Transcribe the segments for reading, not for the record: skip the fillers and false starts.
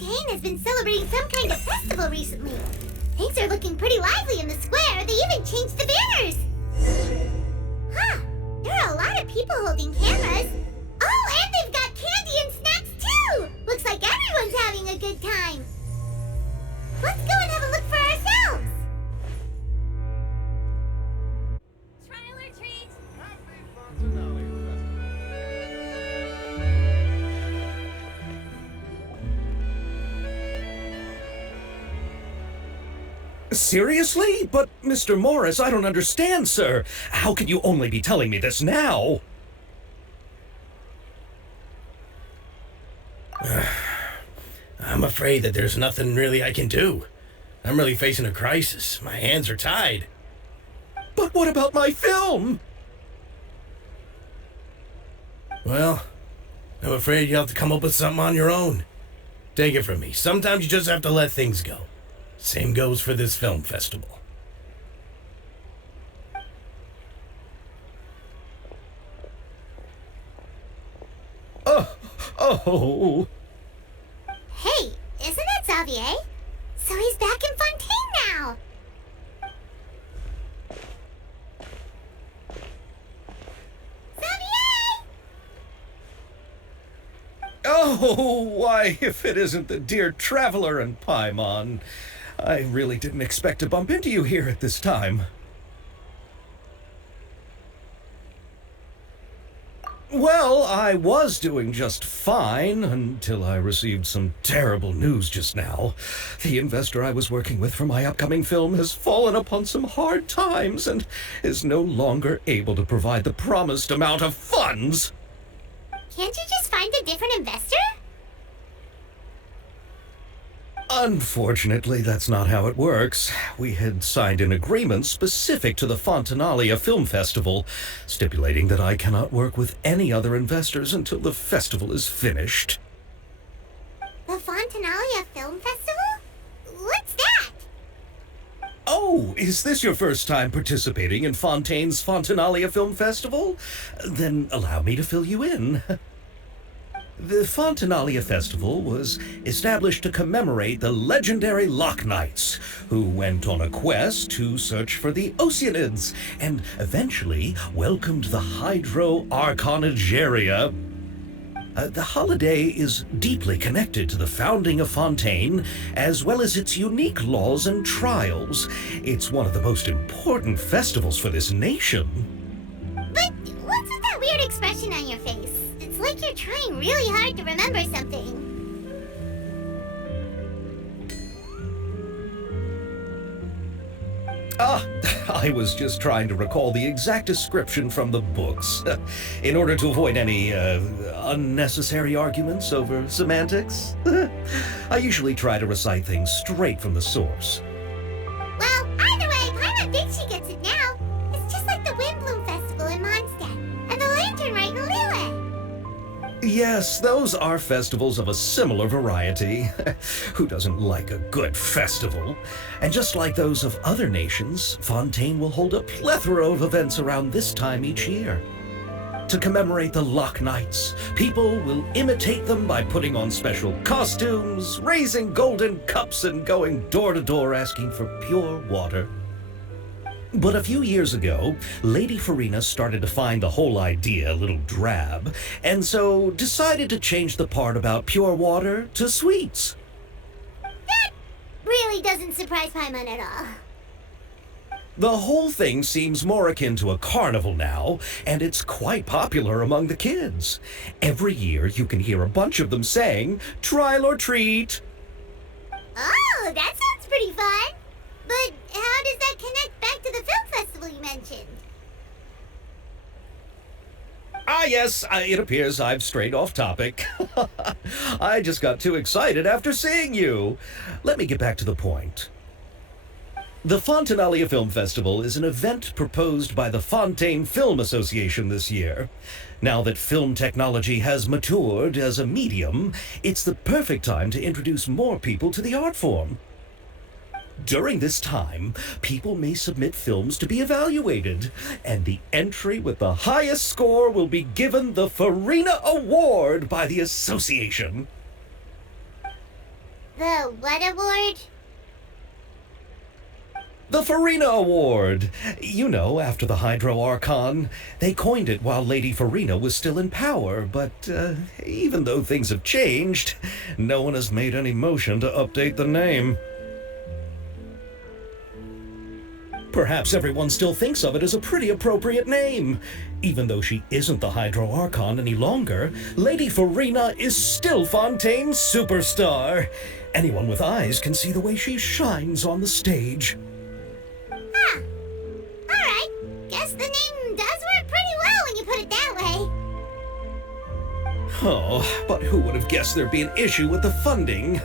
Fontaine has been celebrating some kind of festival recently. Things are looking pretty lively in the square. They even changed the banners. Huh. There are a lot of people holding cameras. Oh, and they've got candy and snacks too! Looks like everyone's having a good time. Let's go and have a look for ourselves. Trial or treat? Seriously? But, Mr. Morris, I don't understand, sir. How can you only be telling me this now? I'm afraid that there's nothing really I can do. I'm really facing a crisis. My hands are tied. But what about my film? Well, I'm afraid you'll have to come up with something on your own. Take it from me. Sometimes you just have to let things go. Same goes for this film festival. Oh. Hey, isn't that Xavier? So he's back in Fontaine now. Xavier! Oh, why, if it isn't the dear Traveler and Paimon. I really didn't expect to bump into you here at this time. Well, I was doing just fine until I received some terrible news just now. The investor I was working with for my upcoming film has fallen upon some hard times and is no longer able to provide the promised amount of funds. Can't you just find a different investor? Unfortunately, that's not how it works. We had signed an agreement specific to the Fontanalia Film Festival, stipulating that I cannot work with any other investors until the festival is finished. The Fontanalia Film Festival? What's that? Oh, is this your first time participating in Fontaine's Fontanalia Film Festival? Then allow me to fill you in. The Fontanalia Festival was established to commemorate the legendary Loch Knights, who went on a quest to search for the Oceanids and eventually welcomed the Hydro-Arconageria. The holiday is deeply connected to the founding of Fontaine, as well as its unique laws and trials. It's one of the most important festivals for this nation. But what's with that weird expression on your face? It's like you're trying really hard to remember something. I was just trying to recall the exact description from the books, in order to avoid any unnecessary arguments over semantics. I usually try to recite things straight from the source. Well, either way, Paimon thinks she gets it now. It's just like the Windbloom Festival in Mondstadt, and the Lantern Rite in Lille. Yes, those are festivals of a similar variety. Who doesn't like a good festival? And just like those of other nations, Fontaine will hold a plethora of events around this time each year. To commemorate the Loch Knights, people will imitate them by putting on special costumes, raising golden cups, and going door to door asking for pure water. But a few years ago, Lady Furina started to find the whole idea a little drab, and so decided to change the part about pure water to sweets. That really doesn't surprise Paimon at all. The whole thing seems more akin to a carnival now, and it's quite popular among the kids. Every year you can hear a bunch of them saying, "Trial or treat." Oh, that sounds pretty fun. But how does that connect back to the film festival you mentioned? Yes, it appears I've strayed off topic. I just got too excited after seeing you. Let me get back to the point. The Fontanalia Film Festival is an event proposed by the Fontaine Film Association this year. Now that film technology has matured as a medium, it's the perfect time to introduce more people to the art form. During this time, people may submit films to be evaluated, and the entry with the highest score will be given the Furina Award by the association. The what award? The Furina Award! You know, after the Hydro Archon. They coined it while Lady Furina was still in power, but even though things have changed, no one has made any motion to update the name. Perhaps everyone still thinks of it as a pretty appropriate name. Even though she isn't the Hydro Archon any longer, Lady Furina is still Fontaine's superstar. Anyone with eyes can see the way she shines on the stage. Huh. Alright. Guess the name does work pretty well when you put it that way. Oh, but who would have guessed there'd be an issue with the funding?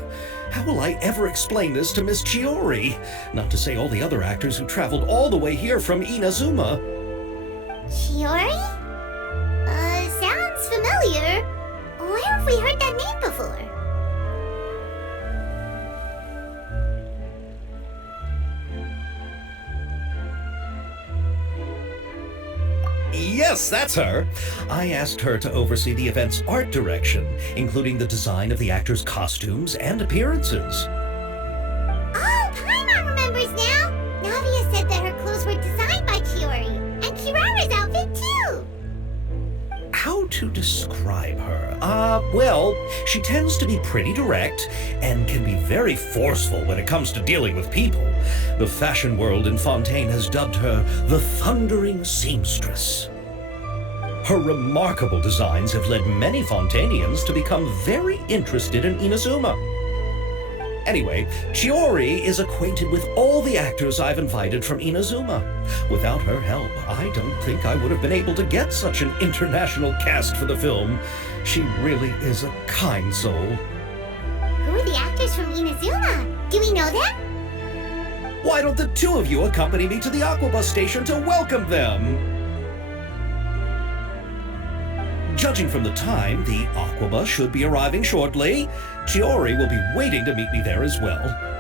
How will I ever explain this to Miss Chiori? Not to say all the other actors who traveled all the way here from Inazuma. Chiori? Sounds familiar. Where have we heard that name before? Yes, that's her. I asked her to oversee the event's art direction, including the design of the actors' costumes and appearances. Oh, Paimon remembers now! Navia said that her clothes were designed by Chiori, and Kirara's outfit too! How to describe her? Well, she tends to be pretty direct and can be very forceful when it comes to dealing with people. The fashion world in Fontaine has dubbed her the Thundering Seamstress. Her remarkable designs have led many Fontainians to become very interested in Inazuma. Anyway, Chiori is acquainted with all the actors I've invited from Inazuma. Without her help, I don't think I would have been able to get such an international cast for the film. She really is a kind soul. Who are the actors from Inazuma? Do we know them? Why don't the two of you accompany me to the Aquabus station to welcome them? Judging from the time, the Aquabus should be arriving shortly. Chiori will be waiting to meet me there as well.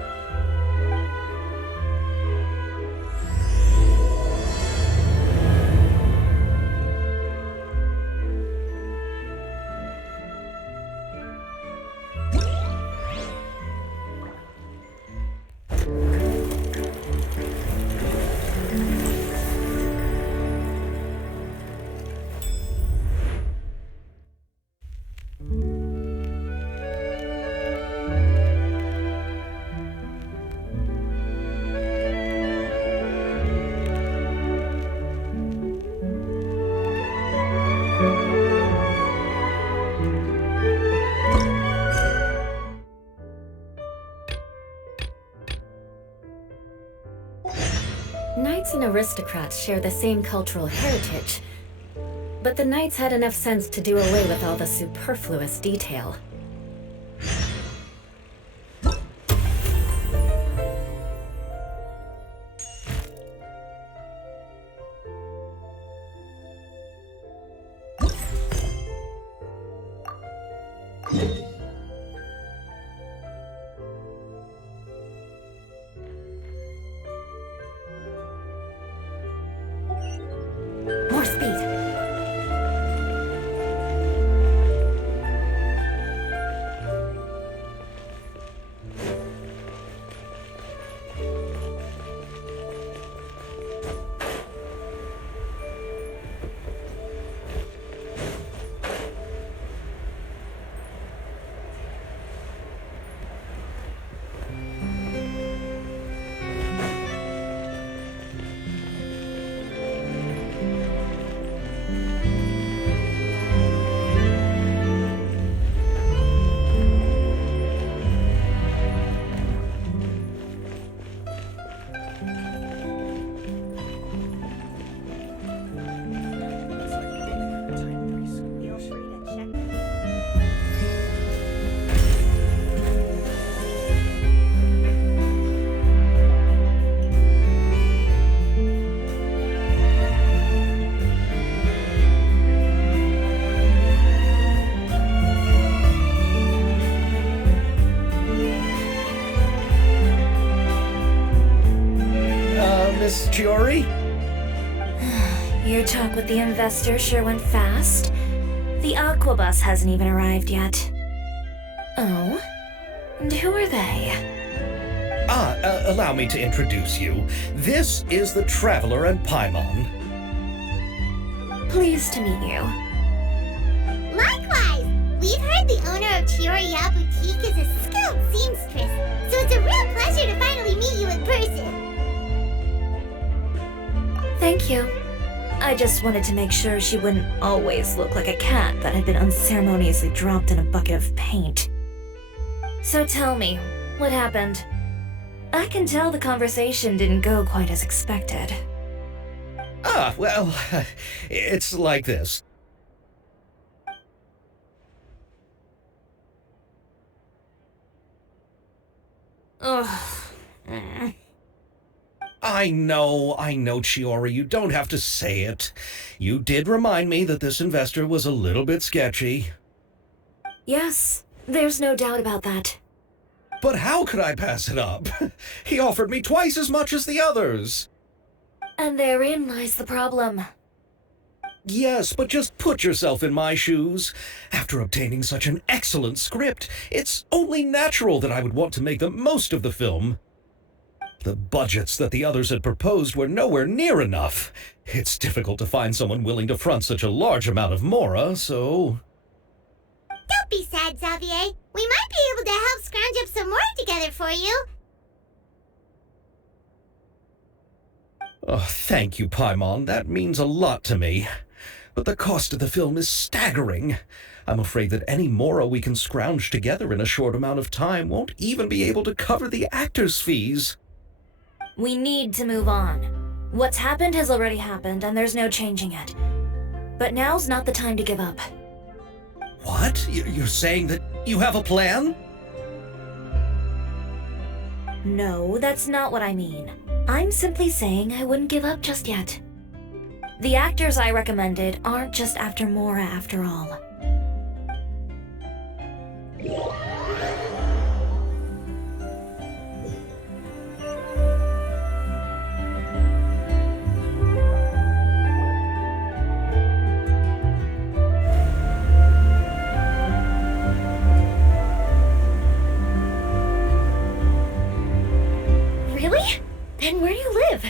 Knights and aristocrats share the same cultural heritage, but the knights had enough sense to do away with all the superfluous detail. More speed. Miss Chiori? Your talk with the investor sure went fast. The Aquabus hasn't even arrived yet. Oh? And who are they? Allow me to introduce you. This is the Traveler and Paimon. Pleased to meet you. Likewise! We've heard the owner of Chioriya Boutique is a skilled seamstress, so it's a real pleasure to finally meet you in person. Thank you. I just wanted to make sure she wouldn't always look like a cat that had been unceremoniously dropped in a bucket of paint. So tell me, what happened? I can tell the conversation didn't go quite as expected. Well, it's like this. Ugh. I know, Chiori, you don't have to say it. You did remind me that this investor was a little bit sketchy. Yes, there's no doubt about that. But how could I pass it up? He offered me twice as much as the others. And therein lies the problem. Yes, but just put yourself in my shoes. After obtaining such an excellent script, it's only natural that I would want to make the most of the film. The budgets that the others had proposed were nowhere near enough. It's difficult to find someone willing to front such a large amount of mora, so... Don't be sad, Xavier. We might be able to help scrounge up some more together for you. Oh, thank you, Paimon. That means a lot to me. But the cost of the film is staggering. I'm afraid that any mora we can scrounge together in a short amount of time won't even be able to cover the actors' fees. We need to move on. What's happened has already happened, and there's no changing it. But now's not the time to give up. What? You're saying that you have a plan? No, that's not what I mean. I'm simply saying I wouldn't give up just yet. The actors I recommended aren't just after mora after all. Really? Then where do you live?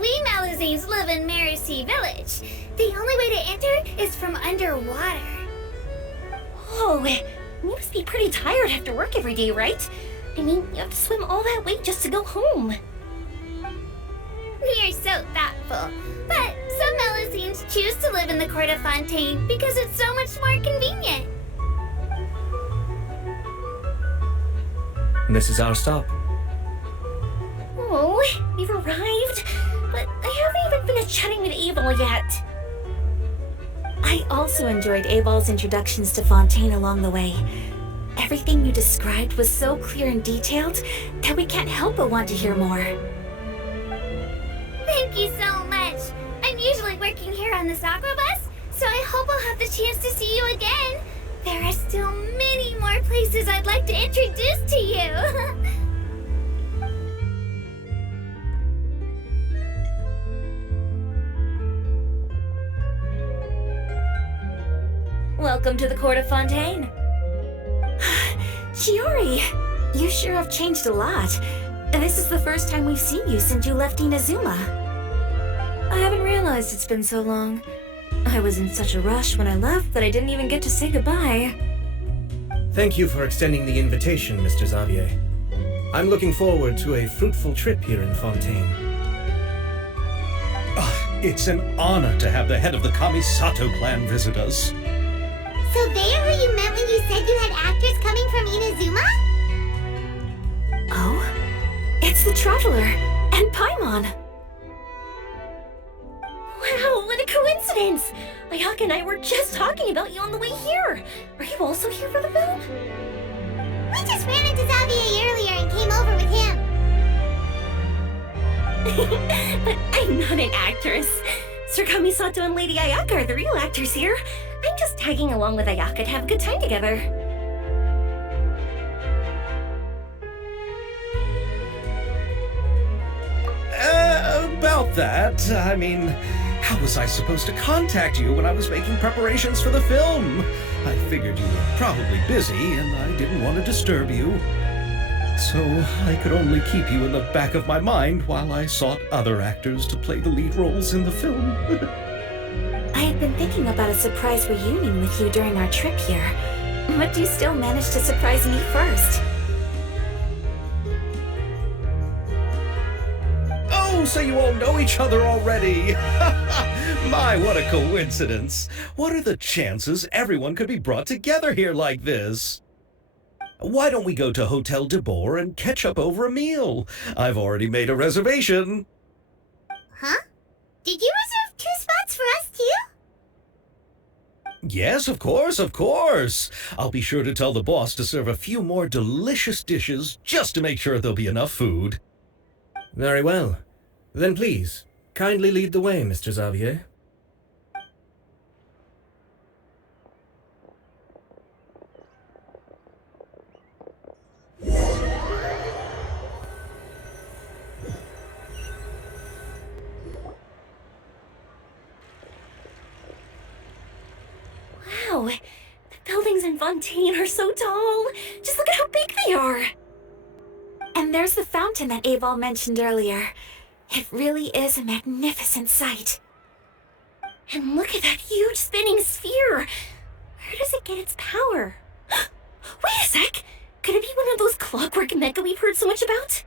We Malazines live in Mercy Village. The only way to enter is from underwater. Oh, you must be pretty tired after work every day, right? I mean, you have to swim all that way just to go home. We are so thoughtful. But some Malazines choose to live in the Cour de Fontaine because it's so much more convenient. This is our stop. Oh, we've arrived, but I haven't even finished chatting with Abel yet. I also enjoyed Abel's introductions to Fontaine along the way. Everything you described was so clear and detailed that we can't help but want to hear more. Thank you so much. I'm usually working here on the Sakura bus, so I hope I'll have the chance to see you again. There are still many more places I'd like to introduce to you. Welcome to the Cour de Fontaine. Chiori, you sure have changed a lot. This is the first time we've seen you since you left Inazuma. I haven't realized it's been so long. I was in such a rush when I left that I didn't even get to say goodbye. Thank you for extending the invitation, Mr. Xavier. I'm looking forward to a fruitful trip here in Fontaine. It's an honor to have the head of the Kamisato clan visit us. So they are who you meant when you said you had actors coming from Inazuma? Oh? It's the Traveler and Paimon. Wow, what a coincidence! Ayaka and I were just talking about you on the way here. Are you also here for the film? We just ran into Xavier earlier and came over with him. But I'm not an actress. Sir Kamisato and Lady Ayaka are the real actors here. I'm just tagging along with Ayaka to have a good time together. About that, I mean, how was I supposed to contact you when I was making preparations for the film? I figured you were probably busy, and I didn't want to disturb you. So I could only keep you in the back of my mind while I sought other actors to play the lead roles in the film. I had been thinking about a surprise reunion with you during our trip here, but you still managed to surprise me first. Oh, so you all know each other already! My, what a coincidence! What are the chances everyone could be brought together here like this? Why don't we go to Hotel Debord and catch up over a meal? I've already made a reservation. Huh? Did you reserve 2 spots for us too? Yes, of course, of course. I'll be sure to tell the boss to serve a few more delicious dishes just to make sure there'll be enough food. Very well. Then please, kindly lead the way, Mr. Xavier. Wow, the buildings in Fontaine are so tall. Just look at how big they are. And there's the fountain that Aval mentioned earlier. It really is a magnificent sight. And look at that huge spinning sphere. Where does it get its power? Wait a sec. Could it be one of those clockwork mecha we've heard so much about?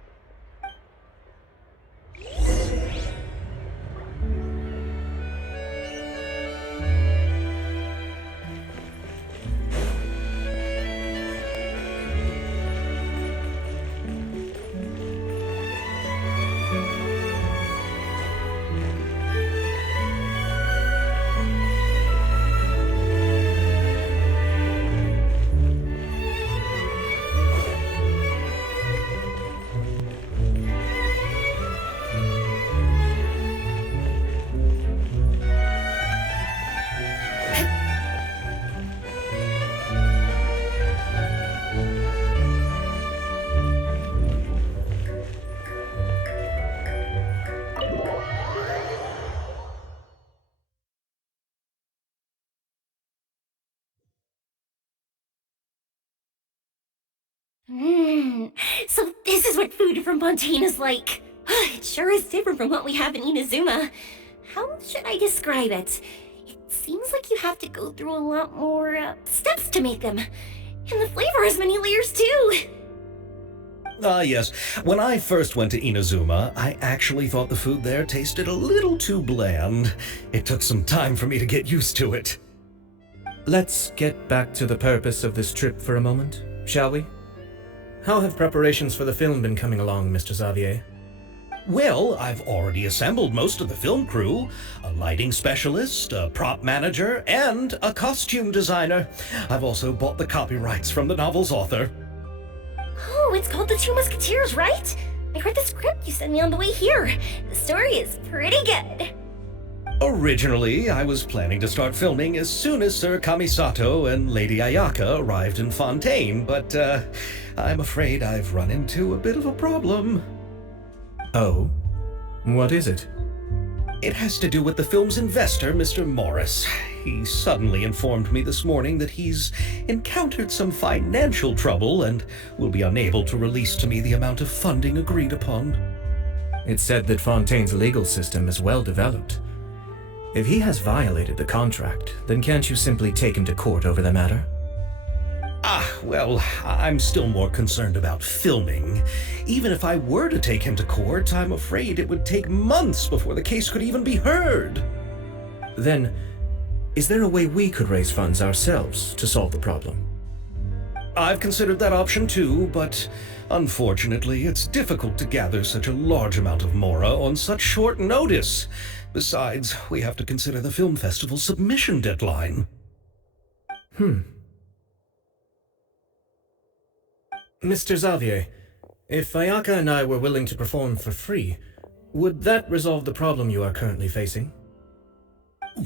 So this is what food from Fontaine is like. It sure is different from what we have in Inazuma. How should I describe it? It seems like you have to go through a lot more steps to make them. And the flavor has many layers too. Yes. When I first went to Inazuma, I actually thought the food there tasted a little too bland. It took some time for me to get used to it. Let's get back to the purpose of this trip for a moment, shall we? How have preparations for the film been coming along, Mr. Xavier? Well, I've already assembled most of the film crew, a lighting specialist, a prop manager, and a costume designer. I've also bought the copyrights from the novel's author. Oh, it's called The Two Musketeers, right? I read the script you sent me on the way here. The story is pretty good. Originally, I was planning to start filming as soon as Sir Kamisato and Lady Ayaka arrived in Fontaine, but I'm afraid I've run into a bit of a problem. Oh? What is it? It has to do with the film's investor, Mr. Morris. He suddenly informed me this morning that he's encountered some financial trouble and will be unable to release to me the amount of funding agreed upon. It's said that Fontaine's legal system is well developed. If he has violated the contract, then can't you simply take him to court over the matter? Well, I'm still more concerned about filming. Even if I were to take him to court, I'm afraid it would take months before the case could even be heard. Then, is there a way we could raise funds ourselves to solve the problem? I've considered that option too, but unfortunately, it's difficult to gather such a large amount of mora on such short notice. Besides, we have to consider the film festival's submission deadline. Mr. Xavier, if Ayaka and I were willing to perform for free, would that resolve the problem you are currently facing?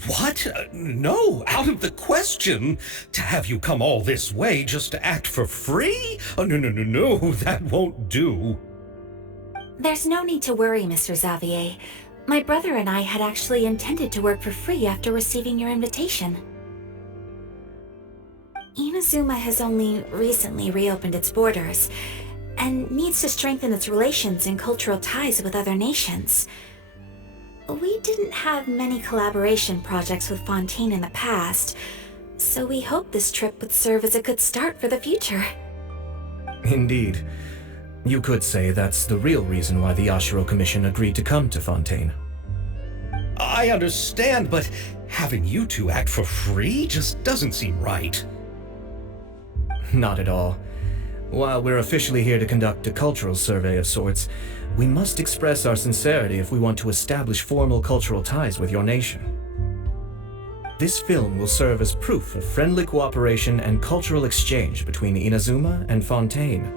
What? No, out of the question. To have you come all this way just to act for free? Oh, no, that won't do. There's no need to worry, Mr. Xavier. My brother and I had actually intended to work for free after receiving your invitation. Inazuma has only recently reopened its borders, and needs to strengthen its relations and cultural ties with other nations. We didn't have many collaboration projects with Fontaine in the past, so we hoped this trip would serve as a good start for the future. Indeed. You could say that's the real reason why the Ashiro Commission agreed to come to Fontaine. I understand, but having you two act for free just doesn't seem right. Not at all. While we're officially here to conduct a cultural survey of sorts, we must express our sincerity if we want to establish formal cultural ties with your nation. This film will serve as proof of friendly cooperation and cultural exchange between Inazuma and Fontaine.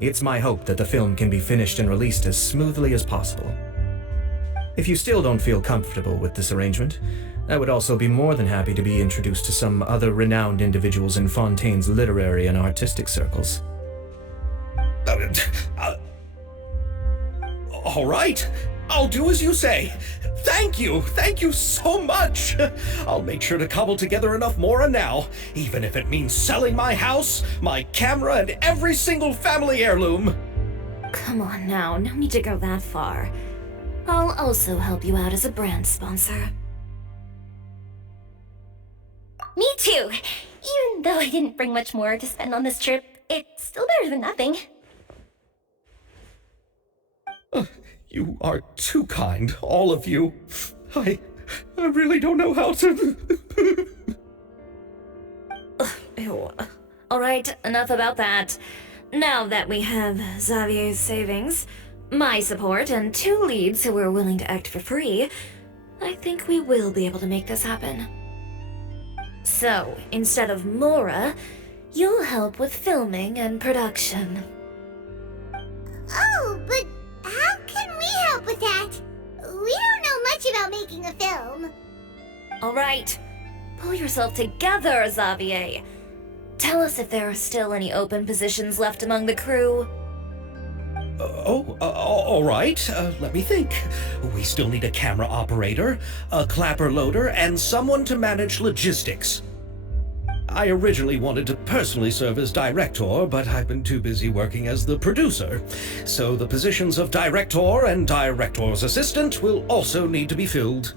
It's my hope that the film can be finished and released as smoothly as possible. If you still don't feel comfortable with this arrangement, I would also be more than happy to be introduced to some other renowned individuals in Fontaine's literary and artistic circles. All right, I'll do as you say. Thank you so much. I'll make sure to cobble together enough mora now, even if it means selling my house, my camera, and every single family heirloom. Come on now, no need to go that far. I'll also help you out as a brand sponsor. Me too! Even though I didn't bring much more to spend on this trip, it's still better than nothing. You are too kind, all of you. I really don't know how to... Ew. Alright, enough about that. Now that we have Xavier's savings, my support, and 2 leads who are willing to act for free, I think we will be able to make this happen. So, instead of Mora, you'll help with filming and production. Oh, but how can we help with that? We don't know much about making a film. Alright, pull yourself together, Xavier. Tell us if there are still any open positions left among the crew. All right. Let me think. We still need a camera operator, a clapper loader, and someone to manage logistics. I originally wanted to personally serve as director, but I've been too busy working as the producer. So the positions of director and director's assistant will also need to be filled.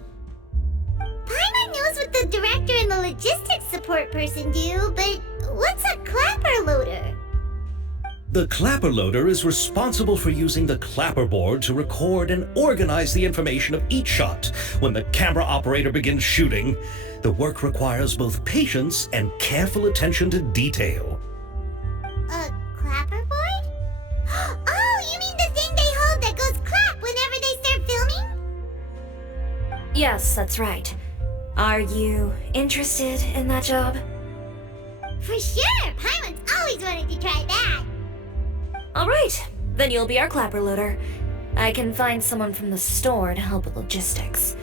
Paimon knows what the director and the logistics support person do, but what's a clapper loader? The clapper loader is responsible for using the clapper board to record and organize the information of each shot when the camera operator begins shooting. The work requires both patience and careful attention to detail. A clapper board? Oh, you mean the thing they hold that goes clap whenever they start filming? Yes, that's right. Are you interested in that job? For sure! Paimon's always wanted to try that. Alright, then you'll be our clapper loader. I can find someone from the store to help with logistics.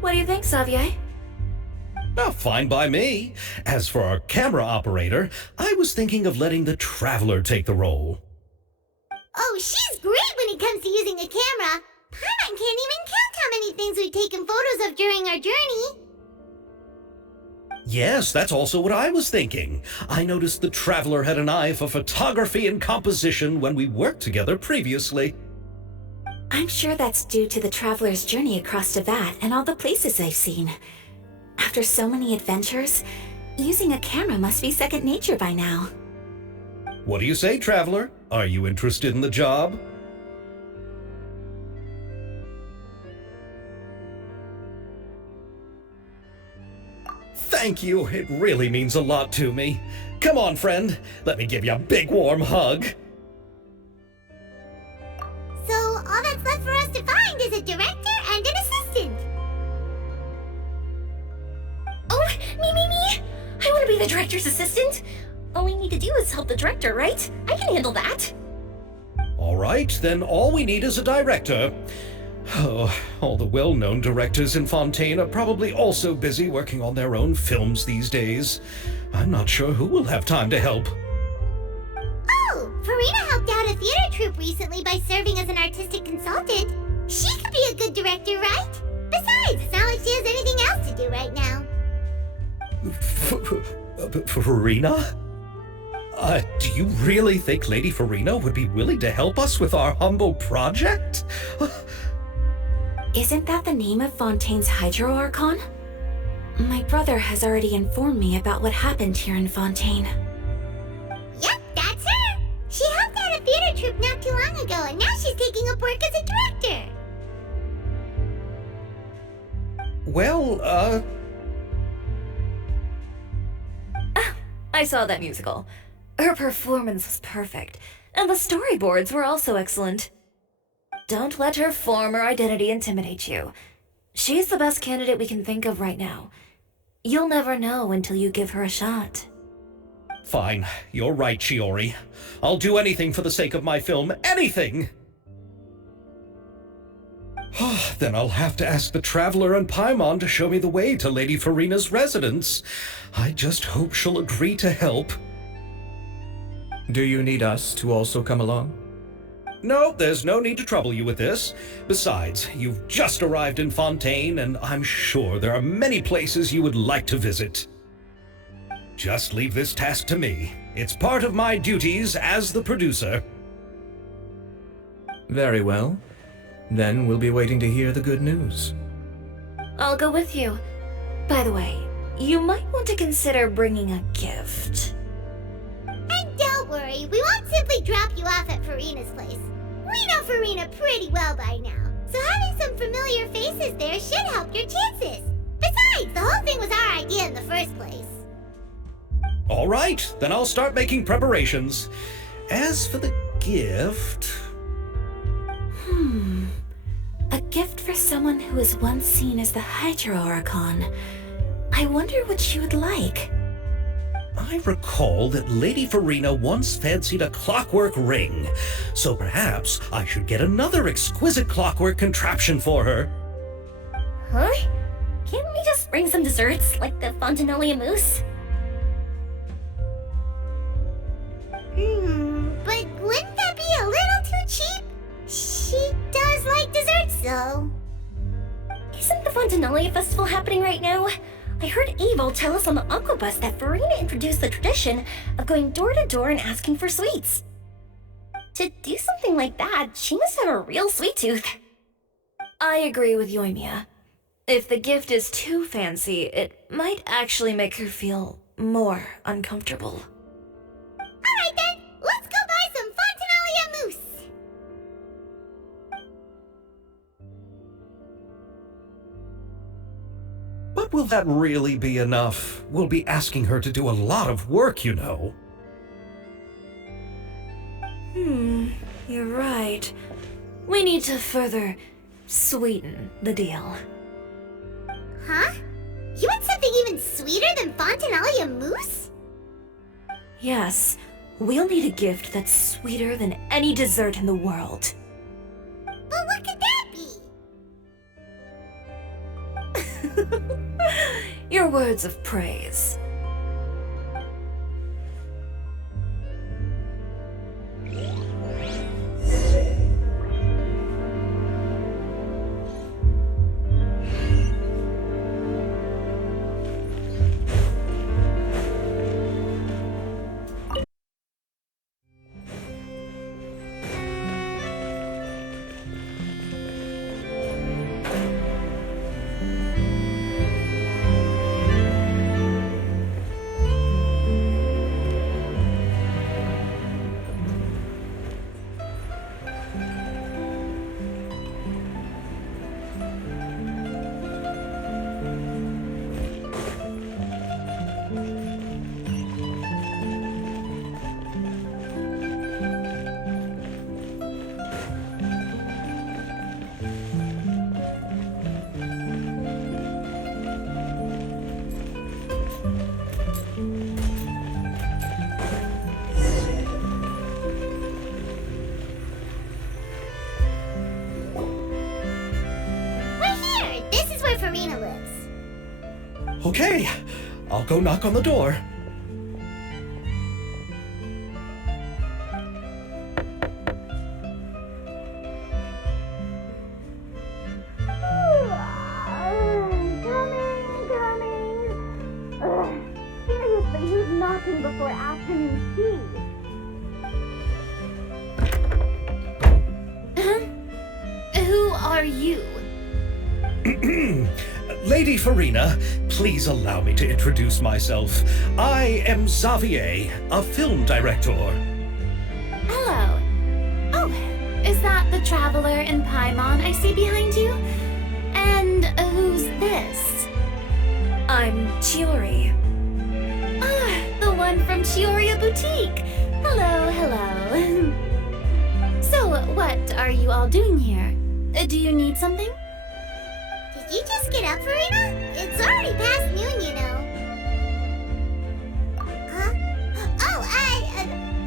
What do you think, Xavier? Fine by me. As for our camera operator, I was thinking of letting the Traveler take the role. Oh, she's great when it comes to using a camera. Paimon can't even count how many things we've taken photos of during our journey. Yes, that's also what I was thinking. I noticed the Traveler had an eye for photography and composition when we worked together previously. I'm sure that's due to the Traveler's journey across Teyvat and all the places they've seen. After so many adventures, using a camera must be second nature by now. What do you say, Traveler? Are you interested in the job? Thank you. It really means a lot to me. Come on, friend. Let me give you a big warm hug. So all that's left for us to find is a director and an assistant. Oh, me! I want to be the director's assistant. All we need to do is help the director, right? I can handle that. All right, then all we need is a director. Oh, all the well-known directors in Fontaine are probably also busy working on their own films these days. I'm not sure who will have time to help. Oh, Furina helped out a theater troupe recently by serving as an artistic consultant. She could be a good director, right? Besides, it's not like she has anything else to do right now. Furina? Do you really think Lady Furina would be willing to help us with our humble project? Isn't that the name of Fontaine's Hydro Archon? My brother has already informed me about what happened here in Fontaine. Yep, that's her! She helped out a theater troupe not too long ago, and now she's taking up work as a director! Well, I saw that musical. Her performance was perfect, and the storyboards were also excellent. Don't let her former identity intimidate you. She's the best candidate we can think of right now. You'll never know until you give her a shot. Fine. You're right, Shiori. I'll do anything for the sake of my film. Anything! Then I'll have to ask the Traveler and Paimon to show me the way to Lady Furina's residence. I just hope she'll agree to help. Do you need us to also come along? No, there's no need to trouble you with this. Besides, you've just arrived in Fontaine, and I'm sure there are many places you would like to visit. Just leave this task to me. It's part of my duties as the producer. Very well. Then we'll be waiting to hear the good news. I'll go with you. By the way, you might want to consider bringing a gift. And don't worry, we won't simply drop you off at Furina's place. We know Furina pretty well by now, so having some familiar faces there should help your chances. Besides, the whole thing was our idea in the first place. All right, then I'll start making preparations. As for the gift... A gift for someone who was once seen as the Hydro Archon. I wonder what she would like. I recall that Lady Furina once fancied a clockwork ring, so perhaps I should get another exquisite clockwork contraption for her. Huh? Can't we just bring some desserts, like the Fontanalia mousse? But wouldn't that be a little too cheap? She does like desserts, though. Isn't the Fontanalia festival happening right now? I heard Abel tell us on the Aquabus that Furina introduced the tradition of going door to door and asking for sweets. To do something like that, she must have a real sweet tooth. I agree with Yoimiya. If the gift is too fancy, it might actually make her feel more uncomfortable. Alright then, let's go buy some Fontanalia mousse! But will that really be enough? We'll be asking her to do a lot of work, you know. You're right. We need to further sweeten the deal. Huh? You want something even sweeter than Fontanalia mousse? Yes, we'll need a gift that's sweeter than any dessert in the world. But what could that be? Your words of praise. Furina lives. Okay, I'll go knock on the door. Coming. are you? Lady Furina, please allow me to introduce myself. I am Xavier, a film director. Hello. Oh, is that the traveler in Paimon I see behind you? And who's this? I'm Chiori. Ah, the one from Chioria Boutique. Hello, hello. So, what are you all doing here? Do you need something? Did you just get up, Furina? It's already past noon, you know. Huh? Oh,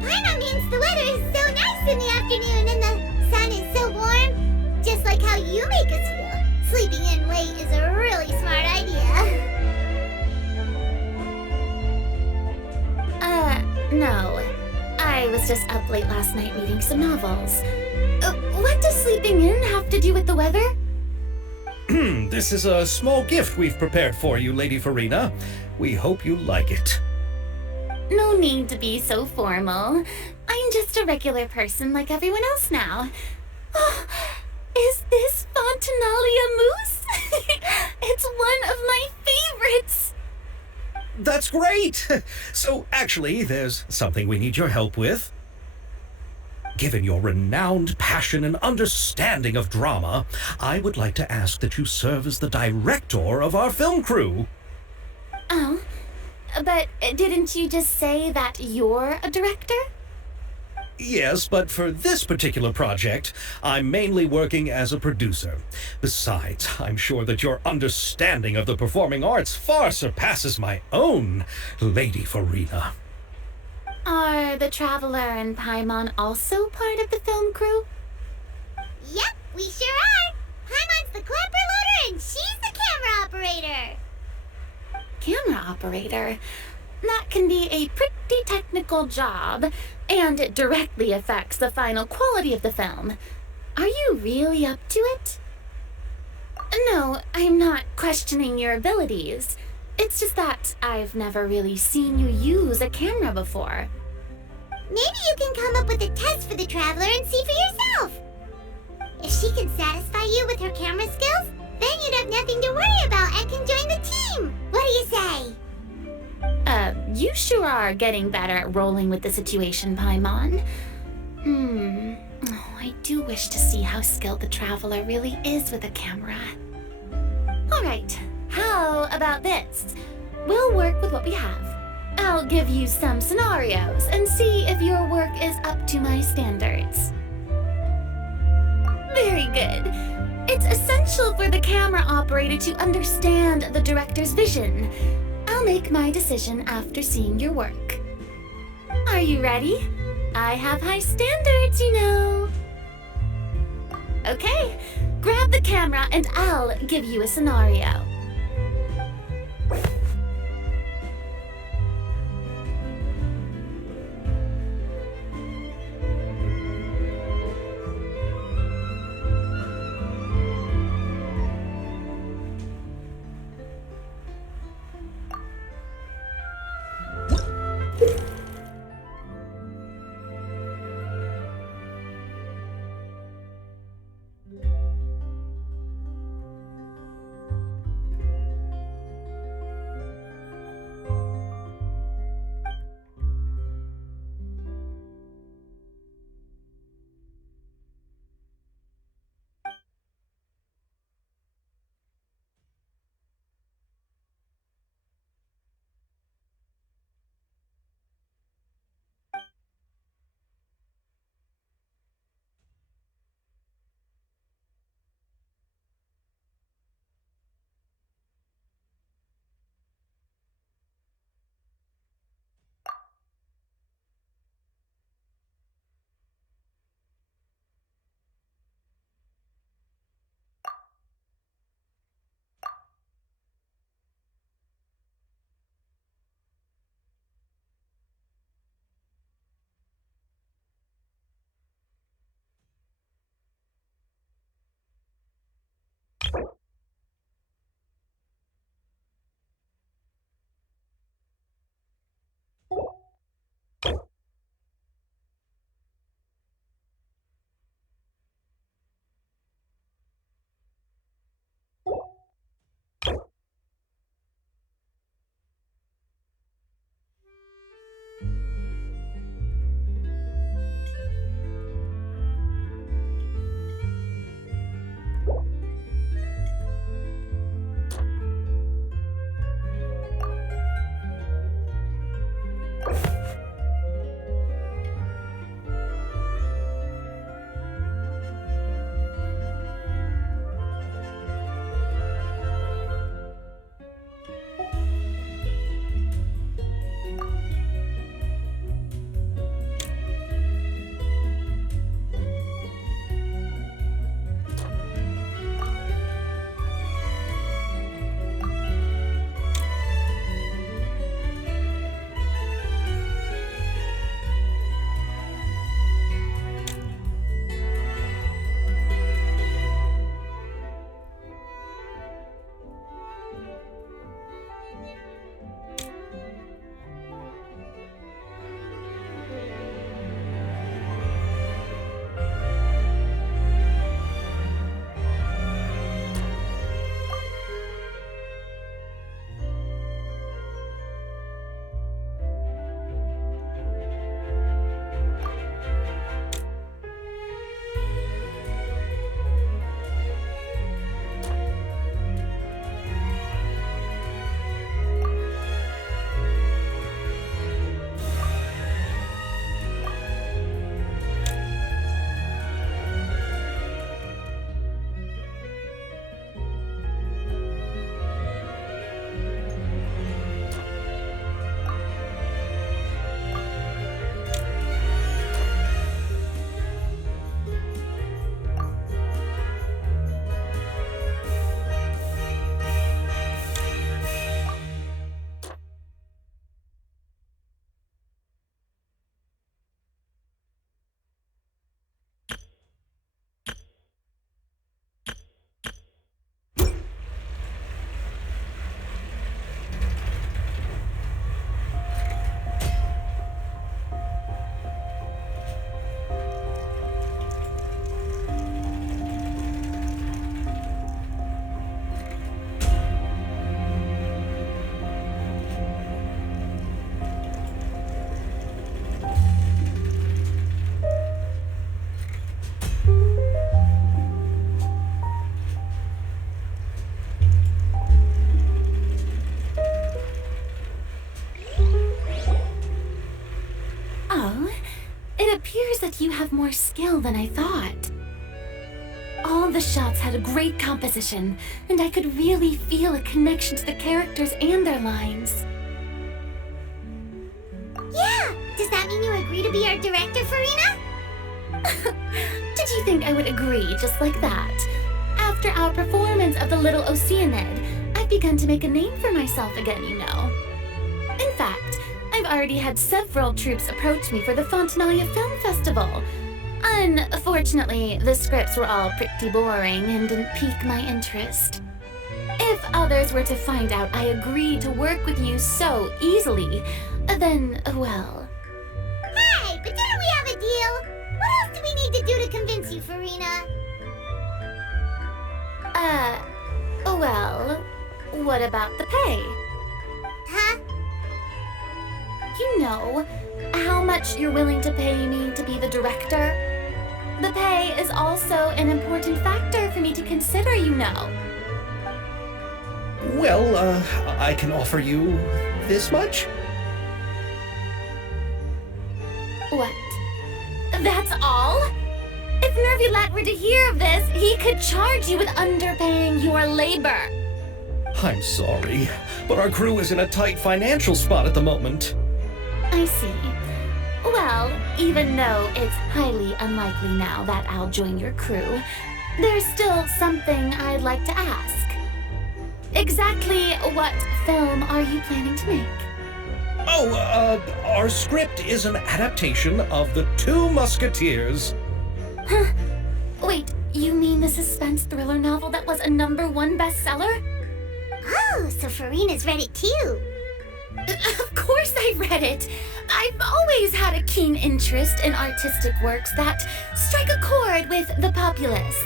Paimon means the weather is so nice in the afternoon and the sun is so warm. Just like how you make us feel. Sleeping in late is a really smart idea. No. I was just up late last night reading some novels. What does sleeping in have to do with the weather? This is a small gift we've prepared for you, Lady Furina. We hope you like it. No need to be so formal. I'm just a regular person like everyone else now. Oh, is this Fontinalia mousse? It's one of my favorites. That's great! So, actually, there's something we need your help with. Given your renowned passion and understanding of drama, I would like to ask that you serve as the director of our film crew. Oh, but didn't you just say that you're a director? Yes, but for this particular project, I'm mainly working as a producer. Besides, I'm sure that your understanding of the performing arts far surpasses my own, Lady Furina. Are the Traveler and Paimon also part of the film crew? Yep, we sure are. Paimon's the clapper loader and she's the camera operator. Camera operator? That can be a pretty technical job, and it directly affects the final quality of the film. Are you really up to it? No, I'm not questioning your abilities. It's just that I've never really seen you use a camera before. Maybe you can come up with a test for the Traveler and see for yourself. If she can satisfy you with her camera skills, then you'd have nothing to worry about and can join the team. What do you say? You sure are getting better at rolling with the situation, Paimon. Oh, I do wish to see how skilled the Traveler really is with a camera. Alright, how about this? We'll work with what we have. I'll give you some scenarios and see if your work is up to my standards. Very good. It's essential for the camera operator to understand the director's vision. I'll make my decision after seeing your work. Are you ready? I have high standards, you know. Okay, grab the camera and I'll give you a scenario. It appears that you have more skill than I thought. All the shots had a great composition, and I could really feel a connection to the characters and their lines. Yeah! Does that mean you agree to be our director, Furina? Did you think I would agree just like that? After our performance of the Little Oceanid, I've begun to make a name for myself again, you know. In fact, I've already had several troops approach me for the Fontanaia Film Festival. Unfortunately, the scripts were all pretty boring and didn't pique my interest. If others were to find out I agreed to work with you so easily, then, well... Hey, but didn't we have a deal? What else do we need to do to convince you, Furina? Well, what about the pay? Huh? You know, how much you're willing to pay me to be the director? The pay is also an important factor for me to consider, you know. Well, I can offer you this much? What? That's all? If Nervilat were to hear of this, he could charge you with underpaying your labor. I'm sorry, but our crew is in a tight financial spot at the moment. I see. Well, even though it's highly unlikely now that I'll join your crew, there's still something I'd like to ask. Exactly what film are you planning to make? Oh, our script is an adaptation of The Two Musketeers. Huh? Wait, you mean the suspense thriller novel that was a #1 bestseller? Oh, so Furina's read it too. Of course I've read it. I've always had a keen interest in artistic works that strike a chord with the populace.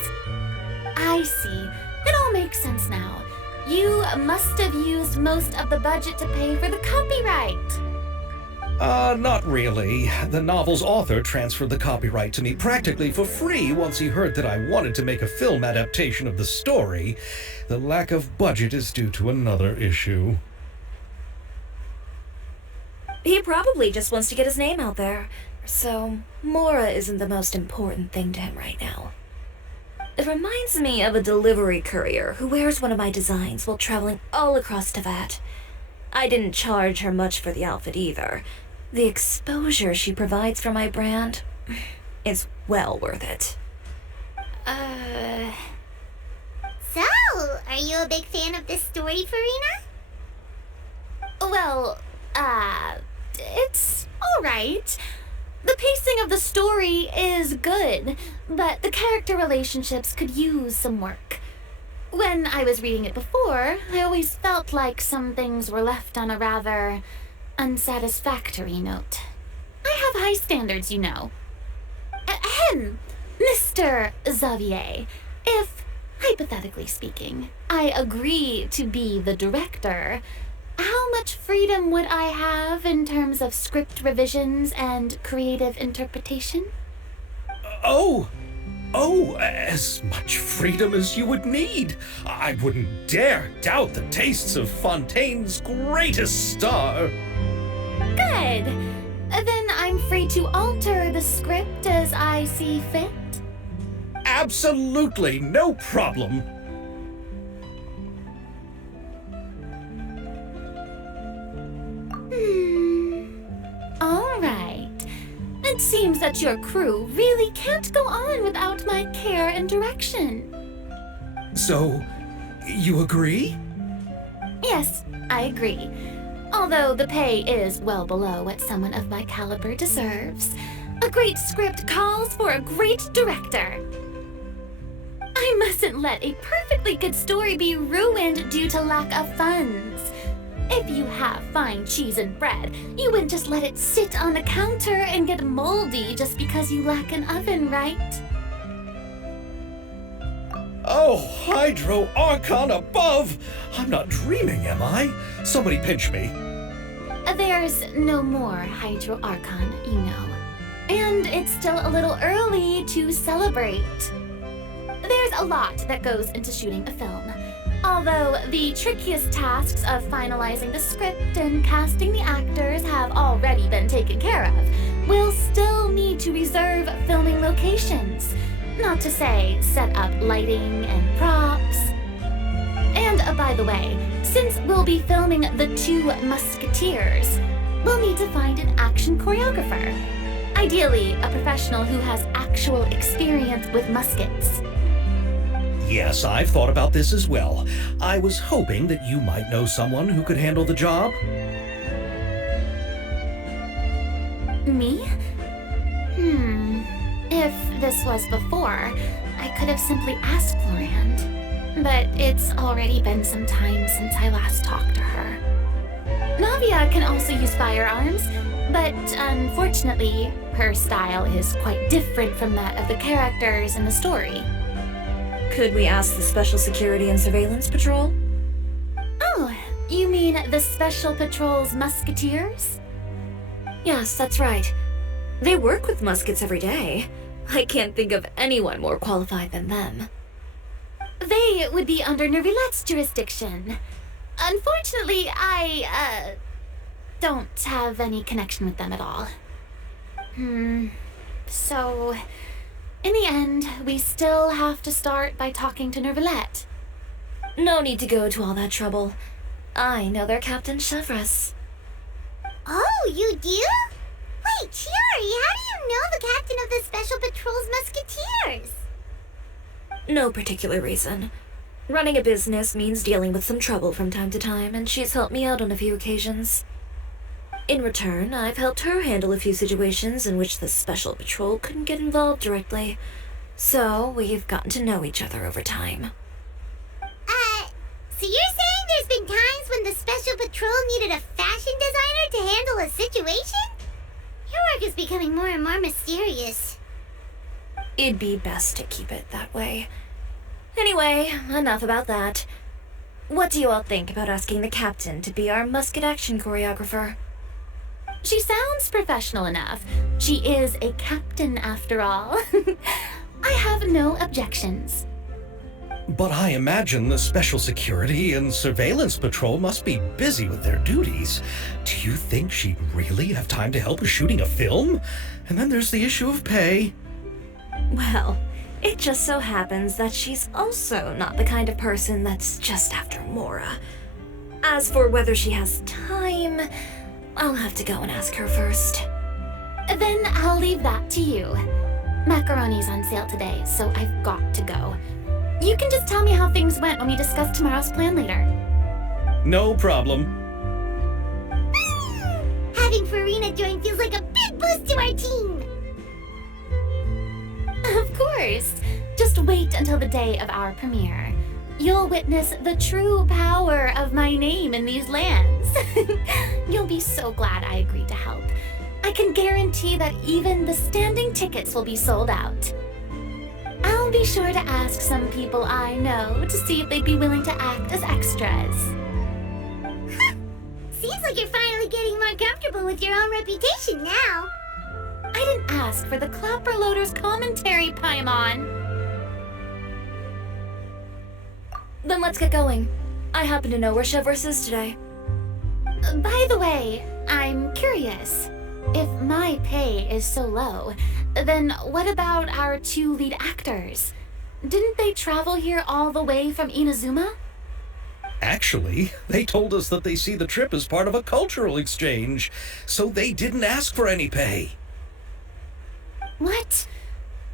I see. It all makes sense now. You must have used most of the budget to pay for the copyright. Not really. The novel's author transferred the copyright to me practically for free once he heard that I wanted to make a film adaptation of the story. The lack of budget is due to another issue. He probably just wants to get his name out there. So, Mora isn't the most important thing to him right now. It reminds me of a delivery courier who wears one of my designs while traveling all across Teyvat. I didn't charge her much for the outfit either. The exposure she provides for my brand is well worth it. So, are you a big fan of this story, Furina? Well, it's alright. The pacing of the story is good, but the character relationships could use some work. When I was reading it before, I always felt like some things were left on a rather unsatisfactory note. I have high standards, you know. Ahem, Mr. Xavier, if, hypothetically speaking, I agree to be the director, how much freedom would I have in terms of script revisions and creative interpretation? Oh, as much freedom as you would need. I wouldn't dare doubt the tastes of Fontaine's greatest star. Good. Then I'm free to alter the script as I see fit. Absolutely, no problem. All right. It seems that your crew really can't go on without my care and direction. So, you agree? Yes, I agree. Although the pay is well below what someone of my caliber deserves. A great script calls for a great director. I mustn't let a perfectly good story be ruined due to lack of funds. If you have fine cheese and bread, you wouldn't just let it sit on the counter and get moldy just because you lack an oven, right? Oh, Hydro Archon above! I'm not dreaming, am I? Somebody pinch me. There's no more Hydro Archon, you know. And it's still a little early to celebrate. There's a lot that goes into shooting a film. Although the trickiest tasks of finalizing the script and casting the actors have already been taken care of, we'll still need to reserve filming locations. Not to say set up lighting and props. And by the way, since we'll be filming the Two Musketeers, we'll need to find an action choreographer. Ideally, a professional who has actual experience with muskets. Yes, I've thought about this as well. I was hoping that you might know someone who could handle the job. Me? If this was before, I could have simply asked Florand. But it's already been some time since I last talked to her. Navia can also use firearms, but unfortunately, her style is quite different from that of the characters in the story. Could we ask the Special Security and Surveillance Patrol? Oh, you mean the Special Patrol's musketeers? Yes, that's right. They work with muskets every day. I can't think of anyone more qualified than them. They would be under Nervilette's jurisdiction. Unfortunately, I, don't have any connection with them at all. So, in the end, we still have to start by talking to Nervilette. No need to go to all that trouble. I know their Captain Chevreuse. Oh, you do? Wait, Chiori, how do you know the captain of the Special Patrol's Musketeers? No particular reason. Running a business means dealing with some trouble from time to time, and she's helped me out on a few occasions. In return, I've helped her handle a few situations in which the Special Patrol couldn't get involved directly. So, we've gotten to know each other over time. So you're saying there's been times when the Special Patrol needed a fashion designer to handle a situation? Your work is becoming more and more mysterious. It'd be best to keep it that way. Anyway, enough about that. What do you all think about asking the captain to be our musket action choreographer? She sounds professional enough. She is a captain after all. I have no objections. But I imagine the Special Security and Surveillance Patrol must be busy with their duties. Do you think she'd really have time to help with shooting a film? And then there's the issue of pay. Well, it just so happens that she's also not the kind of person that's just after Mora. As for whether she has time, I'll have to go and ask her first. Then I'll leave that to you. Macaroni's on sale today, so I've got to go. You can just tell me how things went when we discuss tomorrow's plan later. No problem. Having Furina join feels like a big boost to our team. Of course. Just wait until the day of our premiere. You'll witness the true power of my name in these lands. You'll be so glad I agreed to help. I can guarantee that even the standing tickets will be sold out. I'll be sure to ask some people I know to see if they'd be willing to act as extras. Seems like you're finally getting more comfortable with your own reputation now. I didn't ask for the Clapper Loader's commentary, Paimon. Then let's get going. I happen to know where Chevreuse is today. By the way, I'm curious. If my pay is so low, then what about our two lead actors? Didn't they travel here all the way from Inazuma? Actually, they told us that they see the trip as part of a cultural exchange, so they didn't ask for any pay. What?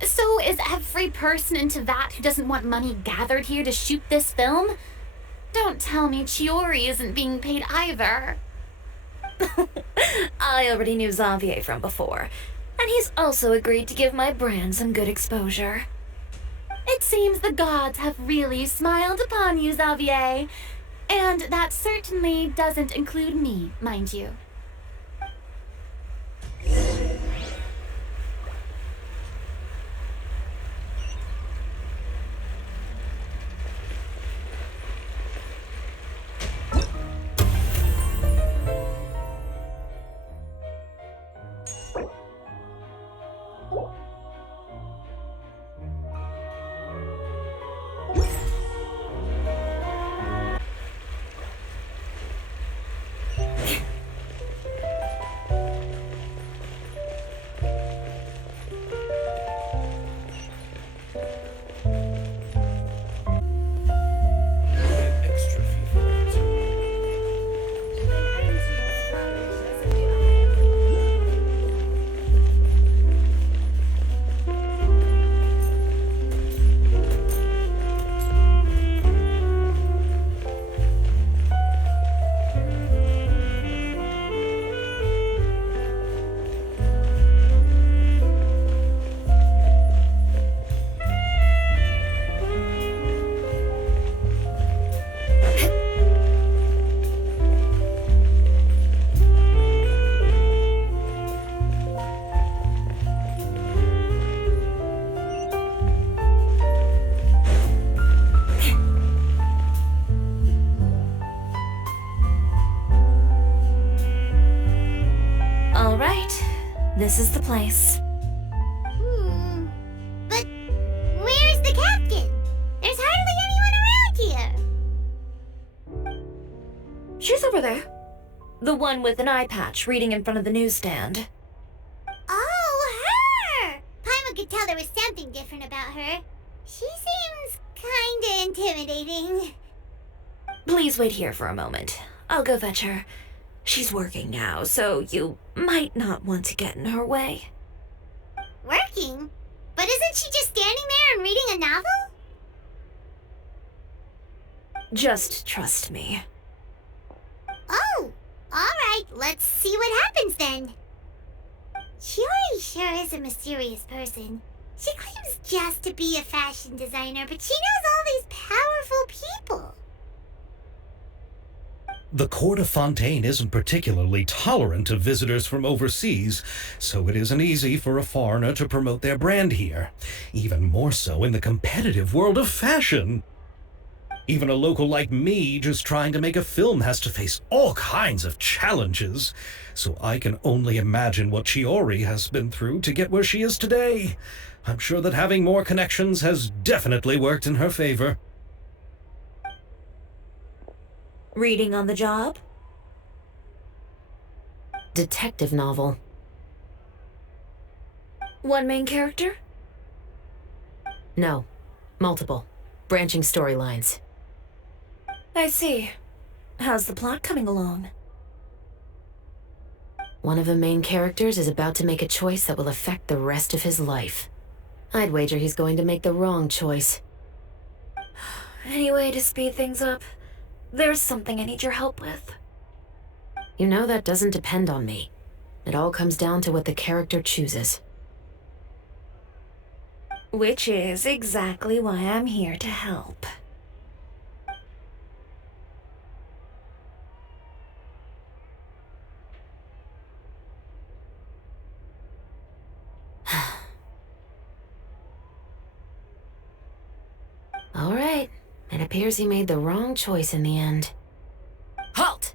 So is every person in Teyvat who doesn't want money gathered here to shoot this film? Don't tell me Chiori isn't being paid either. I already knew Xavier from before, and he's also agreed to give my brand some good exposure. It seems the gods have really smiled upon you, Xavier. And that certainly doesn't include me, mind you. this is the place. But where's the captain? There's hardly anyone around here. She's over there. The one with an eye patch reading in front of the newsstand. Oh, her! Paimon could tell there was something different about her. She seems kinda intimidating. Please wait here for a moment. I'll go fetch her. She's working now, so you might not want to get in her way. Working? But isn't she just standing there and reading a novel? Just trust me. Oh, alright, let's see what happens then. Chiori sure is a mysterious person. She claims just to be a fashion designer, but she knows all these powerful people. The Cour de Fontaine isn't particularly tolerant of visitors from overseas, so it isn't easy for a foreigner to promote their brand here. Even more so in the competitive world of fashion. Even a local like me just trying to make a film has to face all kinds of challenges, so I can only imagine what Chiori has been through to get where she is today. I'm sure that having more connections has definitely worked in her favor. Reading on the job? Detective novel. One main character? No. Multiple. Branching storylines. I see. How's the plot coming along? One of the main characters is about to make a choice that will affect the rest of his life. I'd wager he's going to make the wrong choice. Any way to speed things up? There's something I need your help with. You know that doesn't depend on me. It all comes down to what the character chooses. Which is exactly why I'm here to help. All right. It appears he made the wrong choice in the end. Halt!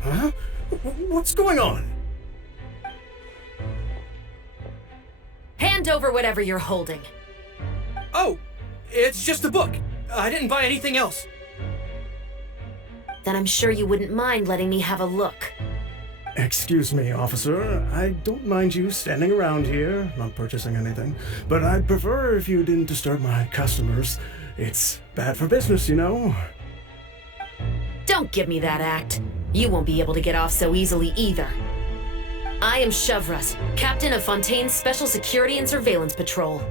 Huh? What's going on? Hand over whatever you're holding. Oh, it's just a book. I didn't buy anything else. Then I'm sure you wouldn't mind letting me have a look. Excuse me, officer. I don't mind you standing around here, not purchasing anything, but I'd prefer if you didn't disturb my customers. It's bad for business, you know. Don't give me that act. You won't be able to get off so easily either. I am Chevreuse, captain of Fontaine's Special Security and Surveillance Patrol.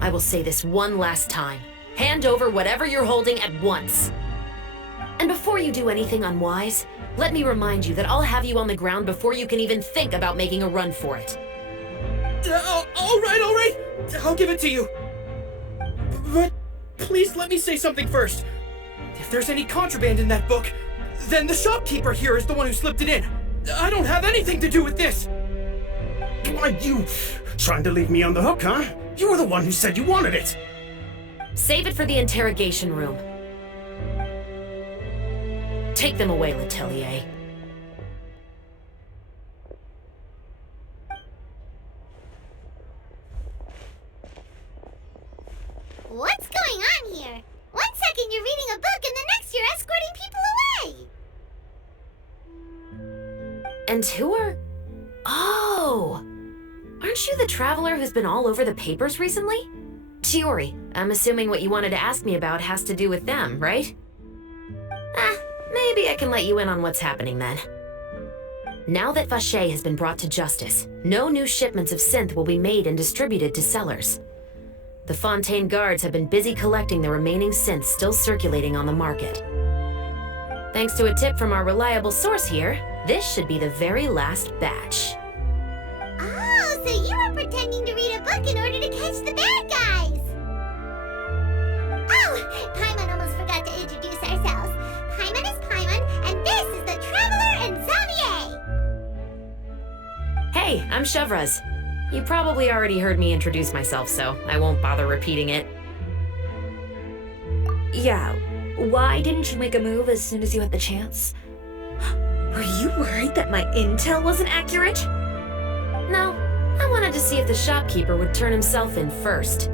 I will say this one last time. Hand over whatever you're holding at once. And before you do anything unwise, let me remind you that I'll have you on the ground before you can even think about making a run for it. All right. I'll give it to you. But please let me say something first. If there's any contraband in that book, then the shopkeeper here is the one who slipped it in. I don't have anything to do with this. Why, you trying to leave me on the hook, huh? You were the one who said you wanted it. Save it for the interrogation room. Take them away, L'Atelier. What's going on here? 1 second you're reading a book and the next you're escorting people away! And who are... Oh! Aren't you the traveler who's been all over the papers recently? Chiori, I'm assuming what you wanted to ask me about has to do with them, right? Maybe I can let you in on what's happening then. Now that Vacher has been brought to justice, no new shipments of synth will be made and distributed to sellers. The Fontaine guards have been busy collecting the remaining synths still circulating on the market. Thanks to a tip from our reliable source here, this should be the very last batch. Oh, so you were pretending to read a book in order to catch the bad guys! Oh, Paimon almost forgot to introduce ourselves. Paimon is Paimon, and this is the Traveler and Xavier! Hey, I'm Chevreuse. You probably already heard me introduce myself, so I won't bother repeating it. Yeah, why didn't you make a move as soon as you had the chance? Were you worried that my intel wasn't accurate? No, I wanted to see if the shopkeeper would turn himself in first.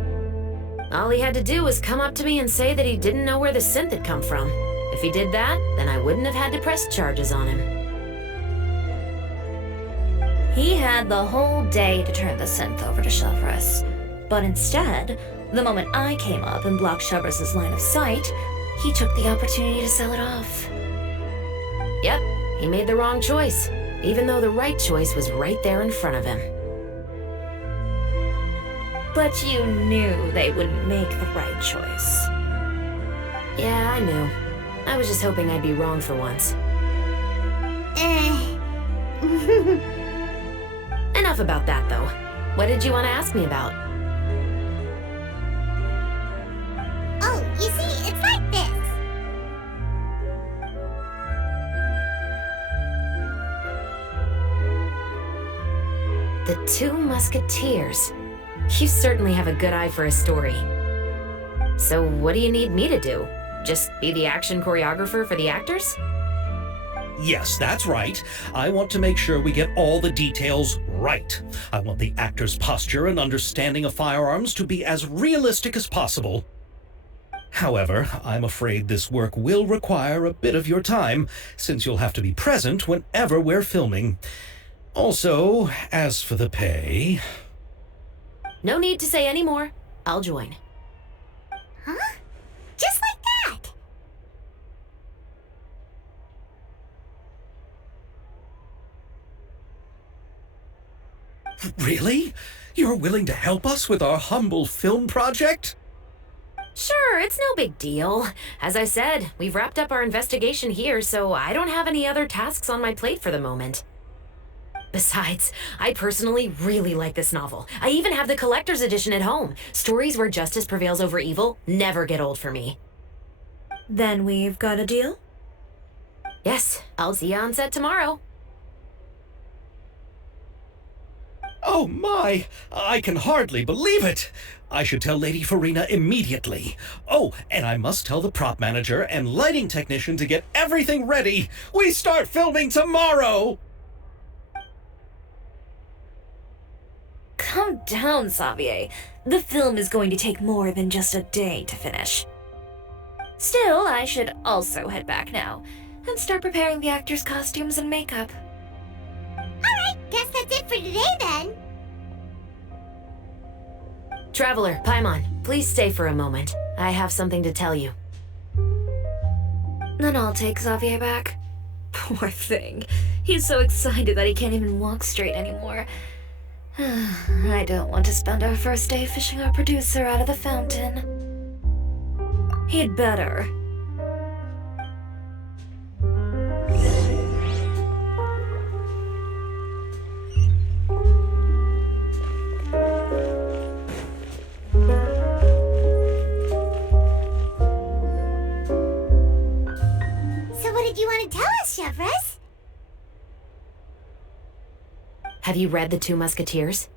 All he had to do was come up to me and say that he didn't know where the synth had come from. If he did that, then I wouldn't have had to press charges on him. He had the whole day to turn the synth over to Chevreuse. But instead, the moment I came up and blocked Chevreuse' line of sight, he took the opportunity to sell it off. Yep, he made the wrong choice, even though the right choice was right there in front of him. But you knew they wouldn't make the right choice. Yeah, I knew. I was just hoping I'd be wrong for once. Enough about that, though. What did you want to ask me about? Oh, you see, it's like this. The Two Musketeers. You certainly have a good eye for a story. So what do you need me to do? Just be the action choreographer for the actors? Yes, that's right. I want to make sure we get all the details right. I want the actor's posture and understanding of firearms to be as realistic as possible. However, I'm afraid this work will require a bit of your time, since you'll have to be present whenever we're filming. Also, as for the pay... No need to say any more. I'll join. Huh? Just like that? Really? You're willing to help us with our humble film project? Sure, it's no big deal. As I said, we've wrapped up our investigation here, so I don't have any other tasks on my plate for the moment. Besides, I personally really like this novel. I even have the collector's edition at home. Stories where justice prevails over evil never get old for me. Then we've got a deal? Yes, I'll see you on set tomorrow. Oh my! I can hardly believe it! I should tell Lady Furina immediately. Oh, and I must tell the prop manager and lighting technician to get everything ready. We start filming tomorrow! Calm down, Xavier. The film is going to take more than just a day to finish. Still, I should also head back now and start preparing the actors' costumes and makeup. Alright, guess that's it for today then. Traveler, Paimon, please stay for a moment. I have something to tell you. Then I'll take Xavier back. Poor thing. He's so excited that he can't even walk straight anymore. I don't want to spend our first day fishing our producer out of the fountain. He'd better. So what did you want to tell us, Chevreuse? Have you read The Two Musketeers?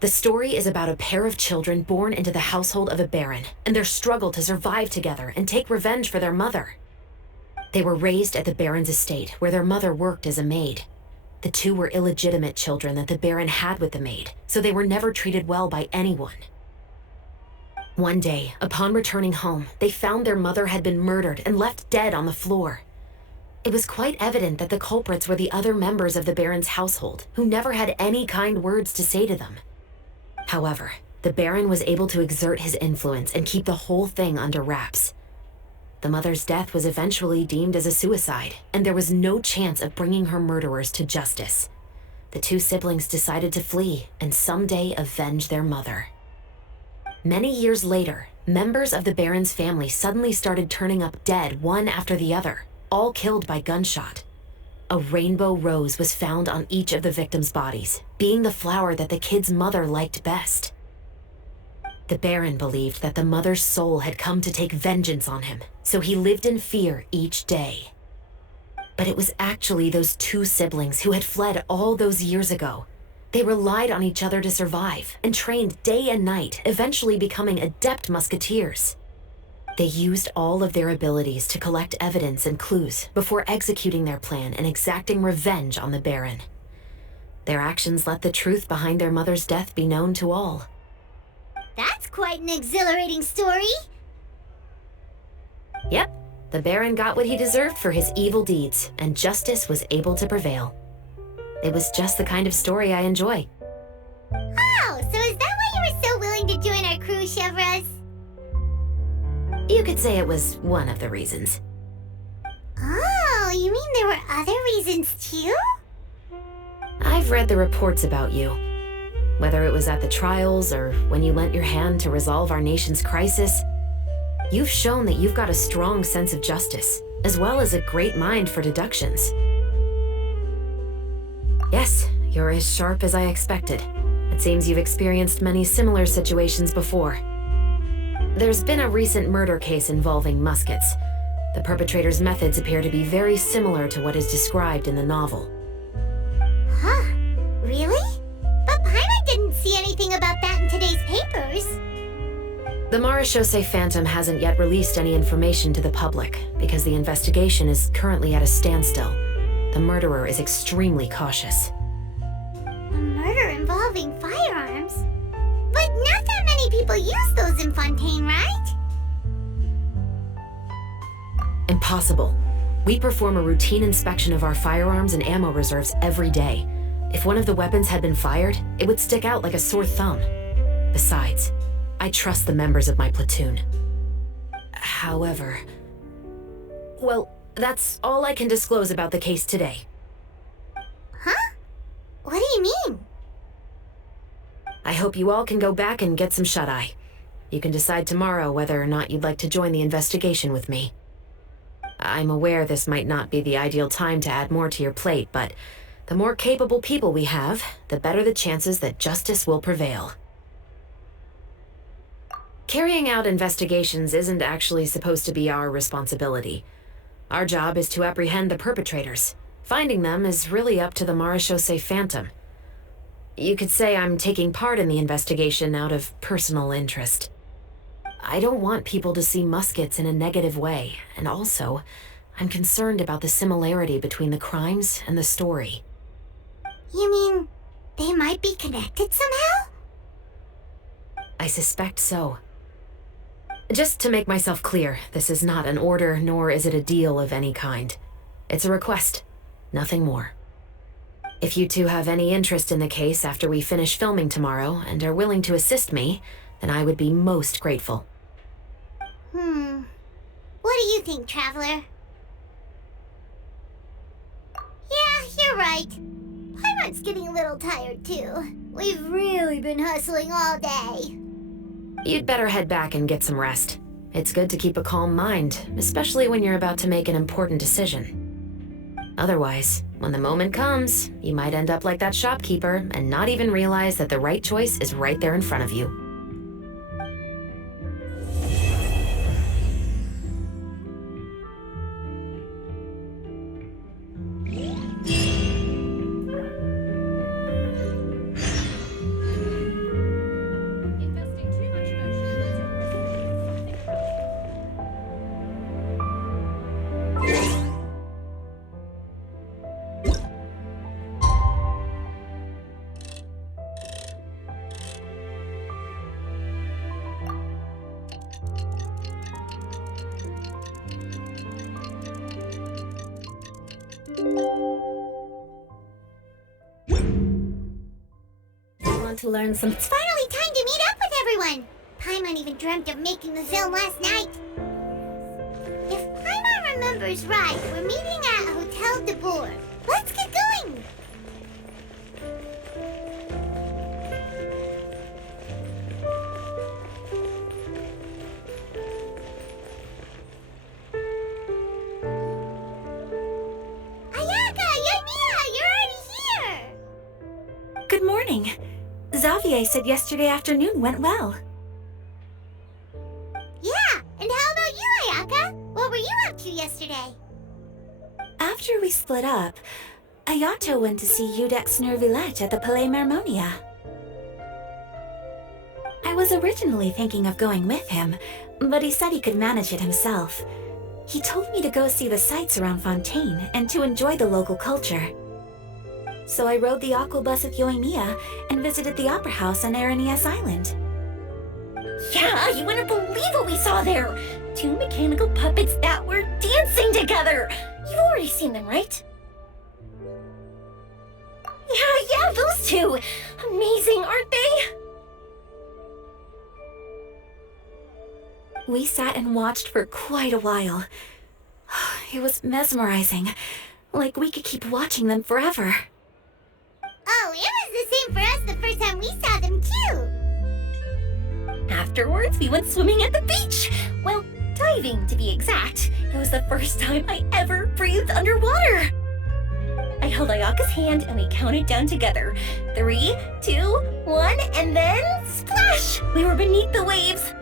The story is about a pair of children born into the household of a baron and their struggle to survive together and take revenge for their mother. They were raised at the baron's estate where their mother worked as a maid. The two were illegitimate children that the baron had with the maid, so they were never treated well by anyone. One day, upon returning home, they found their mother had been murdered and left dead on the floor. It was quite evident that the culprits were the other members of the baron's household, who never had any kind words to say to them. However, the baron was able to exert his influence and keep the whole thing under wraps. The mother's death was eventually deemed as a suicide, and there was no chance of bringing her murderers to justice. The two siblings decided to flee and someday avenge their mother. Many years later, members of the baron's family suddenly started turning up dead one after the other, all killed by gunshot. A rainbow rose was found on each of the victims' bodies, being the flower that the kid's mother liked best. The baron believed that the mother's soul had come to take vengeance on him, so he lived in fear each day. But it was actually those two siblings who had fled all those years ago. They relied on each other to survive and trained day and night, eventually becoming adept musketeers. They used all of their abilities to collect evidence and clues before executing their plan and exacting revenge on the Baron. Their actions let the truth behind their mother's death be known to all. That's quite an exhilarating story. Yep, the Baron got what he deserved for his evil deeds, and justice was able to prevail. It was just the kind of story I enjoy. Oh, so is that why you were so willing to join our crew, Chevreuse? You could say it was one of the reasons. Oh, you mean there were other reasons too? I've read the reports about you. Whether it was at the trials or when you lent your hand to resolve our nation's crisis, you've shown that you've got a strong sense of justice, as well as a great mind for deductions. Yes, you're as sharp as I expected. It seems you've experienced many similar situations before. There's been a recent murder case involving muskets. The perpetrator's methods appear to be very similar to what is described in the novel. Huh? Really? But Paimon didn't see anything about that in today's papers. The Marechaussee Phantom hasn't yet released any information to the public because the investigation is currently at a standstill. The murderer is extremely cautious. A murder involving firearms? But not that many people use those in Fontaine, right? Impossible. We perform a routine inspection of our firearms and ammo reserves every day. If one of the weapons had been fired, it would stick out like a sore thumb. Besides, I trust the members of my platoon. However... Well, that's all I can disclose about the case today. Huh? What do you mean? I hope you all can go back and get some shut-eye. You can decide tomorrow whether or not you'd like to join the investigation with me. I'm aware this might not be the ideal time to add more to your plate, but the more capable people we have, the better the chances that justice will prevail. Carrying out investigations isn't actually supposed to be our responsibility. Our job is to apprehend the perpetrators. Finding them is really up to the Marechaussee Phantom. You could say I'm taking part in the investigation out of personal interest. I don't want people to see muskets in a negative way, and also, I'm concerned about the similarity between the crimes and the story. You mean they might be connected somehow? I suspect so. Just to make myself clear, this is not an order, nor is it a deal of any kind. It's a request, nothing more. If you two have any interest in the case after we finish filming tomorrow and are willing to assist me, then I would be most grateful. What do you think, Traveler? Yeah, you're right. Paimon's getting a little tired too. We've really been hustling all day. You'd better head back and get some rest. It's good to keep a calm mind, especially when you're about to make an important decision. Otherwise, when the moment comes, you might end up like that shopkeeper and not even realize that the right choice is right there in front of you. To learn some. It's finally time to meet up with everyone! Paimon even dreamt of making the film last night. If Paimon remembers right, we're meeting at Hotel Debord. Let's get going! Ayaka! Ymira! You're already here! Good morning. Xavier said yesterday afternoon went well. Yeah, and how about you, Ayaka? What were you up to yesterday? After we split up, Ayato went to see Udex Nervillette at the Palais Marmonia. I was originally thinking of going with him, but he said he could manage it himself. He told me to go see the sights around Fontaine and to enjoy the local culture. So I rode the aqua bus with Yoimiya and visited the opera house on Aranias Island. Yeah, you wouldn't believe what we saw there! 2 mechanical puppets that were dancing together! You've already seen them, right? Yeah, those two! Amazing, aren't they? We sat and watched for quite a while. It was mesmerizing. Like we could keep watching them forever. Oh, it was the same for us the first time we saw them, too. Afterwards, we went swimming at the beach! Well, diving, to be exact. It was the first time I ever breathed underwater! I held Ayaka's hand and we counted down together. 3, 2, 1, and then splash! We were beneath the waves.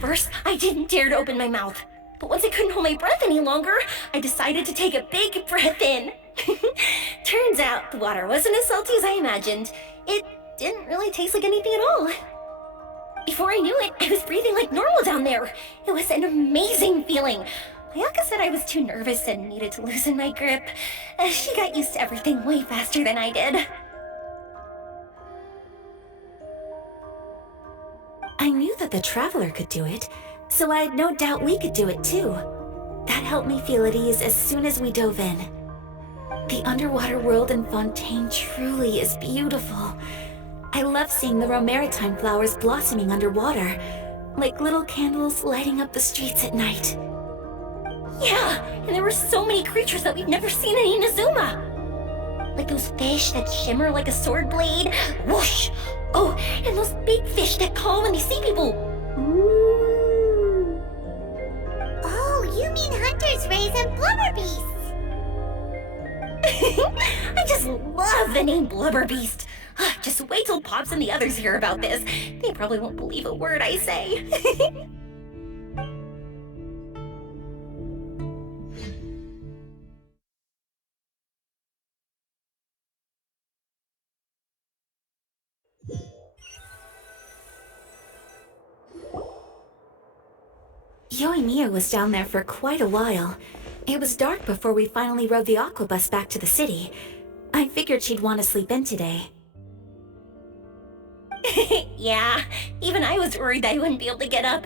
First, I didn't dare to open my mouth. But once I couldn't hold my breath any longer, I decided to take a big breath in. Turns out the water wasn't as salty as I imagined. It didn't really taste like anything at all. Before I knew it, I was breathing like normal down there. It was an amazing feeling. Ayaka said I was too nervous and needed to loosen my grip. She got used to everything way faster than I did. I knew that the Traveler could do it, so I had no doubt we could do it too. That helped me feel at ease as soon as we dove in. The underwater world in Fontaine truly is beautiful. I love seeing the romaritime flowers blossoming underwater, like little candles lighting up the streets at night. Yeah, and there were so many creatures that we've never seen in Inazuma. Like those fish that shimmer like a sword blade. Whoosh! Oh, and those big fish that call when they see people. Ooh. Oh, you mean hunter's rays and blubber beasts. I just love the name Blubber Beast. Just wait till Pops and the others hear about this. They probably won't believe a word I say. Yoimiya was down there for quite a while. It was dark before we finally rode the aqua bus back to the city. I figured she'd want to sleep in today. Yeah, even I was worried that I wouldn't be able to get up.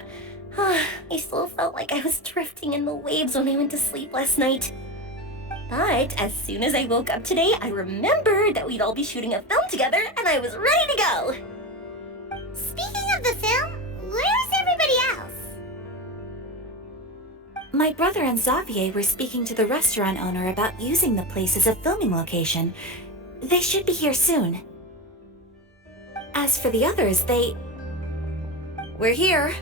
I still felt like I was drifting in the waves when I went to sleep last night. But as soon as I woke up today, I remembered that we'd all be shooting a film together, and I was ready to go! Speaking of the film, where's everybody else? My brother and Xavier were speaking to the restaurant owner about using the place as a filming location. They should be here soon. As for the others, We're here.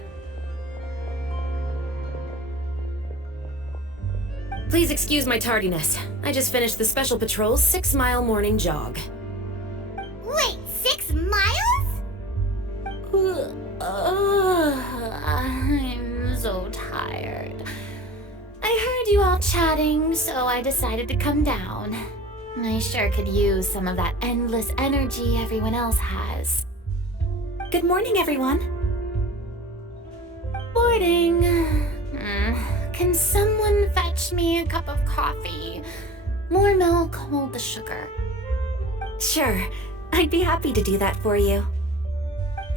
Please excuse my tardiness. I just finished the Special Patrol's 6-mile morning jog. Wait, 6 miles? I'm so tired. I heard you all chatting, so I decided to come down. I sure could use some of that endless energy everyone else has. Good morning, everyone. Morning. Can someone fetch me a cup of coffee? More milk, hold the sugar. Sure, I'd be happy to do that for you.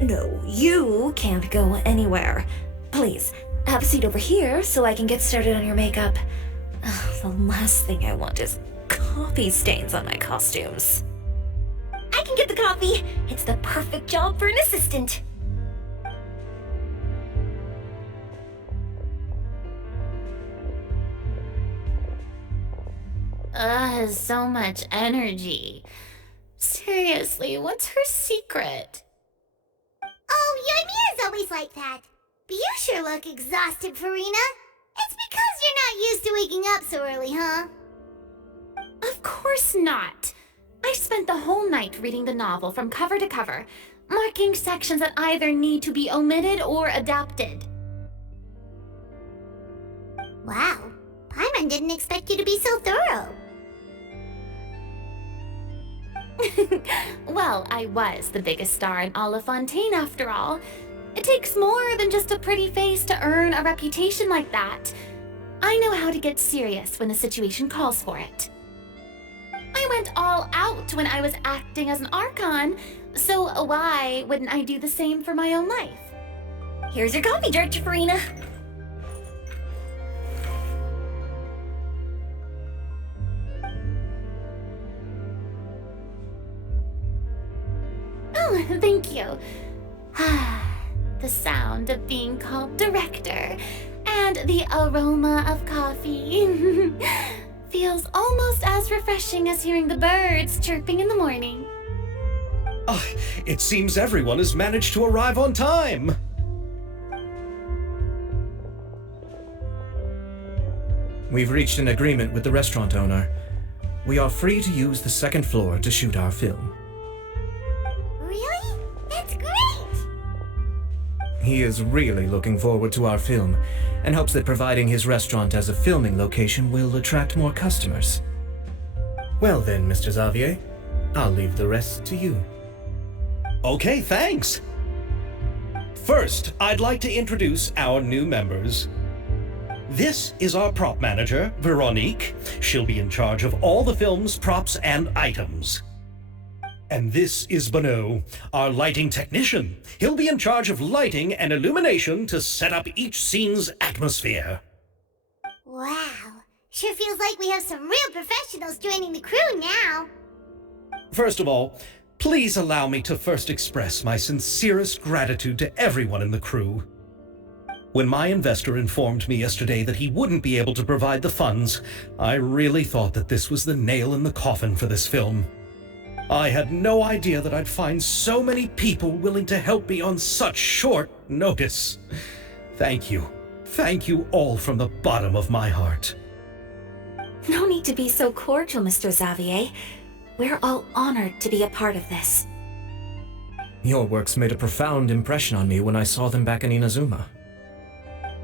No, you can't go anywhere. Please, have a seat over here so I can get started on your makeup. The last thing I want is coffee stains on my costumes. I can get the coffee! It's the perfect job for an assistant! So much energy. Seriously, what's her secret? Oh, Yoimiya's always like that. But you sure look exhausted, Furina. It's because you're not used to waking up so early, huh? Of course not. I spent the whole night reading the novel from cover to cover, marking sections that either need to be omitted or adapted. Wow, Paimon didn't expect you to be so thorough. Well, I was the biggest star in all of Fontaine after all. It takes more than just a pretty face to earn a reputation like that. I know how to get serious when the situation calls for it. I went all out when I was acting as an Archon, so why wouldn't I do the same for my own life? Here's your coffee, Director Furina. Oh, thank you. The sound of being called director and the aroma of coffee feels almost as refreshing as hearing the birds chirping in the morning. Ah, it seems everyone has managed to arrive on time. We've reached an agreement with the restaurant owner. We are free to use the second floor to shoot our film. Really? That's great! He is really looking forward to our film and hopes that providing his restaurant as a filming location will attract more customers. Well then, Mr. Xavier, I'll leave the rest to you. Okay, thanks. First, I'd like to introduce our new members. This is our prop manager, Veronique. She'll be in charge of all the film's props and items. And this is Bonneau, our lighting technician. He'll be in charge of lighting and illumination to set up each scene's atmosphere. Wow, sure feels like we have some real professionals joining the crew now. First of all, please allow me to first express my sincerest gratitude to everyone in the crew. When my investor informed me yesterday that he wouldn't be able to provide the funds, I really thought that this was the nail in the coffin for this film. I had no idea that I'd find so many people willing to help me on such short notice. Thank you. Thank you all from the bottom of my heart. No need to be so cordial, Mr. Xavier. We're all honored to be a part of this. Your works made a profound impression on me when I saw them back in Inazuma.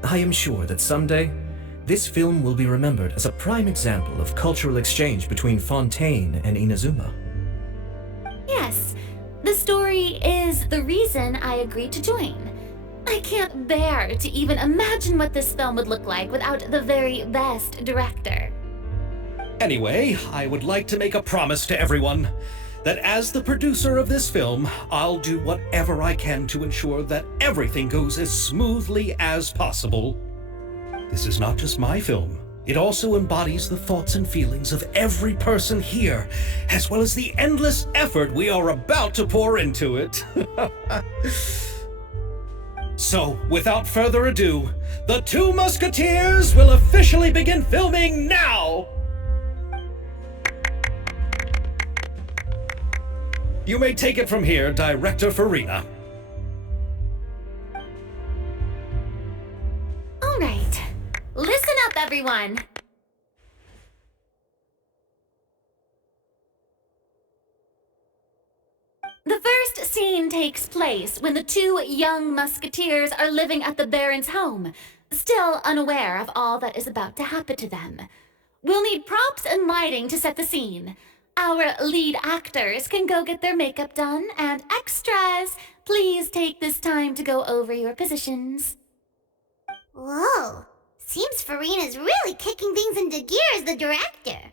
I am sure that someday, this film will be remembered as a prime example of cultural exchange between Fontaine and Inazuma. Yes, the story is the reason I agreed to join. I can't bear to even imagine what this film would look like without the very best director. Anyway, I would like to make a promise to everyone that as the producer of this film, I'll do whatever I can to ensure that everything goes as smoothly as possible. This is not just my film. It also embodies the thoughts and feelings of every person here, as well as the endless effort we are about to pour into it. So, without further ado, the Two Musketeers will officially begin filming now! You may take it from here, Director Furina. All right, listen up, everyone. The first scene takes place when the two young musketeers are living at the Baron's home, still unaware of all that is about to happen to them. We'll need props and lighting to set the scene. Our lead actors can go get their makeup done, and extras, please take this time to go over your positions. Whoa, seems Furina's really kicking things into gear as the director.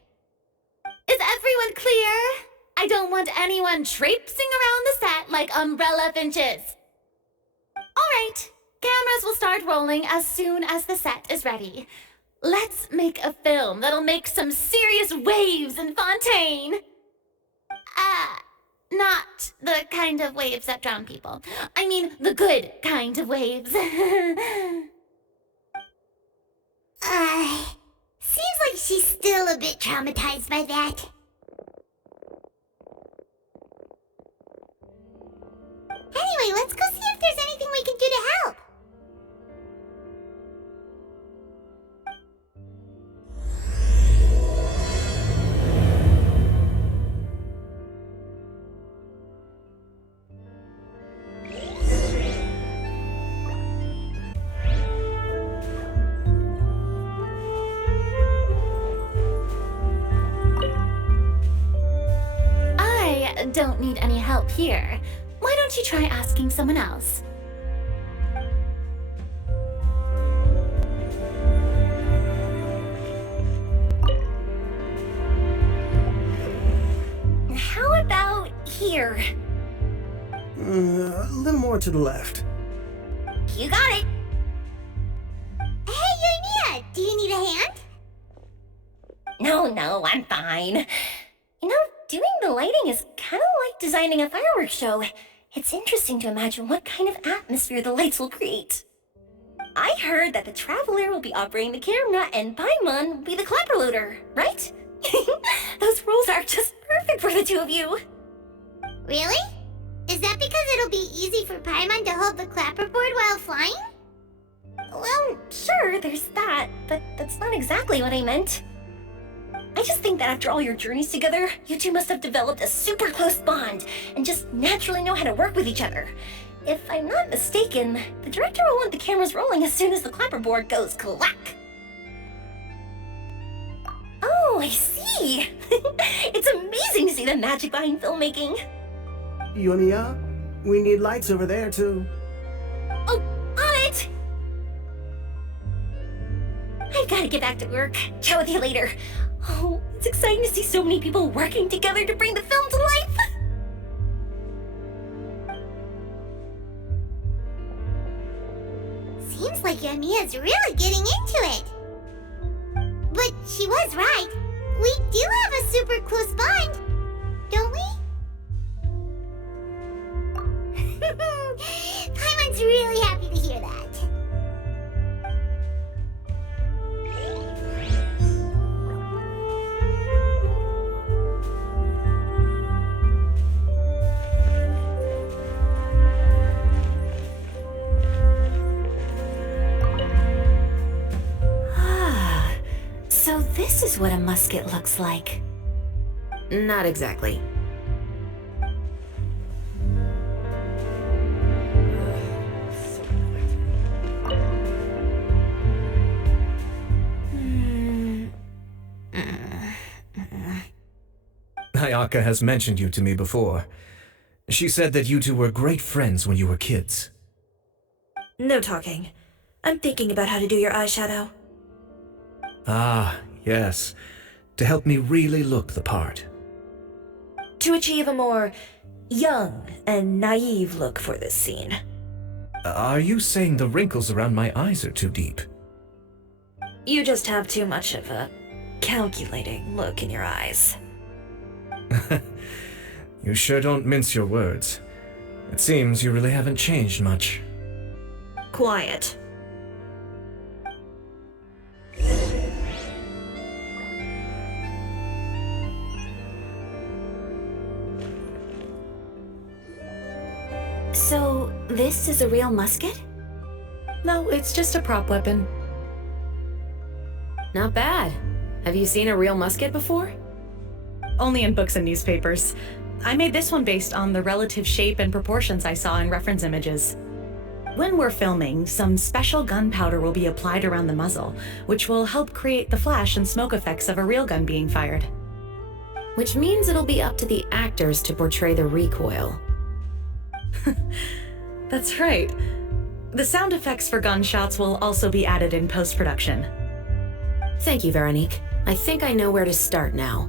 Is everyone clear? I don't want anyone traipsing around the set like umbrella finches. All right, cameras will start rolling as soon as the set is ready. Let's make a film that'll make some serious waves in Fontaine. Not the kind of waves that drown people. I mean, the good kind of waves. Seems like she's still a bit traumatized by that. Anyway, let's go see if there's anything we can do to help. don't need any help here. Why don't you try asking someone else? How about here? A little more to the left. You got it. Hey, Yonia, do you need a hand? No, I'm fine. You know, doing the lighting is kind of like designing a fireworks show. It's interesting to imagine what kind of atmosphere the lights will create. I heard that the Traveler will be operating the camera and Paimon will be the clapper loader, right? Those roles are just perfect for the two of you. Really? Is that because it'll be easy for Paimon to hold the clapperboard while flying? Well, sure, there's that, but that's not exactly what I meant. I just think that after all your journeys together, you two must have developed a super close bond and just naturally know how to work with each other. If I'm not mistaken, the director will want the cameras rolling as soon as the clapperboard goes clack. Oh, I see! It's amazing to see the magic behind filmmaking. Yonia, we need lights over there too. Oh, on it! I've got to get back to work. Chat with you later. Oh, it's exciting to see so many people working together to bring the film to life. Seems like Yonia's really getting into it. But she was right. We do have a super close bond, don't we? Paimon's really happy to hear that. So this is what a musket looks like. Not exactly. Ayaka has mentioned you to me before. She said that you two were great friends when you were kids. No talking. I'm thinking about how to do your eyeshadow. Ah, yes. To help me really look the part. To achieve a more young and naive look for this scene. Are you saying the wrinkles around my eyes are too deep? You just have too much of a calculating look in your eyes. You sure don't mince your words. It seems you really haven't changed much. Quiet. So, this is a real musket? No, it's just a prop weapon. Not bad. Have you seen a real musket before? Only in books and newspapers. I made this one based on the relative shape and proportions I saw in reference images. When we're filming, some special gunpowder will be applied around the muzzle, which will help create the flash and smoke effects of a real gun being fired. Which means it'll be up to the actors to portray the recoil. That's right. The sound effects for gunshots will also be added in post-production. Thank you, Veronique. I think I know where to start now.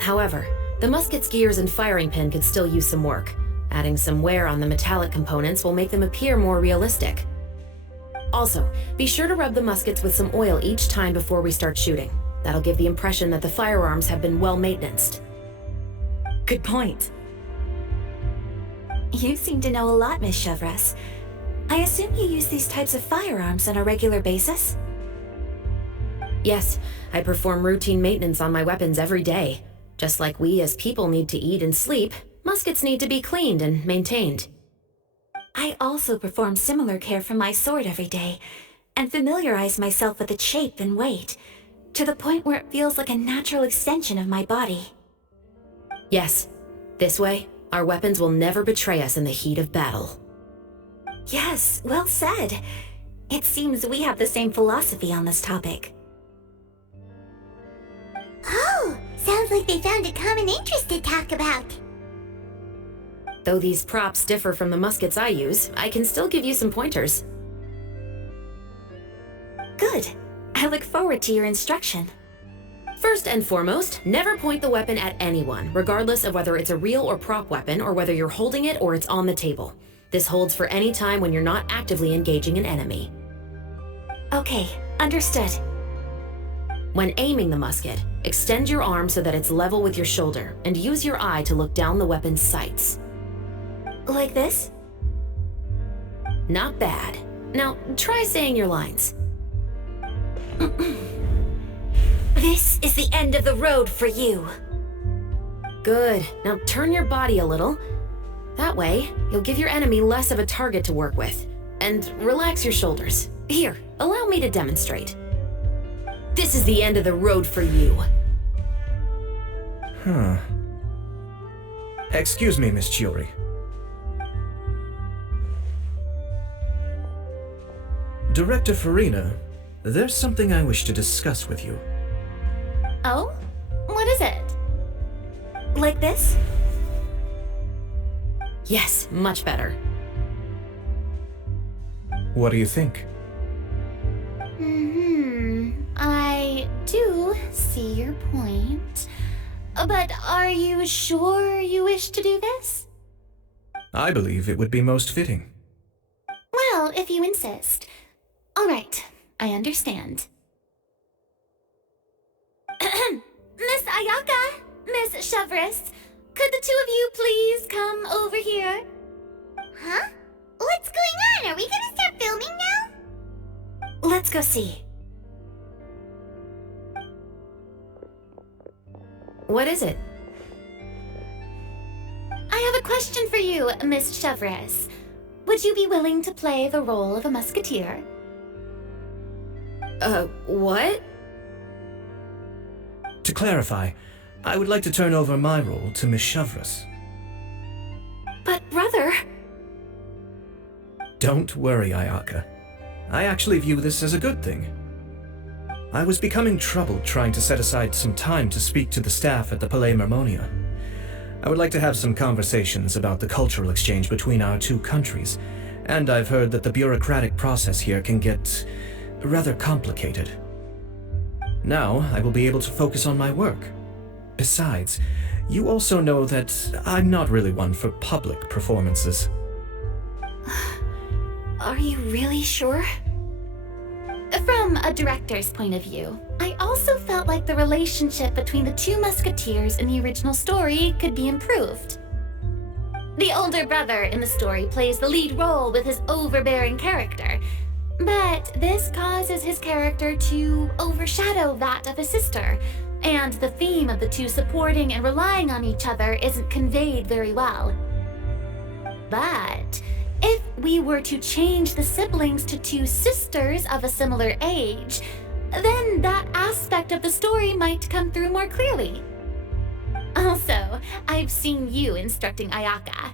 However, the musket's gears and firing pin could still use some work. Adding some wear on the metallic components will make them appear more realistic. Also, be sure to rub the muskets with some oil each time before we start shooting. That'll give the impression that the firearms have been well maintained. Good point. You seem to know a lot, Miss Chevreuse. I assume you use these types of firearms on a regular basis? Yes, I perform routine maintenance on my weapons every day. Just like we as people need to eat and sleep, muskets need to be cleaned and maintained. I also perform similar care for my sword every day, and familiarize myself with its shape and weight, to the point where it feels like a natural extension of my body. Yes, this way, our weapons will never betray us in the heat of battle. Yes, well said. It seems we have the same philosophy on this topic. Oh, sounds like they found a common interest to talk about. Though these props differ from the muskets I use, I can still give you some pointers. Good. I look forward to your instruction. First and foremost, never point the weapon at anyone, regardless of whether it's a real or prop weapon or whether you're holding it or it's on the table. This holds for any time when you're not actively engaging an enemy. Okay, understood. When aiming the musket, extend your arm so that it's level with your shoulder and use your eye to look down the weapon's sights. Like this? Not bad. Now, try saying your lines. This is the end of the road for you. Good. Now turn your body a little. That way, you'll give your enemy less of a target to work with. And relax your shoulders. Here, allow me to demonstrate. This is the end of the road for you. Huh. Excuse me, Miss Chiori. Director Furina, there's something I wish to discuss with you. Oh? What is it? Like this? Yes, much better. What do you think? I do see your point. But are you sure you wish to do this? I believe it would be most fitting. Well, if you insist. All right, I understand. Miss Ayaka, Miss Chevreuse, could the two of you please come over here? Huh? What's going on? Are we gonna start filming now? Let's go see. What is it? I have a question for you, Miss Chevreuse. Would you be willing to play the role of a musketeer? What? To clarify, I would like to turn over my role to Miss Chevreuse. But brother... Don't worry, Ayaka. I actually view this as a good thing. I was becoming troubled trying to set aside some time to speak to the staff at the Palais Mermonia. I would like to have some conversations about the cultural exchange between our two countries, and I've heard that the bureaucratic process here can get rather complicated. Now, I will be able to focus on my work. Besides, you also know that I'm not really one for public performances. Are you really sure? From a director's point of view, I also felt like the relationship between the two musketeers in the original story could be improved. The older brother in the story plays the lead role with his overbearing character, but this causes his character to overshadow that of his sister, and the theme of the two supporting and relying on each other isn't conveyed very well. But if we were to change the siblings to two sisters of a similar age, then that aspect of the story might come through more clearly. Also, I've seen you instructing Ayaka.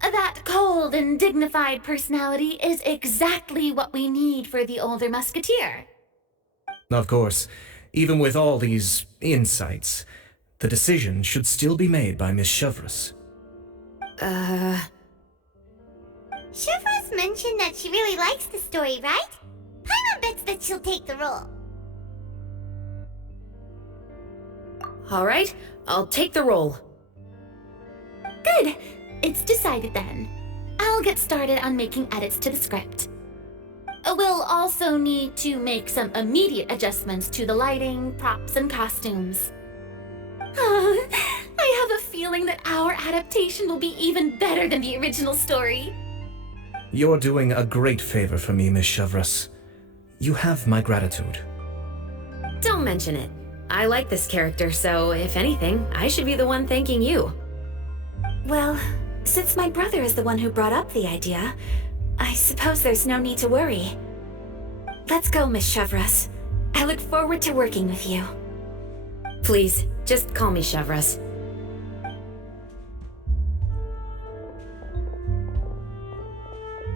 That cold and dignified personality is exactly what we need for the older musketeer. Of course, even with all these insights, the decision should still be made by Miss Chevreuse. Chevreuse mentioned that she really likes the story, right? Paimon bets that she'll take the role. All right, I'll take the role. Good. It's decided then. I'll get started on making edits to the script. We'll also need to make some immediate adjustments to the lighting, props, and costumes. I have a feeling that our adaptation will be even better than the original story. You're doing a great favor for me, Miss Chevreuse. You have my gratitude. Don't mention it. I like this character, so if anything, I should be the one thanking you. Well, since my brother is the one who brought up the idea, I suppose there's no need to worry. Let's go, Miss Chevreuse. I look forward to working with you. Please, just call me Chevreuse.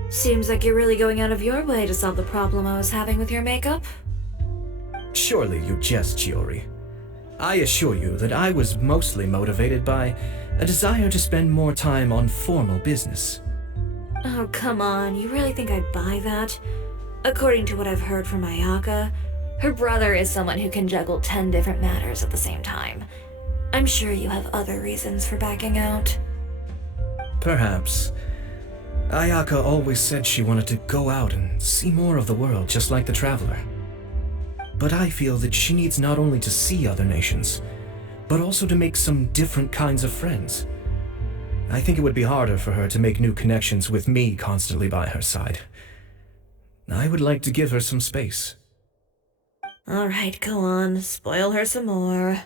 Seems like you're really going out of your way to solve the problem I was having with your makeup. Surely you jest, Chiori. I assure you that I was mostly motivated by a desire to spend more time on formal business. Oh, come on. You really think I'd buy that? According to what I've heard from Ayaka, her brother is someone who can juggle 10 different matters at the same time. I'm sure you have other reasons for backing out. Perhaps. Ayaka always said she wanted to go out and see more of the world, just like the Traveler. But I feel that she needs not only to see other nations, but also to make some different kinds of friends. I think it would be harder for her to make new connections with me constantly by her side. I would like to give her some space. Alright, go on. Spoil her some more.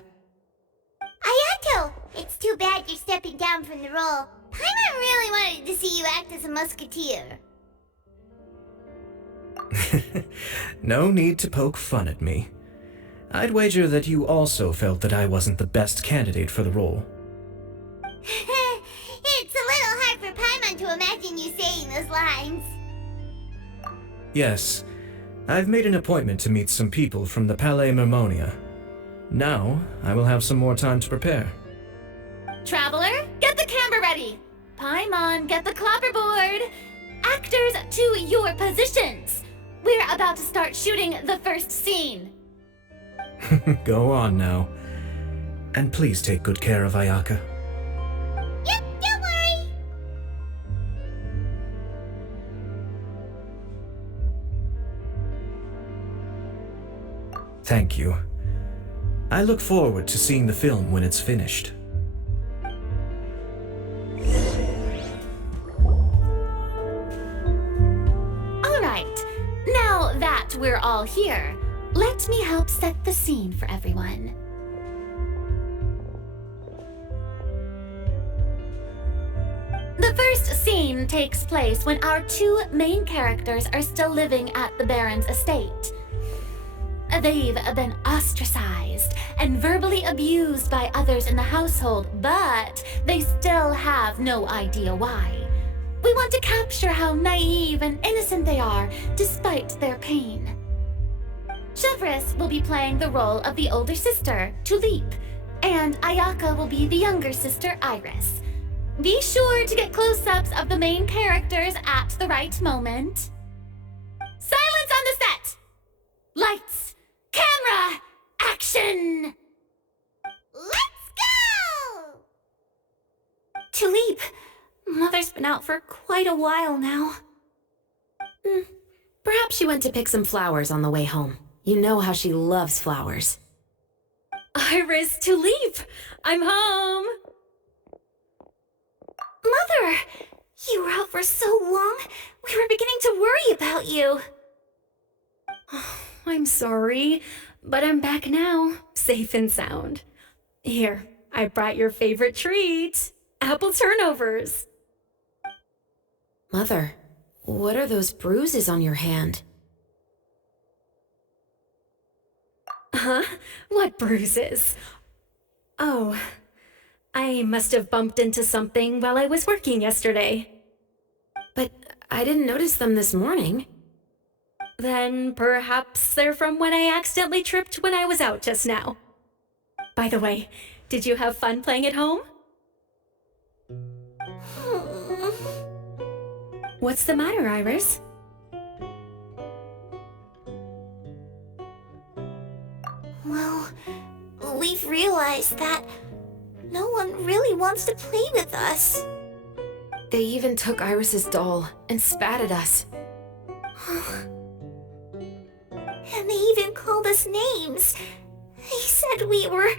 Ayato! It's too bad you're stepping down from the role. Paimon really wanted to see you act as a musketeer. No need to poke fun at me. I'd wager that you also felt that I wasn't the best candidate for the role. It's a little hard for Paimon to imagine you saying those lines. Yes, I've made an appointment to meet some people from the Palais Mermonia. Now, I will have some more time to prepare. Traveler, get the camera ready. Paimon, get the clapperboard. Actors, to your positions. We're about to start shooting the first scene. Go on now. And please take good care of Ayaka. Yep, don't worry. Thank you. I look forward to seeing the film when it's finished. Now that we're all here, let me help set the scene for everyone. The first scene takes place when our two main characters are still living at the Baron's estate. They've been ostracized and verbally abused by others in the household, but they still have no idea why. We want to capture how naive and innocent they are, despite their pain. Chevreuse will be playing the role of the older sister, Tulip, and Ayaka will be the younger sister, Iris. Be sure to get close-ups of the main characters at the right moment. Silence on the set! Lights, camera, action! Let's go! Tulip, Mother's been out for quite a while now. Perhaps she went to pick some flowers on the way home. You know how she loves flowers. Iris, Tulip, I'm home. Mother, you were out for so long, we were beginning to worry about you. I'm sorry, but I'm back now, safe and sound. Here, I brought your favorite treat, apple turnovers. Mother, what are those bruises on your hand? Huh? What bruises? Oh, I must have bumped into something while I was working yesterday. But I didn't notice them this morning. Then perhaps they're from when I accidentally tripped when I was out just now. By the way, did you have fun playing at home? What's the matter, Iris? Well, we've realized that no one really wants to play with us. They even took Iris's doll and spat at us. And they even called us names. They said we were...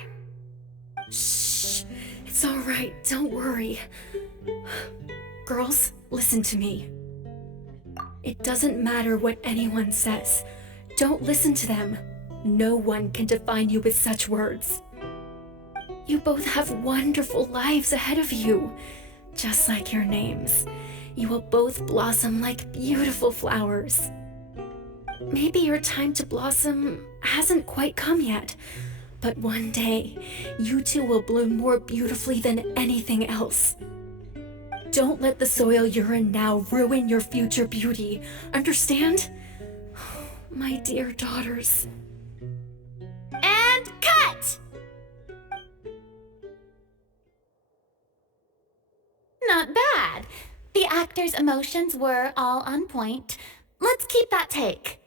Shh. It's all right. Don't worry. Girls, listen to me. It doesn't matter what anyone says. Don't listen to them. No one can define you with such words. You both have wonderful lives ahead of you. Just like your names. You will both blossom like beautiful flowers. Maybe your time to blossom hasn't quite come yet, but one day, you two will bloom more beautifully than anything else. Don't let the soil you're in now ruin your future beauty. Understand? My dear daughters. And cut! actors' emotions were all on point. Let's keep that take.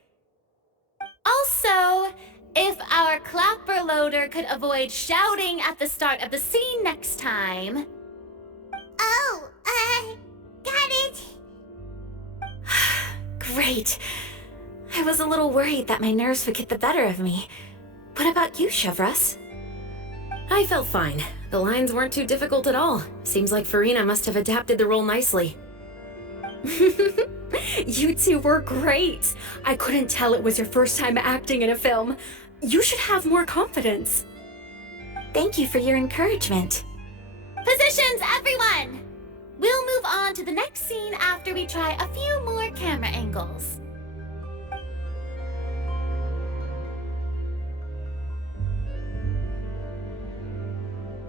Also, if our clapper loader could avoid shouting at the start of the scene next time... Oh, got it. Great. I was a little worried that my nerves would get the better of me. What about you, Chevreuse? I felt fine. The lines weren't too difficult at all. Seems like Furina must have adapted the role nicely. You two were great. I couldn't tell it was your first time acting in a film. You should have more confidence. Thank you for your encouragement. Positions, everyone! We'll move on to the next scene after we try a few more camera angles.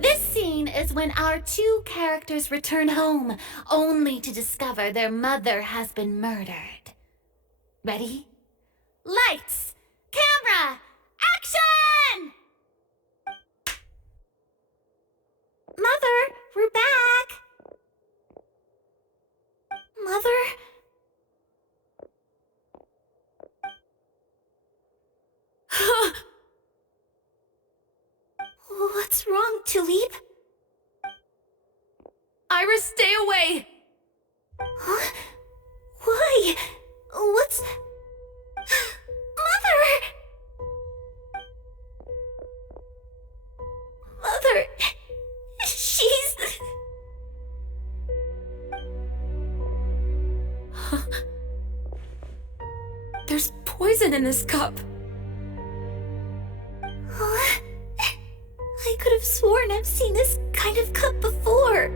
This scene is when our two characters return home, only to discover their mother has been murdered. Ready? Lights! Camera! Action! Mother, we're back! Mother? What's wrong, Tulip? Iris, stay away! Huh? Why? What's... Mother! Mother... She's... There's poison in this cup. Huh? I could have sworn I've seen this kind of cup before.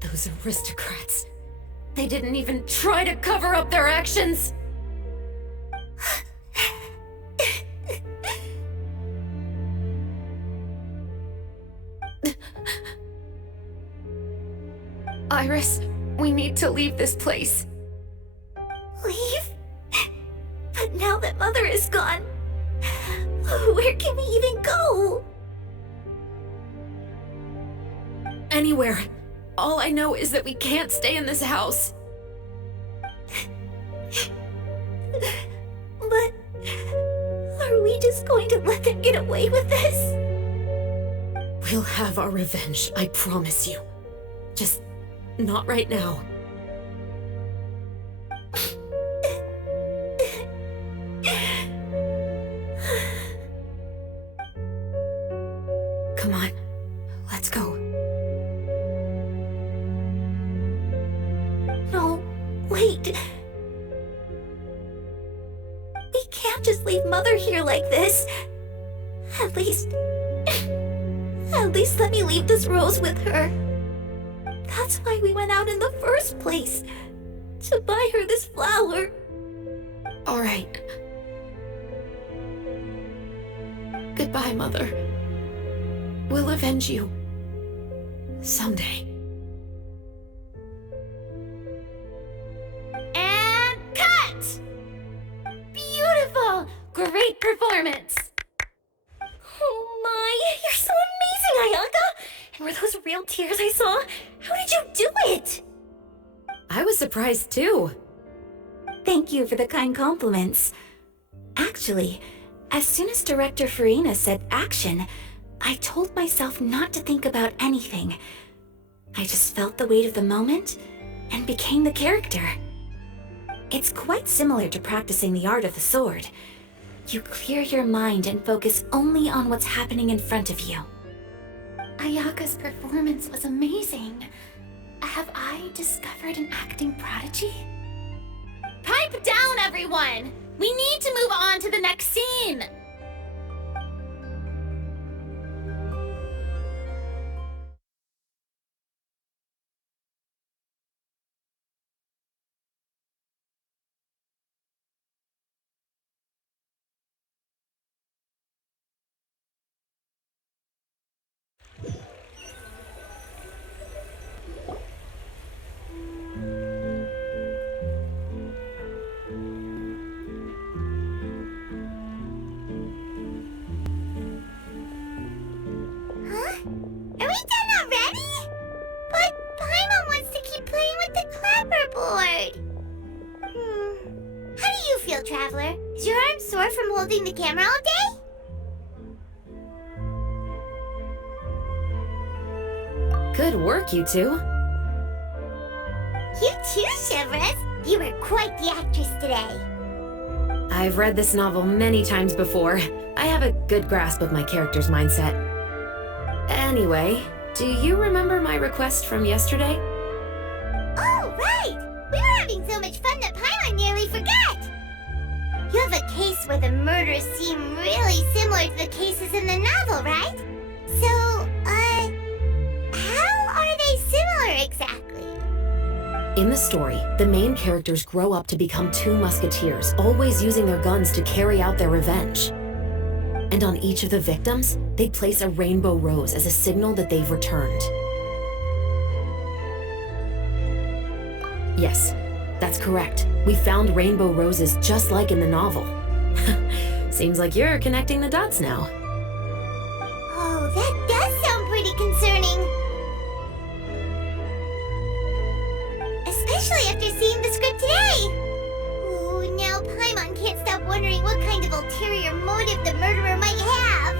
Those aristocrats. They didn't even try to cover up their actions. Iris, we need to leave this place. Leave? But now that Mother is gone, where can we even go? Anywhere. All I know is that we can't stay in this house. But are we just going to let them get away with this? We'll have our revenge, I promise you. Just not right now. Come on, let's go. No, wait. We can't just leave Mother here like this. At least let me leave this rose with her. That's why we went out in the first place. To buy her this flower. All right. Goodbye, Mother. We'll avenge you. Someday. And cut! Beautiful! Great performance! Oh my, you're so amazing, Ayaka! And were those real tears I saw? How did you do it? I was surprised too. Thank you for the kind compliments. Actually, as soon as Director Furina said action, I told myself not to think about anything. I just felt the weight of the moment and became the character. It's quite similar to practicing the art of the sword. You clear your mind and focus only on what's happening in front of you. Ayaka's performance was amazing. Have I discovered an acting prodigy? Pipe down, everyone! We need to move on to the next scene! feel, Traveler? Is your arm sore from holding the camera all day? Good work, you two. You too, Chevreuse. You were quite the actress today. I've read this novel many times before. I have a good grasp of my character's mindset. Anyway, do you remember my request from yesterday? Oh, right! We were having so much fun that Paimon nearly forgot! You have a case where the murders seem really similar to the cases in the novel, right? So, how are they similar exactly? In the story, the main characters grow up to become two musketeers, always using their guns to carry out their revenge. And on each of the victims, they place a rainbow rose as a signal that they've returned. Yes, that's correct. We found rainbow roses just like in the novel. Seems like you're connecting the dots now. Oh, that does sound pretty concerning. Especially after seeing the script today. Oh, now Paimon can't stop wondering what kind of ulterior motive the murderer might have.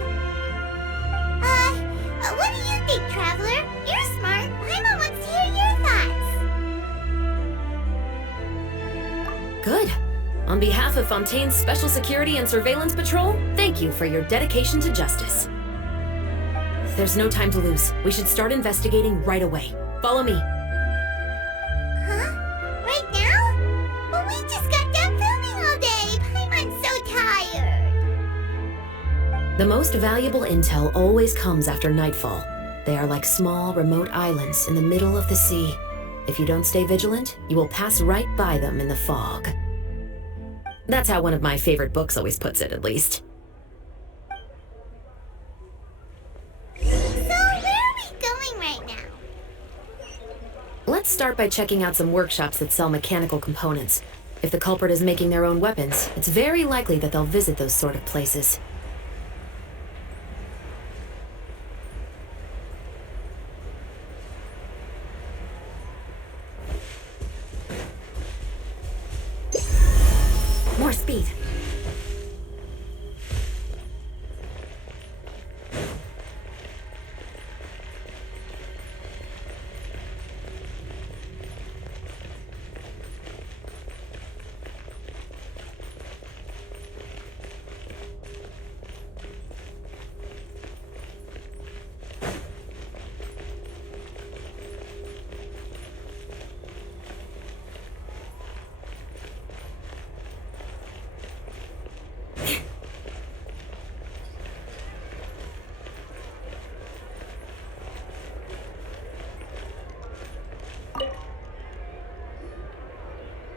What do you think, Traveler? You're smart. Paimon wants to hear your thoughts. Good. On behalf of Fontaine's Special Security and Surveillance Patrol, thank you for your dedication to justice. There's no time to lose. We should start investigating right away. Follow me. Huh? Right now? But we just got done filming all day. Paimon's so tired. The most valuable intel always comes after nightfall. They are like small, remote islands in the middle of the sea. If you don't stay vigilant, you will pass right by them in the fog. That's how one of my favorite books always puts it, at least. So, where are we going right now? Let's start by checking out some workshops that sell mechanical components. If the culprit is making their own weapons, it's very likely that they'll visit those sort of places. More speed.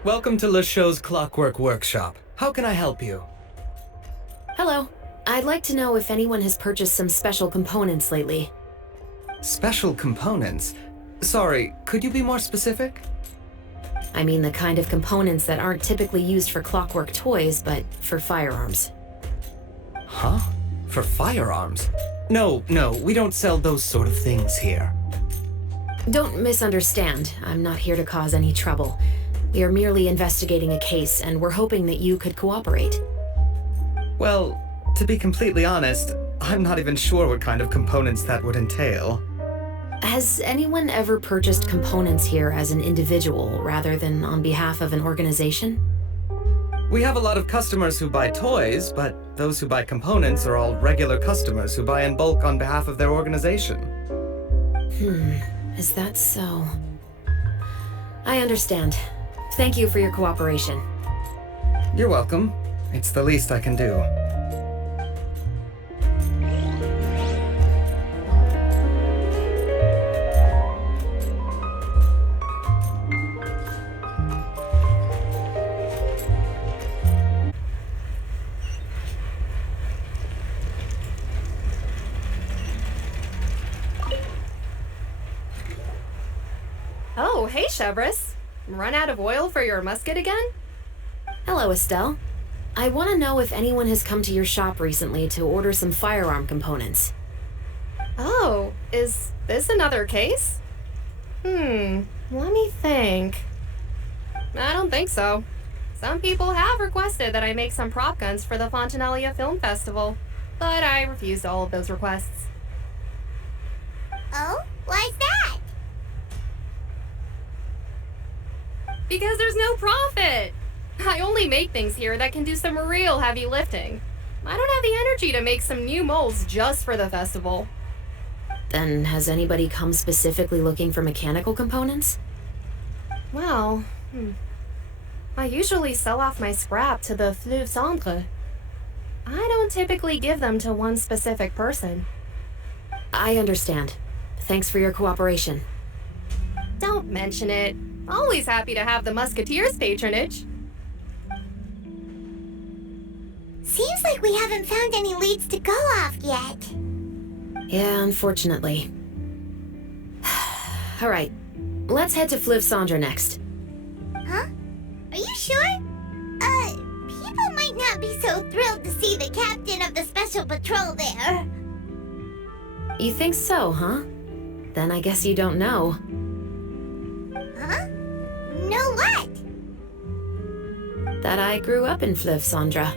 Welcome to Leschots' Clockwork Workshop. How can I help you? Hello. I'd like to know if anyone has purchased some special components lately. Special components? Sorry, could you be more specific? I mean the kind of components that aren't typically used for clockwork toys, but for firearms. Huh? For firearms? No, we don't sell those sort of things here. Don't misunderstand. I'm not here to cause any trouble. We are merely investigating a case, and we're hoping that you could cooperate. Well, to be completely honest, I'm not even sure what kind of components that would entail. Has anyone ever purchased components here as an individual rather than on behalf of an organization? We have a lot of customers who buy toys, but those who buy components are all regular customers who buy in bulk on behalf of their organization. Is that so? I understand. Thank you for your cooperation. You're welcome. It's the least I can do. Oh, hey, Chevreuse. Run out of oil for your musket again? Hello, Estelle. I want to know if anyone has come to your shop recently to order some firearm components. Oh, is this another case? Let me think. I don't think so. Some people have requested that I make some prop guns for the Fontanalia Film Festival, but I refused all of those requests. Oh? Why's that? Because there's no profit! I only make things here that can do some real heavy lifting. I don't have the energy to make some new molds just for the festival. Then has anybody come specifically looking for mechanical components? Well, I usually sell off my scrap to the fleuve cendre. I don't typically give them to one specific person. I understand. Thanks for your cooperation. Don't mention it. Always happy to have the Musketeers' patronage. Seems like we haven't found any leads to go off yet. Yeah, unfortunately. Alright, let's head to Fleuve Cendre next. Huh? Are you sure? People might not be so thrilled to see the captain of the special patrol there. You think so, huh? Then I guess you don't know. Huh? Know what? That I grew up in Fleuve Cendre.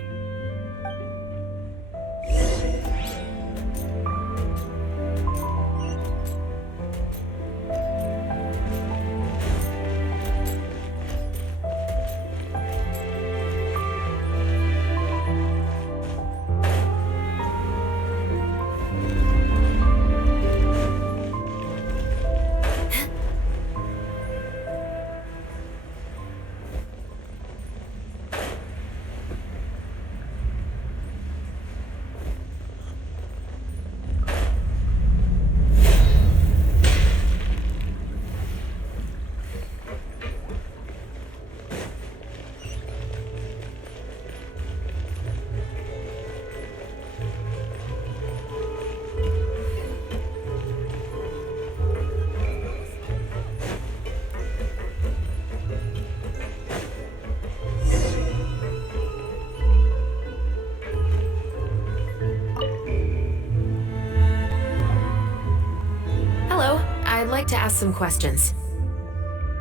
I'd like to ask some questions.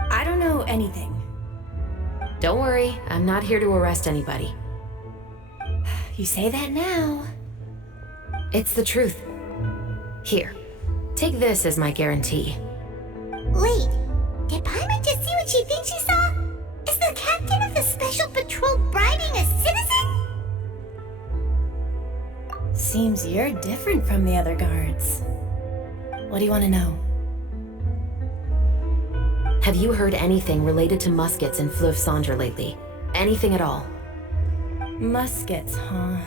I don't know anything. Don't worry, I'm not here to arrest anybody. You say that now. It's the truth. Here, take this as my guarantee. Wait, did Paimon just see what she thinks she saw? Is the captain of the special patrol bribing a citizen? Seems you're different from the other guards. What do you want to know? Have you heard anything related to muskets in Fleuve Cendre lately? Anything at all? Muskets, huh?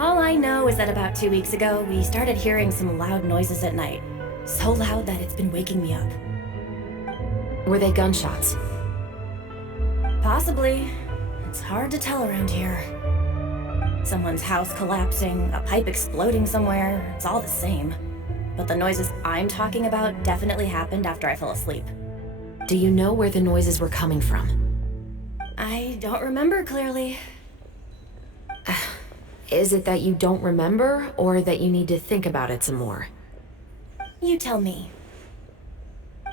All I know is that about 2 weeks ago, we started hearing some loud noises at night. So loud that it's been waking me up. Were they gunshots? Possibly. It's hard to tell around here. Someone's house collapsing, a pipe exploding somewhere, it's all the same. But the noises I'm talking about definitely happened after I fell asleep. Do you know where the noises were coming from? I don't remember clearly. Is it that you don't remember, or that you need to think about it some more? You tell me.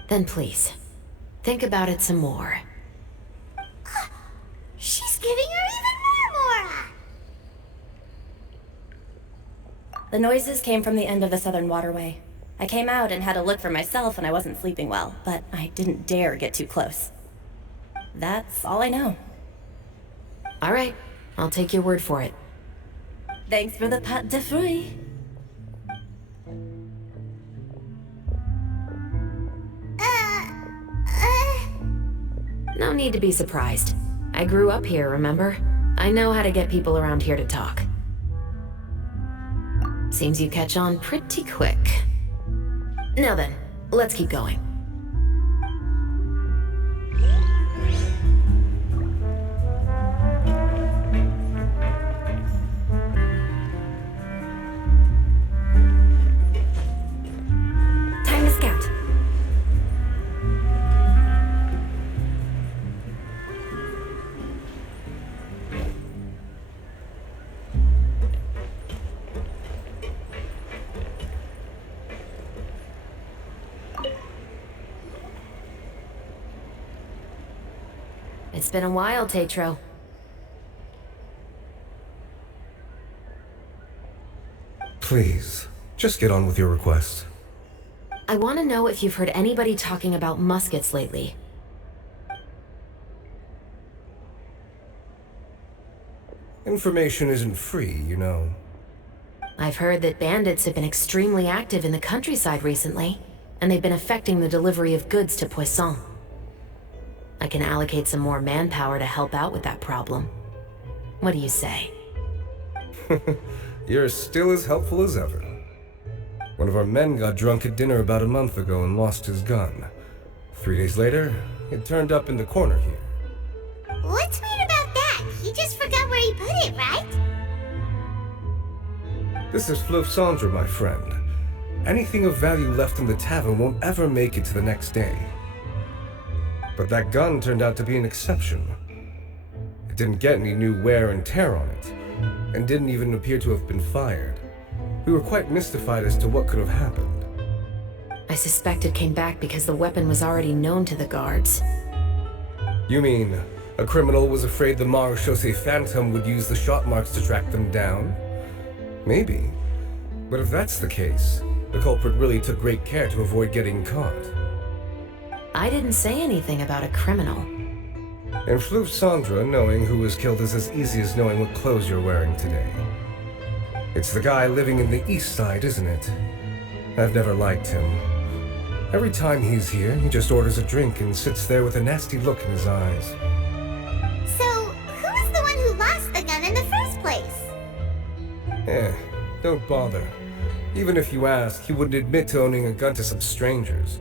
Then please, think about it some more. She's giving her even more Mora! The noises came from the end of the Southern Waterway. I came out and had a look for myself and I wasn't sleeping well, but I didn't dare get too close. That's all I know. All right, I'll take your word for it. Thanks for the pâte de fruits. No need to be surprised. I grew up here, remember? I know how to get people around here to talk. Seems you catch on pretty quick. Now then, let's keep going. Time to scout. It's been a while, Tetro. Please, just get on with your request. I want to know if you've heard anybody talking about muskets lately. Information isn't free, you know. I've heard that bandits have been extremely active in the countryside recently, and they've been affecting the delivery of goods to Poisson. I can allocate some more manpower to help out with that problem. What do you say? You're still as helpful as ever. One of our men got drunk at dinner about a month ago and lost his gun. 3 days later, it turned up in the corner here. What's weird about that? He just forgot where he put it, right? This is Fleuve Cendre, my friend. Anything of value left in the tavern won't ever make it to the next day. But that gun turned out to be an exception. It didn't get any new wear and tear on it, and didn't even appear to have been fired. We were quite mystified as to what could have happened. I suspect it came back because the weapon was already known to the guards. You mean, a criminal was afraid the Marechaussee Phantom would use the shot marks to track them down? Maybe. But if that's the case, the culprit really took great care to avoid getting caught. I didn't say anything about a criminal. In Fleuve Cendre, knowing who was killed is as easy as knowing what clothes you're wearing today. It's the guy living in the east side, isn't it? I've never liked him. Every time he's here, he just orders a drink and sits there with a nasty look in his eyes. So, who was the one who lost the gun in the first place? Don't bother. Even if you ask, he wouldn't admit to owning a gun to some strangers.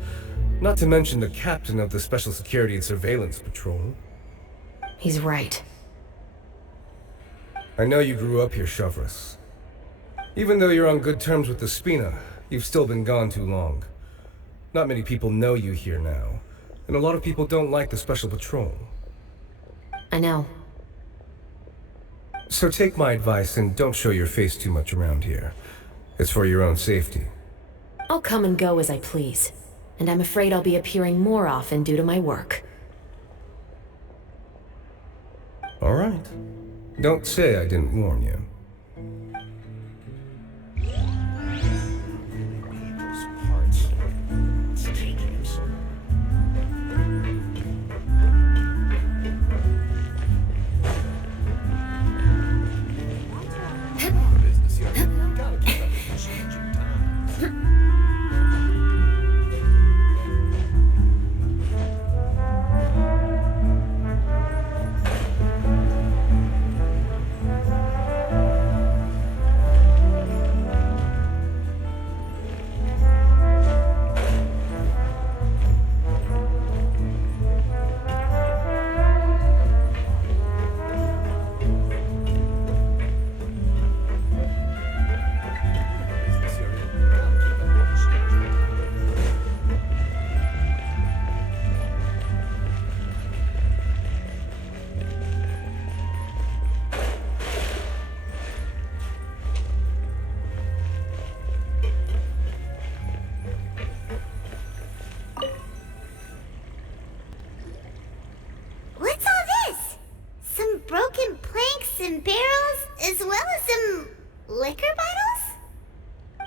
Not to mention the captain of the Special Security and Surveillance Patrol. He's right. I know you grew up here, Chevreuse. Even though you're on good terms with the Spina, you've still been gone too long. Not many people know you here now, and a lot of people don't like the Special Patrol. I know. So take my advice and don't show your face too much around here. It's for your own safety. I'll come and go as I please, and I'm afraid I'll be appearing more often due to my work. All right. Don't say I didn't warn you.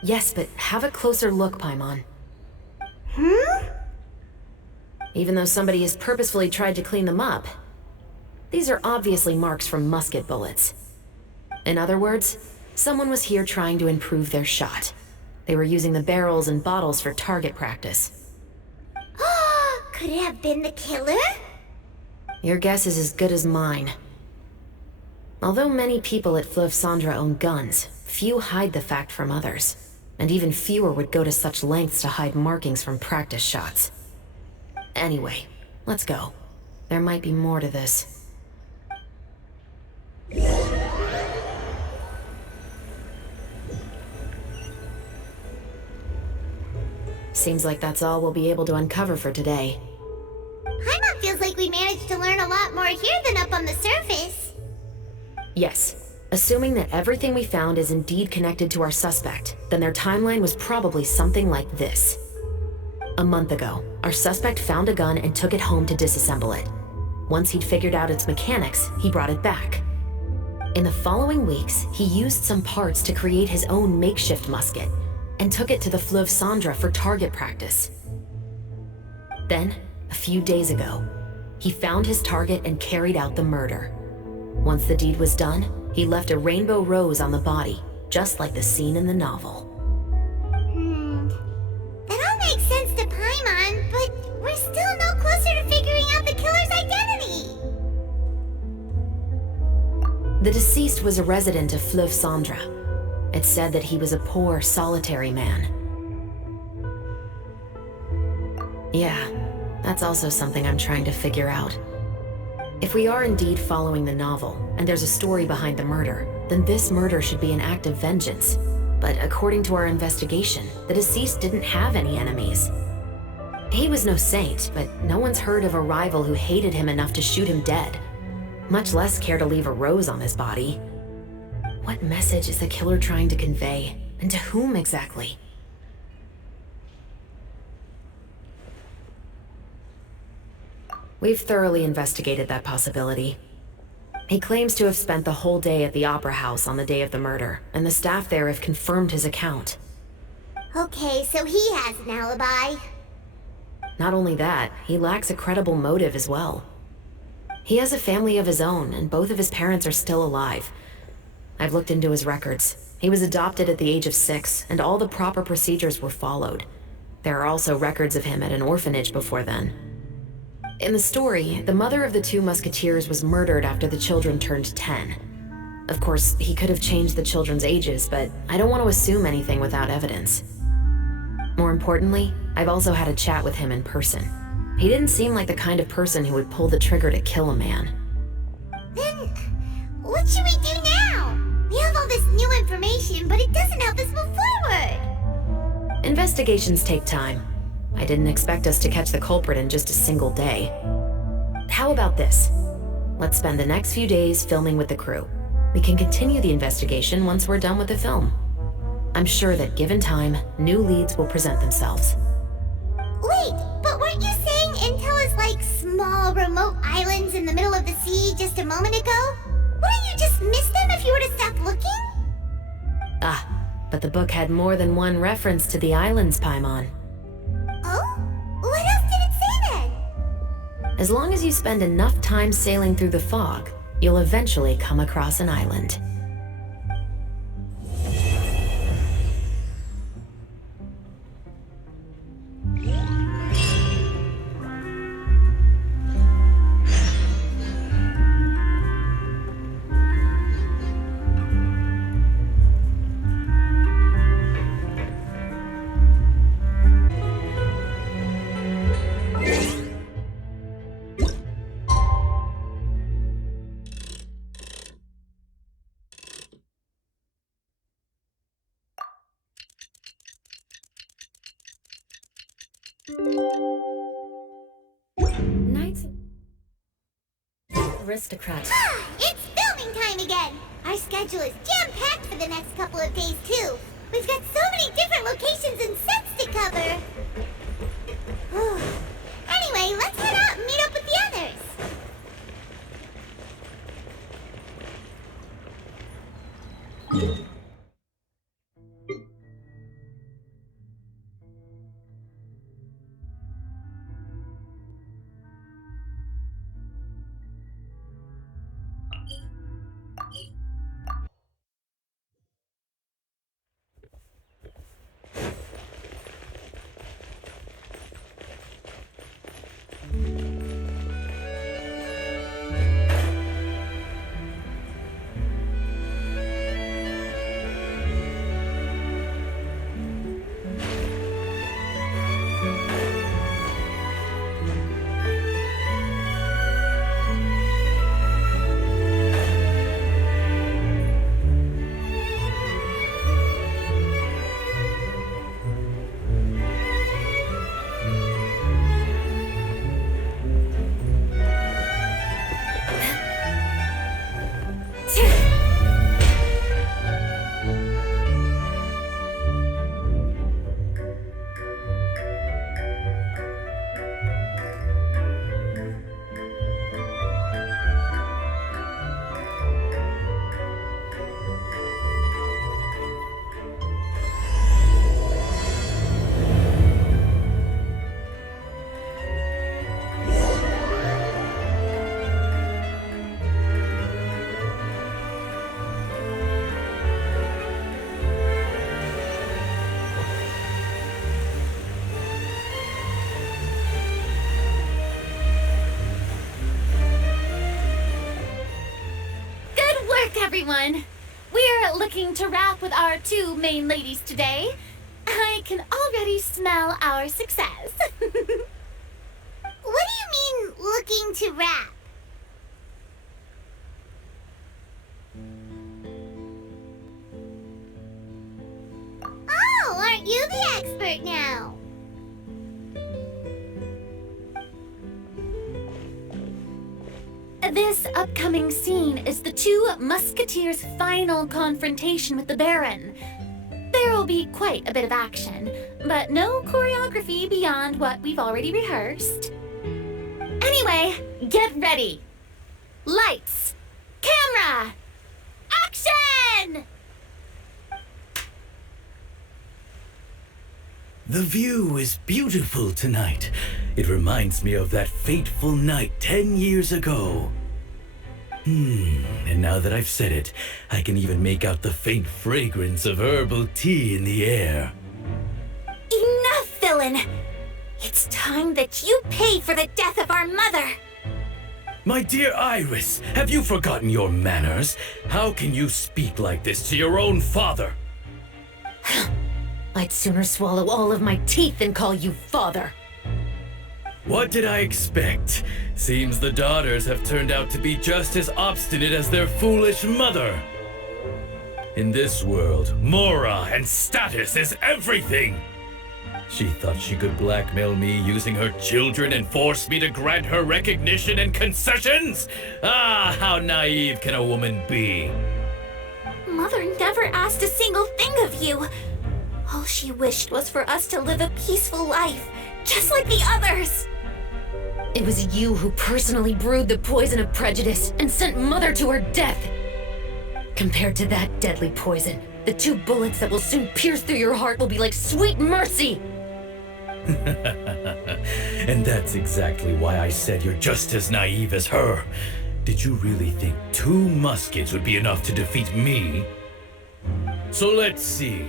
Yes, but have a closer look, Paimon. Even though somebody has purposefully tried to clean them up, these are obviously marks from musket bullets. In other words, someone was here trying to improve their shot. They were using the barrels and bottles for target practice. Could it have been the killer? Your guess is as good as mine. Although many people at Fleuve Cendre own guns, few hide the fact from others. And even fewer would go to such lengths to hide markings from practice shots. Anyway, let's go. There might be more to this. Seems like that's all we'll be able to uncover for today. Paimon feels like we managed to learn a lot more here than up on the surface. Yes. Assuming that everything we found is indeed connected to our suspect, then their timeline was probably something like this. A month ago, our suspect found a gun and took it home to disassemble it. Once he'd figured out its mechanics, he brought it back. In the following weeks, he used some parts to create his own makeshift musket and took it to the Fleuve Cendra for target practice. Then, a few days ago, he found his target and carried out the murder. Once the deed was done, he left a rainbow rose on the body, just like the scene in the novel. That all makes sense to Paimon, but we're still no closer to figuring out the killer's identity. The deceased was a resident of Fleuve Cendra. It's said that he was a poor, solitary man. Yeah, that's also something I'm trying to figure out. If we are indeed following the novel, and there's a story behind the murder, then this murder should be an act of vengeance. But according to our investigation, the deceased didn't have any enemies. He was no saint, but no one's heard of a rival who hated him enough to shoot him dead, much less care to leave a rose on his body. What message is the killer trying to convey, and to whom exactly? We've thoroughly investigated that possibility. He claims to have spent the whole day at the Opera House on the day of the murder, and the staff there have confirmed his account. Okay, so he has an alibi. Not only that, he lacks a credible motive as well. He has a family of his own, and both of his parents are still alive. I've looked into his records. He was adopted at the age of 6, and all the proper procedures were followed. There are also records of him at an orphanage before then. In the story, the mother of the 2 musketeers was murdered after the children turned 10. Of course, he could have changed the children's ages, but I don't want to assume anything without evidence. More importantly, I've also had a chat with him in person. He didn't seem like the kind of person who would pull the trigger to kill a man. Then, what should we do now? We have all this new information, but it doesn't help us move forward. Investigations take time. I didn't expect us to catch the culprit in just a single day. How about this? Let's spend the next few days filming with the crew. We can continue the investigation once we're done with the film. I'm sure that given time, new leads will present themselves. Wait, but weren't you saying Intel is like small, remote islands in the middle of the sea just a moment ago? Wouldn't you just miss them if you were to stop looking? Ah, but the book had more than one reference to the islands, Paimon. Oh? What else did it say then? As long as you spend enough time sailing through the fog, you'll eventually come across an island. Knights aristocrat. It's filming time again! Our schedule is jam-packed for the next couple of days, too. We've got so many different locations and sets to cover. Anyway, let's head out and meet up with the others. back, everyone. We're looking to wrap with our two main ladies today. I can already smell our success. What do you mean, looking to wrap? Oh, aren't you the expert now? This upcoming scene is the two musketeers' final confrontation with the Baron. There will be quite a bit of action, but no choreography beyond what we've already rehearsed. Anyway, get ready. Lights, camera, action! The view is beautiful tonight. It reminds me of that fateful night 10 years ago. And now that I've said it, I can even make out the faint fragrance of herbal tea in the air. Enough, villain! It's time that you pay for the death of our mother! My dear Iris, have you forgotten your manners? How can you speak like this to your own father? I'd sooner swallow all of my teeth than call you father. What did I expect? Seems the daughters have turned out to be just as obstinate as their foolish mother. In this world, Mora and status is everything. She thought she could blackmail me using her children and force me to grant her recognition and concessions? Ah, how naive can a woman be? Mother never asked a single thing of you. All she wished was for us to live a peaceful life, just like the others. It was you who personally brewed the poison of prejudice and sent Mother to her death. Compared to that deadly poison, the 2 bullets that will soon pierce through your heart will be like sweet mercy. And that's exactly why I said you're just as naive as her. Did you really think 2 muskets would be enough to defeat me? So let's see.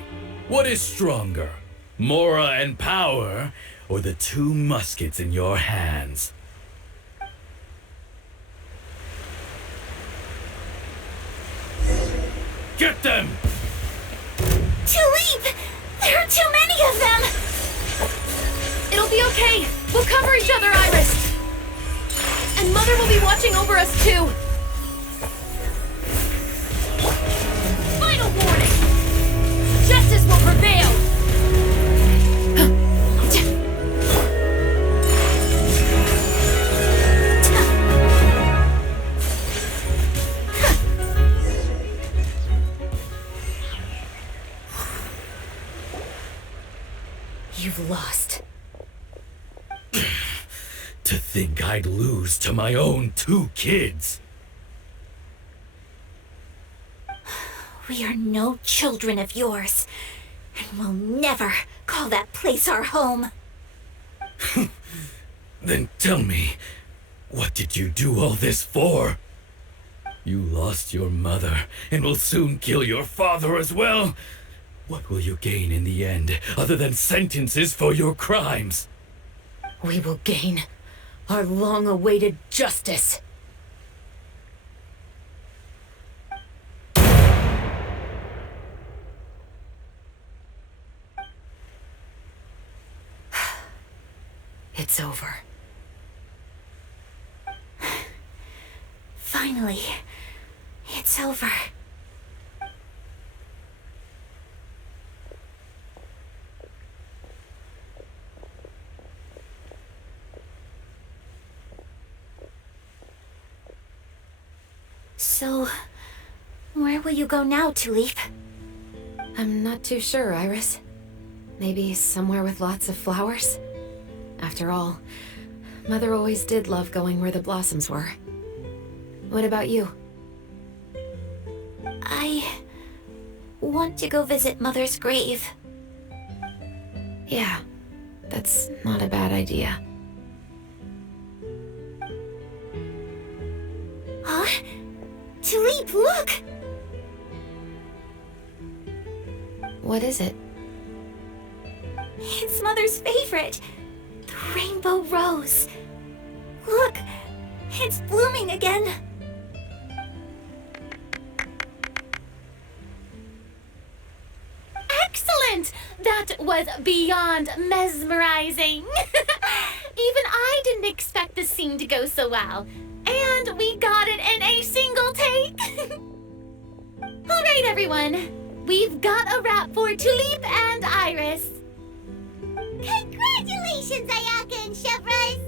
What is stronger, Mora and power, or the 2 muskets in your hands? Get them! Tulip! There are too many of them! It'll be okay. We'll cover each other, Iris. And Mother will be watching over us too. Final warning! Justice will prevail! You've lost. To think I'd lose to my own 2 kids. We are no children of yours, and we'll never call that place our home. Then tell me, what did you do all this for? You lost your mother, and will soon kill your father as well. What will you gain in the end, other than sentences for your crimes? We will gain our long-awaited justice. It's over. Finally, it's over. So, where will you go now, Tulip? I'm not too sure, Iris. Maybe somewhere with lots of flowers? After all, Mother always did love going where the blossoms were. What about you? I want to go visit Mother's grave. Yeah, that's not a bad idea. Huh? Tulip, look! What is it? It's Mother's favorite. The rainbow rose. Look, it's blooming again. moment! That was beyond mesmerizing! Even I didn't expect the scene to go so well. And we got it in a single take! Alright, everyone. We've got a wrap for Tulip and Iris. Congratulations, Ayaka and Chevreuse!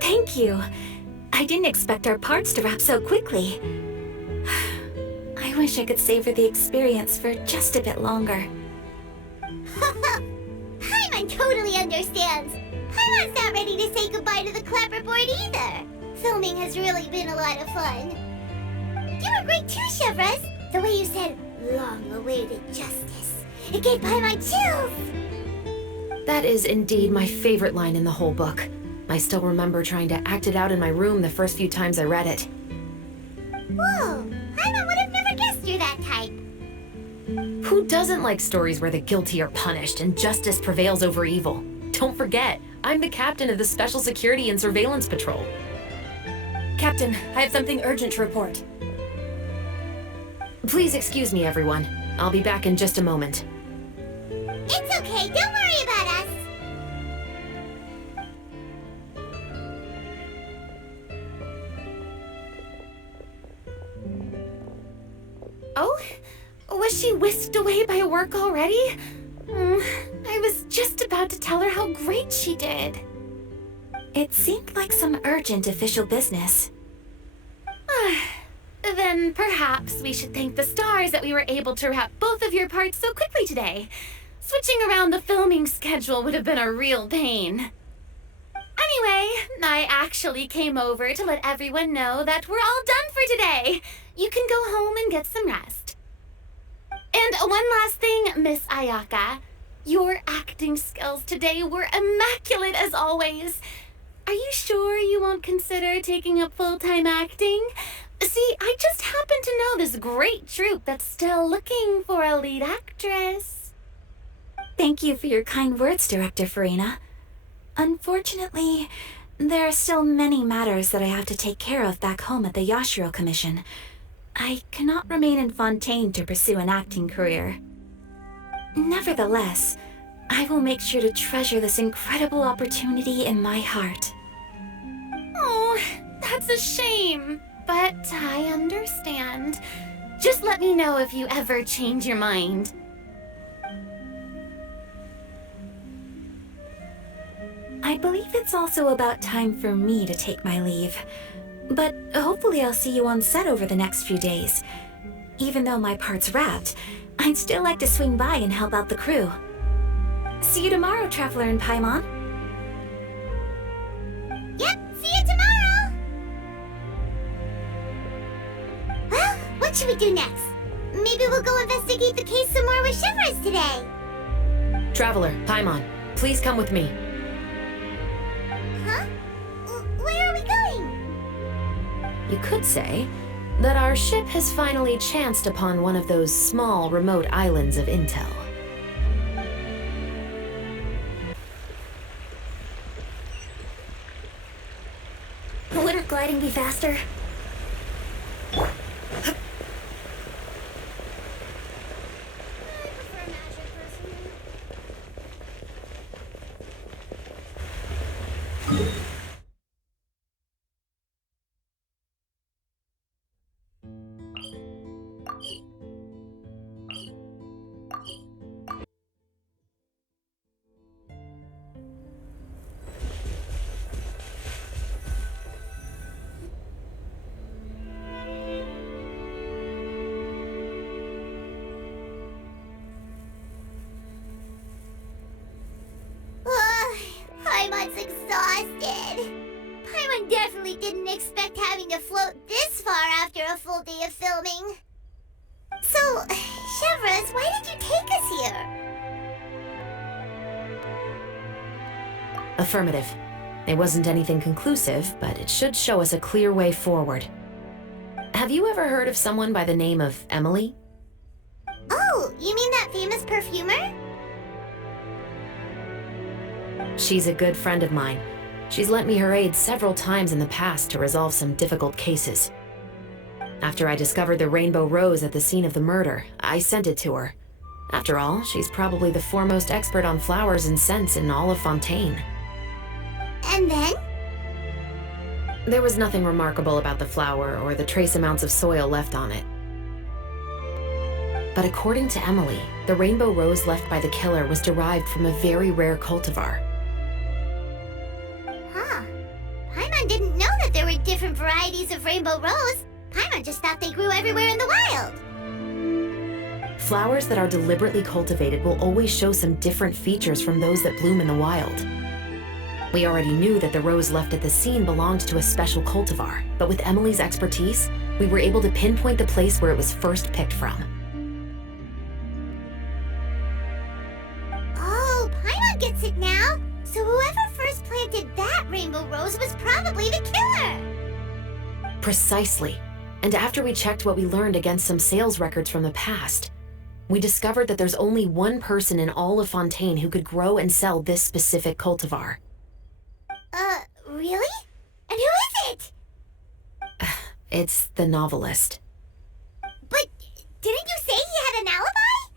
Thank you. I didn't expect our parts to wrap so quickly. I wish I could savor the experience for just a bit longer. Paimon totally understands. Paimon's not ready to say goodbye to the clapperboard either. Filming has really been a lot of fun. You were great too, Chevreuse. The way you said, long-awaited justice. It gave Paimon chills. That is indeed my favorite line in the whole book. I still remember trying to act it out in my room the first few times I read it. Whoa, Paimon would have never guessed you're that type. Who doesn't like stories where the guilty are punished and justice prevails over evil? Don't forget, I'm the captain of the Special Security and Surveillance Patrol. Captain, I have something urgent to report. Please excuse me, everyone. I'll be back in just a moment. It's okay, don't worry about us. Oh? Was she whisked away by work already? I was just about to tell her how great she did. It seemed like some urgent official business. Then perhaps we should thank the stars that we were able to wrap both of your parts so quickly today. Switching around the filming schedule would have been a real pain. Anyway, I actually came over to let everyone know that we're all done for today. You can go home and get some rest. And one last thing, Miss Ayaka. Your acting skills today were immaculate as always. Are you sure you won't consider taking up full-time acting? See, I just happen to know this great troupe that's still looking for a lead actress. Thank you for your kind words, Director Furina. Unfortunately, there are still many matters that I have to take care of back home at the Yashiro Commission. I cannot remain in Fontaine to pursue an acting career. Nevertheless, I will make sure to treasure this incredible opportunity in my heart. Oh, that's a shame, but I understand. Just let me know if you ever change your mind. I believe it's also about time for me to take my leave. But hopefully I'll see you on set over the next few days. Even though my part's wrapped, I'd still like to swing by and help out the crew. See you tomorrow, Traveler and Paimon. Yep, see you tomorrow! Well, what should we do next? Maybe we'll go investigate the case some more with Chevreuse today. Traveler, Paimon, please come with me. Huh? Where are we going? You could say that our ship has finally chanced upon one of those small, remote islands of intel. Wouldn't gliding be faster? Paimon's exhausted. Paimon definitely didn't expect having to float this far after a full day of filming. So, Chevreuse, why did you take us here? Affirmative. It wasn't anything conclusive, but it should show us a clear way forward. Have you ever heard of someone by the name of Emily? Oh, you mean that famous perfumer? She's a good friend of mine. She's lent me her aid several times in the past to resolve some difficult cases. After I discovered the rainbow rose at the scene of the murder, I sent it to her. After all, she's probably the foremost expert on flowers and scents in all of Fontaine. And then? There was nothing remarkable about the flower or the trace amounts of soil left on it. But according to Emily, the rainbow rose left by the killer was derived from a very rare cultivar. Huh. Paimon didn't know that there were different varieties of rainbow rose. Paimon just thought they grew everywhere in the wild. Flowers that are deliberately cultivated will always show some different features from those that bloom in the wild. We already knew that the rose left at the scene belonged to a special cultivar, but with Emily's expertise, we were able to pinpoint the place where it was first picked from. Oh, Paimon gets it now. So whoever first planted that rainbow rose was probably the killer. Precisely. And after we checked what we learned against some sales records from the past, we discovered that there's only one person in all of Fontaine who could grow and sell this specific cultivar. Really? And who is it? It's the novelist. But didn't you say he had an alibi?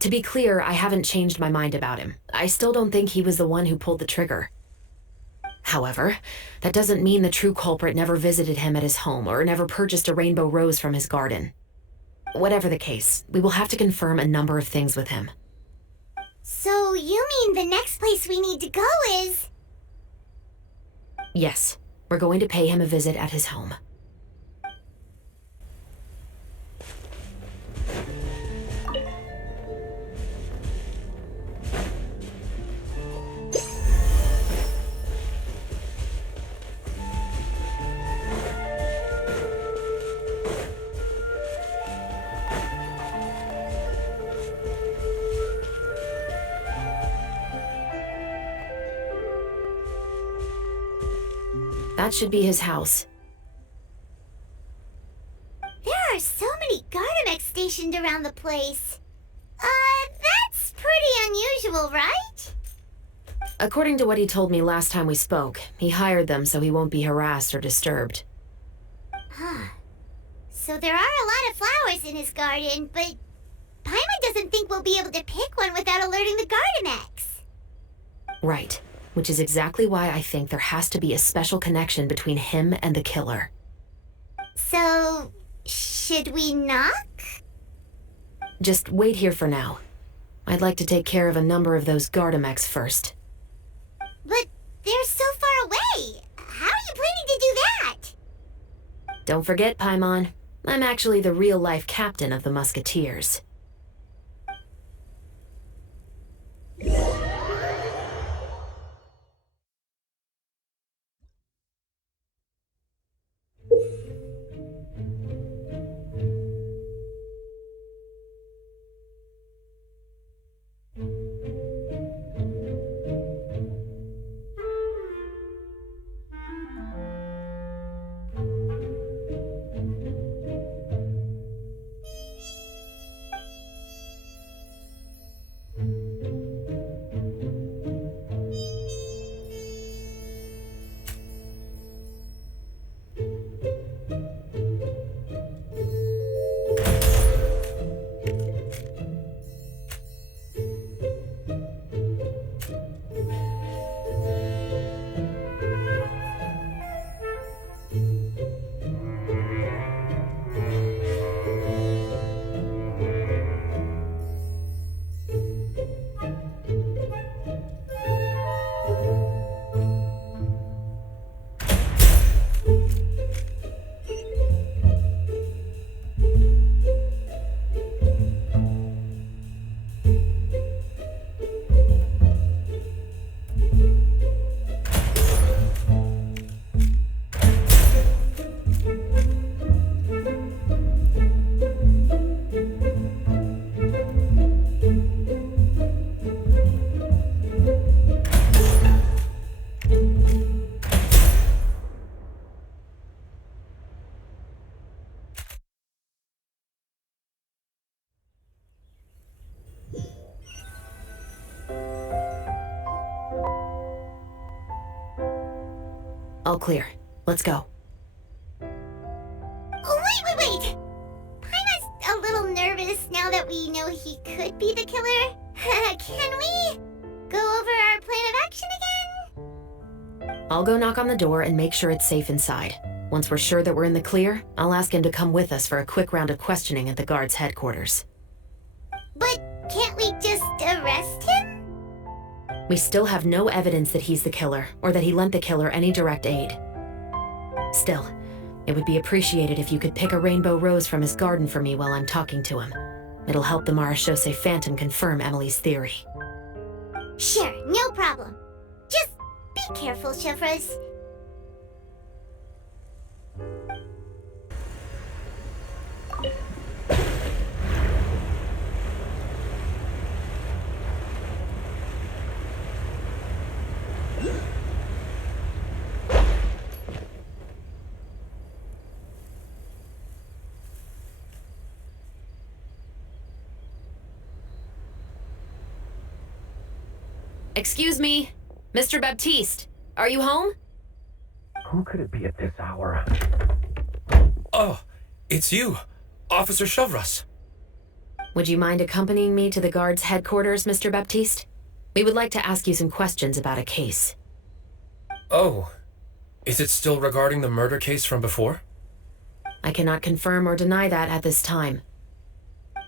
To be clear, I haven't changed my mind about him. I still don't think he was the one who pulled the trigger. However, that doesn't mean the true culprit never visited him at his home or never purchased a rainbow rose from his garden. Whatever the case, we will have to confirm a number of things with him. So you mean the next place we need to go is... Yes, we're going to pay him a visit at his home. That should be his house. There are so many Gardamex stationed around the place. That's pretty unusual, right? According to what he told me last time we spoke, he hired them so he won't be harassed or disturbed. Huh. So there are a lot of flowers in his garden, but Paimon doesn't think we'll be able to pick one without alerting the Gardamex. Right. Which is exactly why I think there has to be a special connection between him and the killer. So, should we knock? Just wait here for now. I'd like to take care of a number of those Gardamex first. But they're so far away. How are you planning to do that? Don't forget, Paimon, I'm actually the real-life captain of the Musketeers. All clear. Let's go. Oh, wait! Paimon's a little nervous now that we know he could be the killer. Can we go over our plan of action again? I'll go knock on the door and make sure it's safe inside. Once we're sure that we're in the clear, I'll ask him to come with us for a quick round of questioning at the guard's headquarters. But can't we just arrest him? We still have no evidence that he's the killer, or that he lent the killer any direct aid. Still, it would be appreciated if you could pick a rainbow rose from his garden for me while I'm talking to him. It'll help the Marechaussee Phantom confirm Emily's theory. Sure, no problem. Just be careful, Chevreuse. Excuse me, Mr. Baptiste, are you home? Who could it be at this hour? Oh, it's you, Officer Chevreuse. Would you mind accompanying me to the guard's headquarters, Mr. Baptiste? We would like to ask you some questions about a case. Oh, is it still regarding the murder case from before? I cannot confirm or deny that at this time.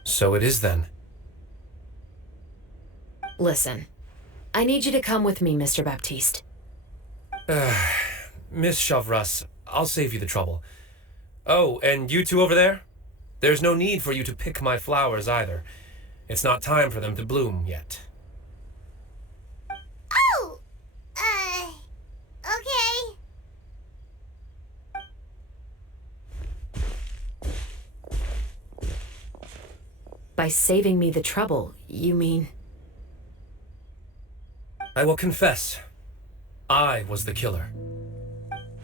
So it is then. Listen, I need you to come with me, Mr. Baptiste. Miss Chevreuse, I'll save you the trouble. Oh, and you two over there? There's no need for you to pick my flowers either. It's not time for them to bloom yet. Oh! Okay. By saving me the trouble, you mean... I will confess. I was the killer.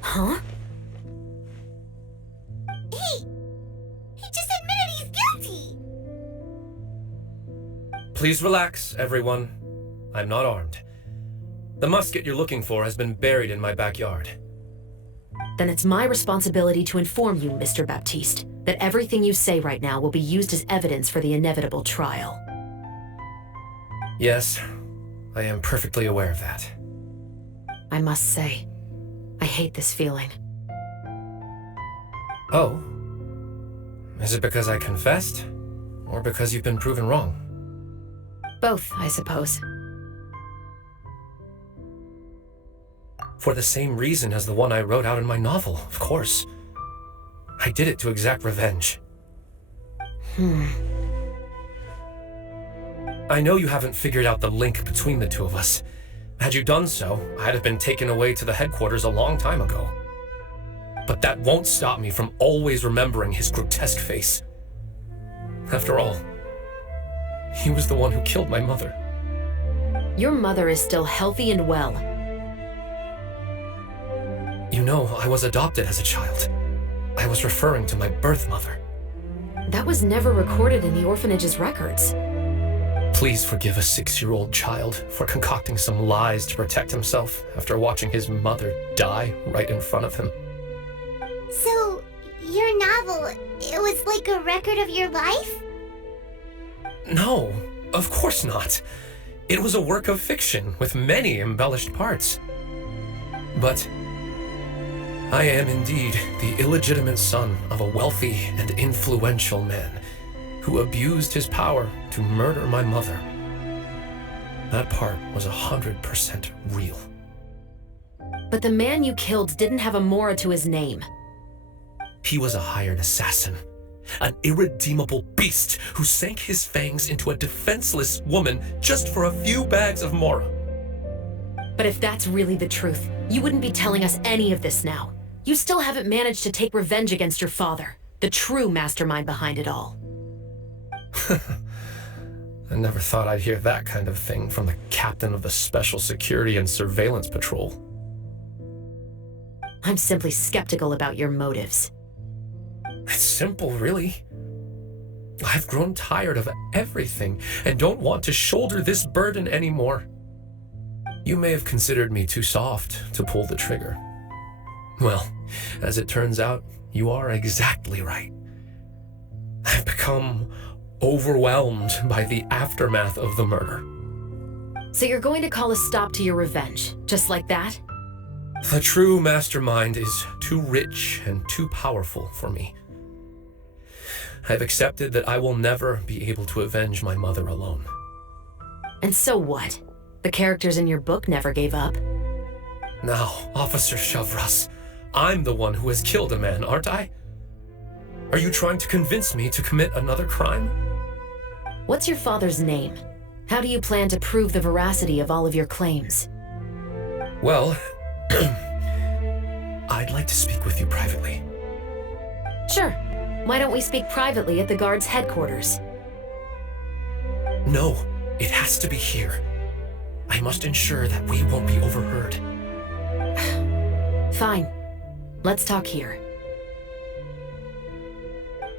Huh? He just admitted he's guilty! Please relax, everyone. I'm not armed. The musket you're looking for has been buried in my backyard. Then it's my responsibility to inform you, Mr. Baptiste, that everything you say right now will be used as evidence for the inevitable trial. Yes, I am perfectly aware of that. I must say, I hate this feeling. Oh? Is it because I confessed? Or because you've been proven wrong? Both, I suppose. For the same reason as the one I wrote out in my novel, of course. I did it to exact revenge. I know you haven't figured out the link between the two of us. Had you done so, I'd have been taken away to the headquarters a long time ago. But that won't stop me from always remembering his grotesque face. After all, he was the one who killed my mother. Your mother is still healthy and well. You know, I was adopted as a child. I was referring to my birth mother. That was never recorded in the orphanage's records. Please forgive a 6-year-old child for concocting some lies to protect himself after watching his mother die right in front of him. So, your novel, it was like a record of your life? No, of course not. It was a work of fiction with many embellished parts. But I am indeed the illegitimate son of a wealthy and influential man who abused his power to murder my mother. That part was 100% real. But the man you killed didn't have a Mora to his name. He was a hired assassin, an irredeemable beast who sank his fangs into a defenseless woman just for a few bags of Mora. But if that's really the truth, you wouldn't be telling us any of this now. You still haven't managed to take revenge against your father, the true mastermind behind it all. I never thought I'd hear that kind of thing from the captain of the Special Security and Surveillance Patrol. I'm simply skeptical about your motives. It's simple, really. I've grown tired of everything and don't want to shoulder this burden anymore. You may have considered me too soft to pull the trigger, Well, as it turns out, you are exactly right. I've become overwhelmed by the aftermath of the murder. So you're going to call a stop to your revenge, just like that? The true mastermind is too rich and too powerful for me. I've accepted that I will never be able to avenge my mother alone. And so what? The characters in your book never gave up. Now, Officer Chevreuse, I'm the one who has killed a man, aren't I? Are you trying to convince me to commit another crime? What's your father's name? How do you plan to prove the veracity of all of your claims? Well, I'd like to speak with you privately. Sure. Why don't we speak privately at the guard's headquarters? No, it has to be here. I must ensure that we won't be overheard. Fine. Let's talk here.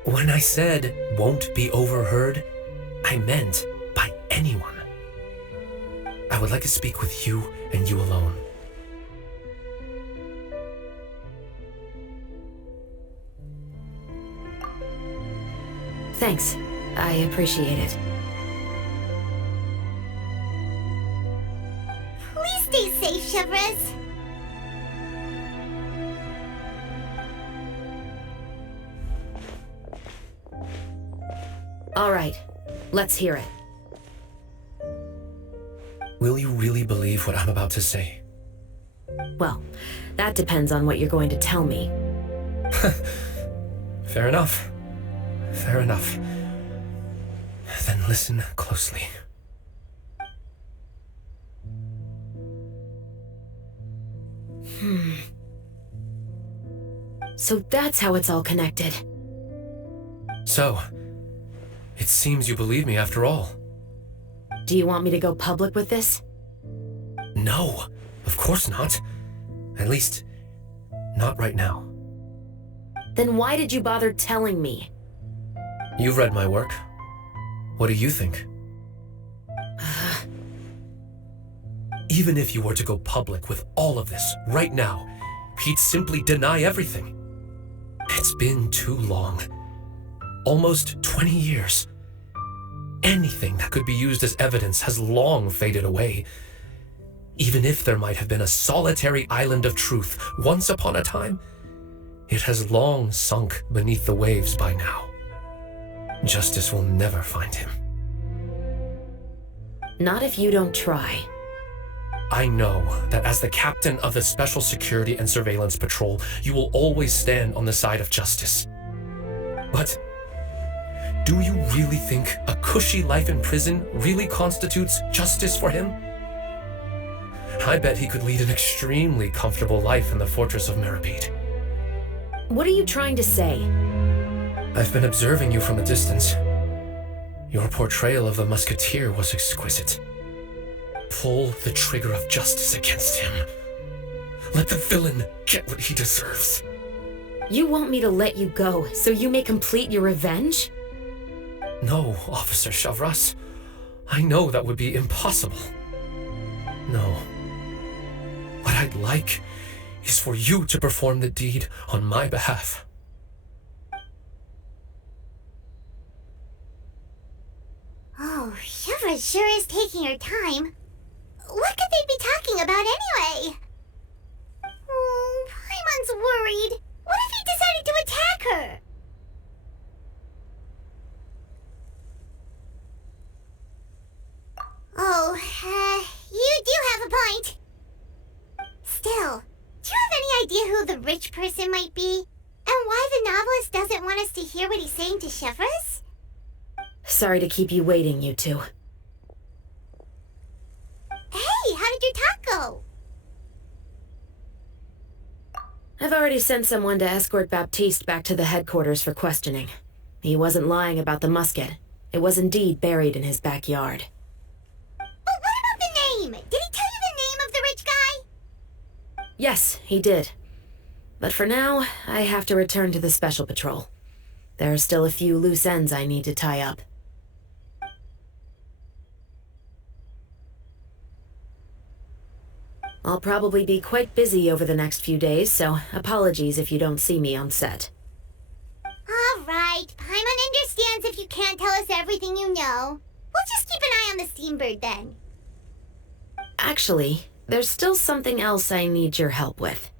When I said won't be overheard, I meant by anyone. I would like to speak with you and you alone. Thanks. I appreciate it. Please stay safe, Chevreuse. All right. Let's hear it. Will you really believe what I'm about to say? Well, that depends on what you're going to tell me. Fair enough. Fair enough. Then listen closely. So that's how it's all connected. So, it seems you believe me after all. Do you want me to go public with this? No, of course not. At least, not right now. Then why did you bother telling me? You've read my work. What do you think? Even if you were to go public with all of this right now, he'd simply deny everything. It's been too long. Almost 20 years. Anything that could be used as evidence has long faded away. Even if there might have been a solitary island of truth once upon a time, it has long sunk beneath the waves by now. Justice will never find him. Not if you don't try. I know that as the captain of the Special Security and Surveillance Patrol, you will always stand on the side of justice. But do you really think a cushy life in prison really constitutes justice for him? I bet he could lead an extremely comfortable life in the fortress of Meripede. What are you trying to say? I've been observing you from a distance. Your portrayal of the musketeer was exquisite. Pull the trigger of justice against him. Let the villain get what he deserves. You want me to let you go so you may complete your revenge? No, Officer Chevreuse. I know that would be impossible. No. What I'd like is for you to perform the deed on my behalf. Oh, Chevreuse sure is taking her time. What could they be talking about anyway? Oh, Paimon's worried. What if he decided to attack her? Oh, you do have a point. Still, do you have any idea who the rich person might be? And why the novelist doesn't want us to hear what he's saying to Chevreuse? Sorry to keep you waiting, you two. Hey, how did your talk go? I've already sent someone to escort Baptiste back to the headquarters for questioning. He wasn't lying about the musket. It was indeed buried in his backyard. But what about the name? Did he tell you the name of the rich guy? Yes, he did. But for now, I have to return to the Special Patrol. There are still a few loose ends I need to tie up. I'll probably be quite busy over the next few days, so apologies if you don't see me on set. Alright, Paimon understands if you can't tell us everything you know. We'll just keep an eye on the steambird then. Actually, there's still something else I need your help with.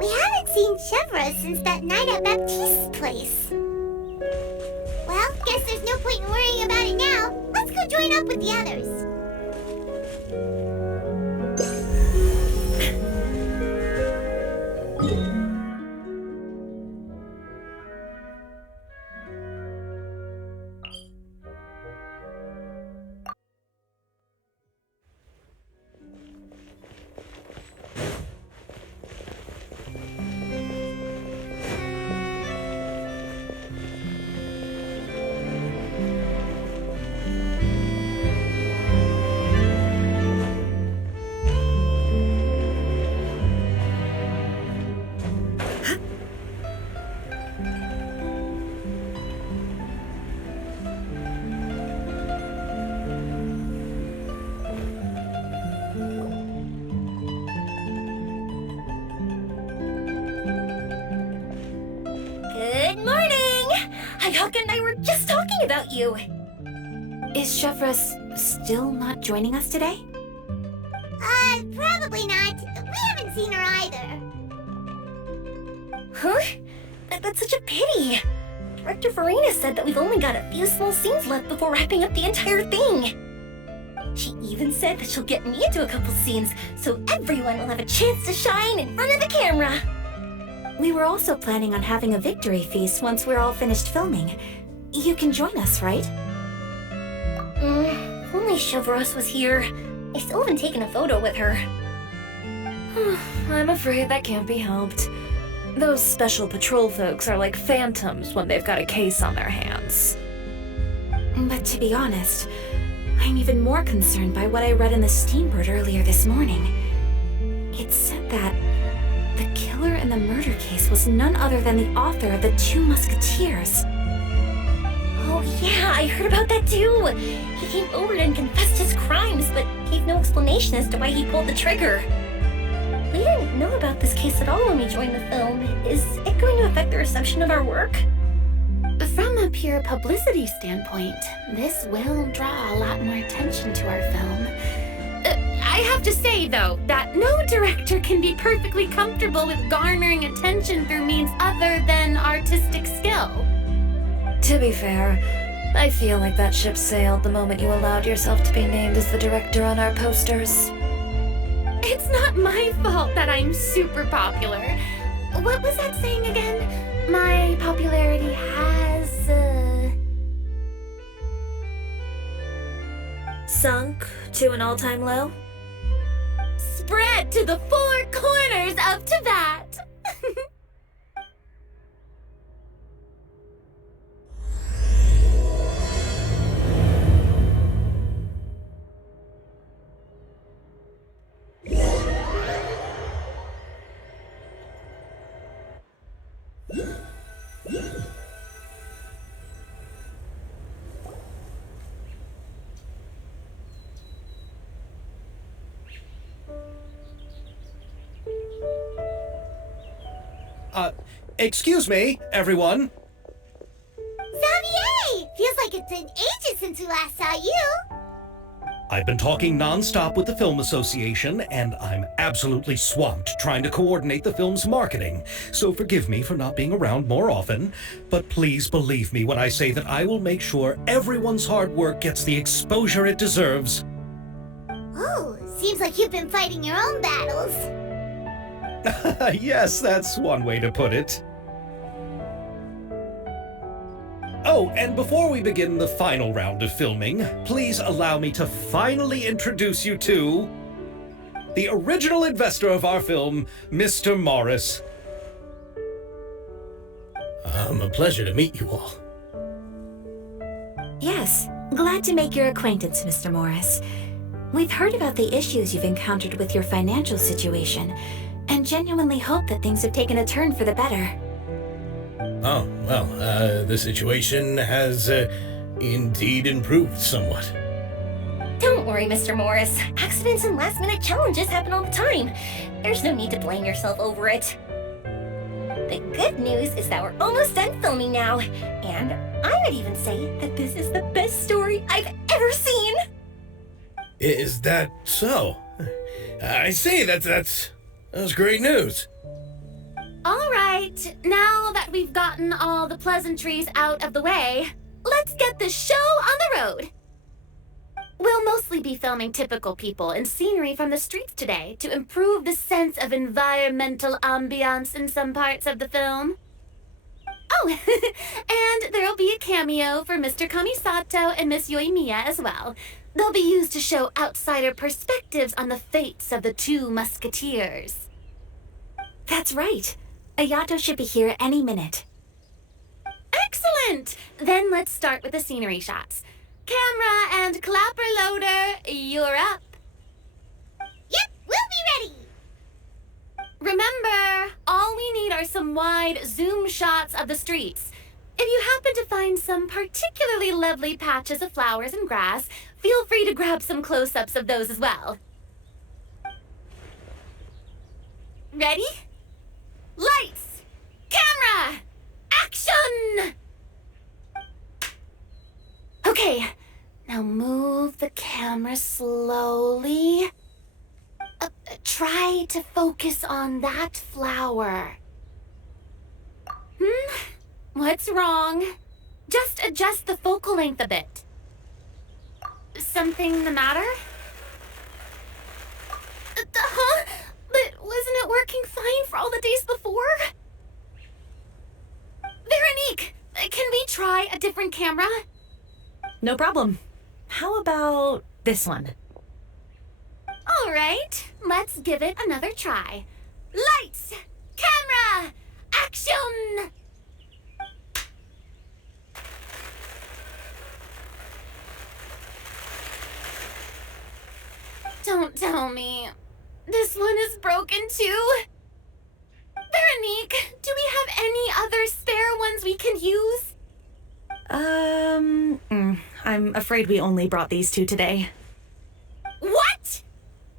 We haven't seen Chevreuse since that night at Baptiste's place. Well, guess there's no point in worrying about it now. Let's go join up with the others. Hayaka and I were just talking about you. Is Chevreuse still not joining us today? Probably not. We haven't seen her either. Huh? That's such a pity. Director Furina said that we've only got a few small scenes left before wrapping up the entire thing. She even said that she'll get me into a couple scenes so everyone will have a chance to shine in front of the camera. We were also planning on having a victory feast once we're all finished filming. You can join us, right? If only Chevreuse was here. I still haven't taken a photo with her. I'm afraid that can't be helped. Those special patrol folks are like phantoms when they've got a case on their hands. But to be honest, I'm even more concerned by what I read in the Steambird earlier this morning. It said that the killer in the murder case was none other than the author of the Two Musketeers. Oh yeah, I heard about that too. He came over and confessed his crimes, but gave no explanation as to why he pulled the trigger. We didn't know about this case at all when we joined the film. Is it going to affect the reception of our work? From a pure publicity standpoint, this will draw a lot more attention to our film. I have to say, though, that no director can be perfectly comfortable with garnering attention through means other than artistic skill. To be fair, I feel like that ship sailed the moment you allowed yourself to be named as the director on our posters. It's not my fault that I'm super popular. What was that saying again? My popularity has, Sunk to an all-time low? spread to the four corners of Teyvat. Excuse me, everyone. Xavier! Feels like it's been ages since we last saw you. I've been talking non-stop with the Film Association, and I'm absolutely swamped trying to coordinate the film's marketing. So forgive me for not being around more often, but please believe me when I say that I will make sure everyone's hard work gets the exposure it deserves. Oh, seems like you've been fighting your own battles. Yes, that's one way to put it. Oh, and before we begin the final round of filming, please allow me to finally introduce you to the original investor of our film, Mr. Morris. A pleasure to meet you all. Yes, glad to make your acquaintance, Mr. Morris. We've heard about the issues you've encountered with your financial situation, and genuinely hope that things have taken a turn for the better. Oh, well, the situation has indeed improved somewhat. Don't worry, Mr. Morris. Accidents and last-minute challenges happen all the time. There's no need to blame yourself over it. The good news is that we're almost done filming now, and I would even say that this is the best story I've ever seen. Is that so? I see, that's great news. All right, now that we've gotten all the pleasantries out of the way, let's get this show on the road. We'll mostly be filming typical people and scenery from the streets today to improve the sense of environmental ambiance in some parts of the film. Oh, and there'll be a cameo for Mr. Kamisato and Miss Yoimiya as well. They'll be used to show outsider perspectives on the fates of the two musketeers. That's right. Ayato should be here any minute. Excellent! Then let's start with the scenery shots. Camera and clapper loader, you're up. Yep, we'll be ready. Remember, all we need are some wide zoom shots of the streets. If you happen to find some particularly lovely patches of flowers and grass, feel free to grab some close-ups of those as well. Ready? Lights! Camera! Action! Okay, now move the camera slowly. Try to focus on that flower. What's wrong? Just adjust the focal length a bit. Something the matter? Huh? But wasn't it working fine for all the days before? Veronique, can we try a different camera? No problem. How about this one? All right, let's give it another try. Lights! Camera! Action! Don't tell me. This one is broken too? Veronique, do we have any other spare ones we can use? I'm afraid we only brought these two today. What?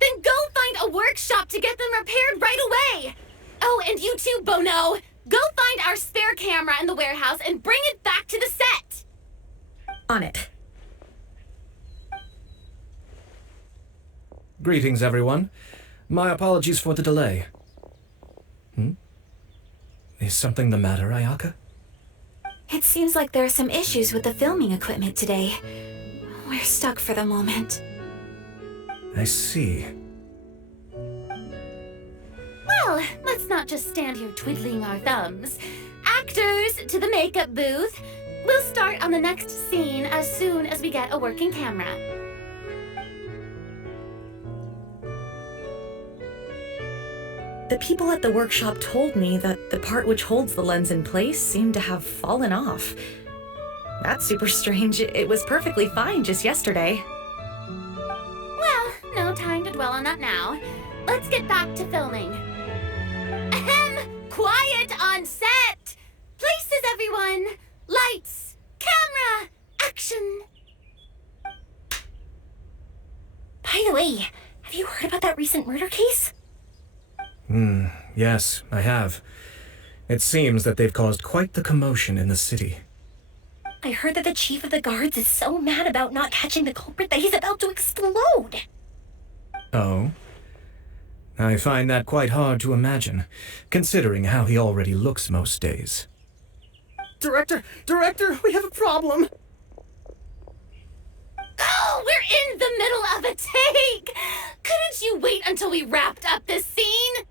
Then go find a workshop to get them repaired right away. Oh, and you too, Bono. Go find our spare camera in the warehouse and bring it back to the set. On it. Greetings, everyone. My apologies for the delay. Is something the matter, Ayaka? It seems like there are some issues with the filming equipment today. We're stuck for the moment. I see. Well, let's not just stand here twiddling our thumbs. Actors, to the makeup booth. We'll start on the next scene as soon as we get a working camera. The people at the workshop told me that the part which holds the lens in place seemed to have fallen off. That's super strange. It was perfectly fine just yesterday. Well, no time to dwell on that now. Let's get back to filming. Ahem! Quiet on set! Places, everyone! Lights! Camera! Action! By the way, have you heard about that recent murder case? Yes, I have. It seems that they've caused quite the commotion in the city. I heard that the chief of the guards is so mad about not catching the culprit that he's about to explode. Oh? I find that quite hard to imagine, considering how he already looks most days. Director, we have a problem. Oh, we're in the middle of a take! Couldn't you wait until we wrapped up this scene?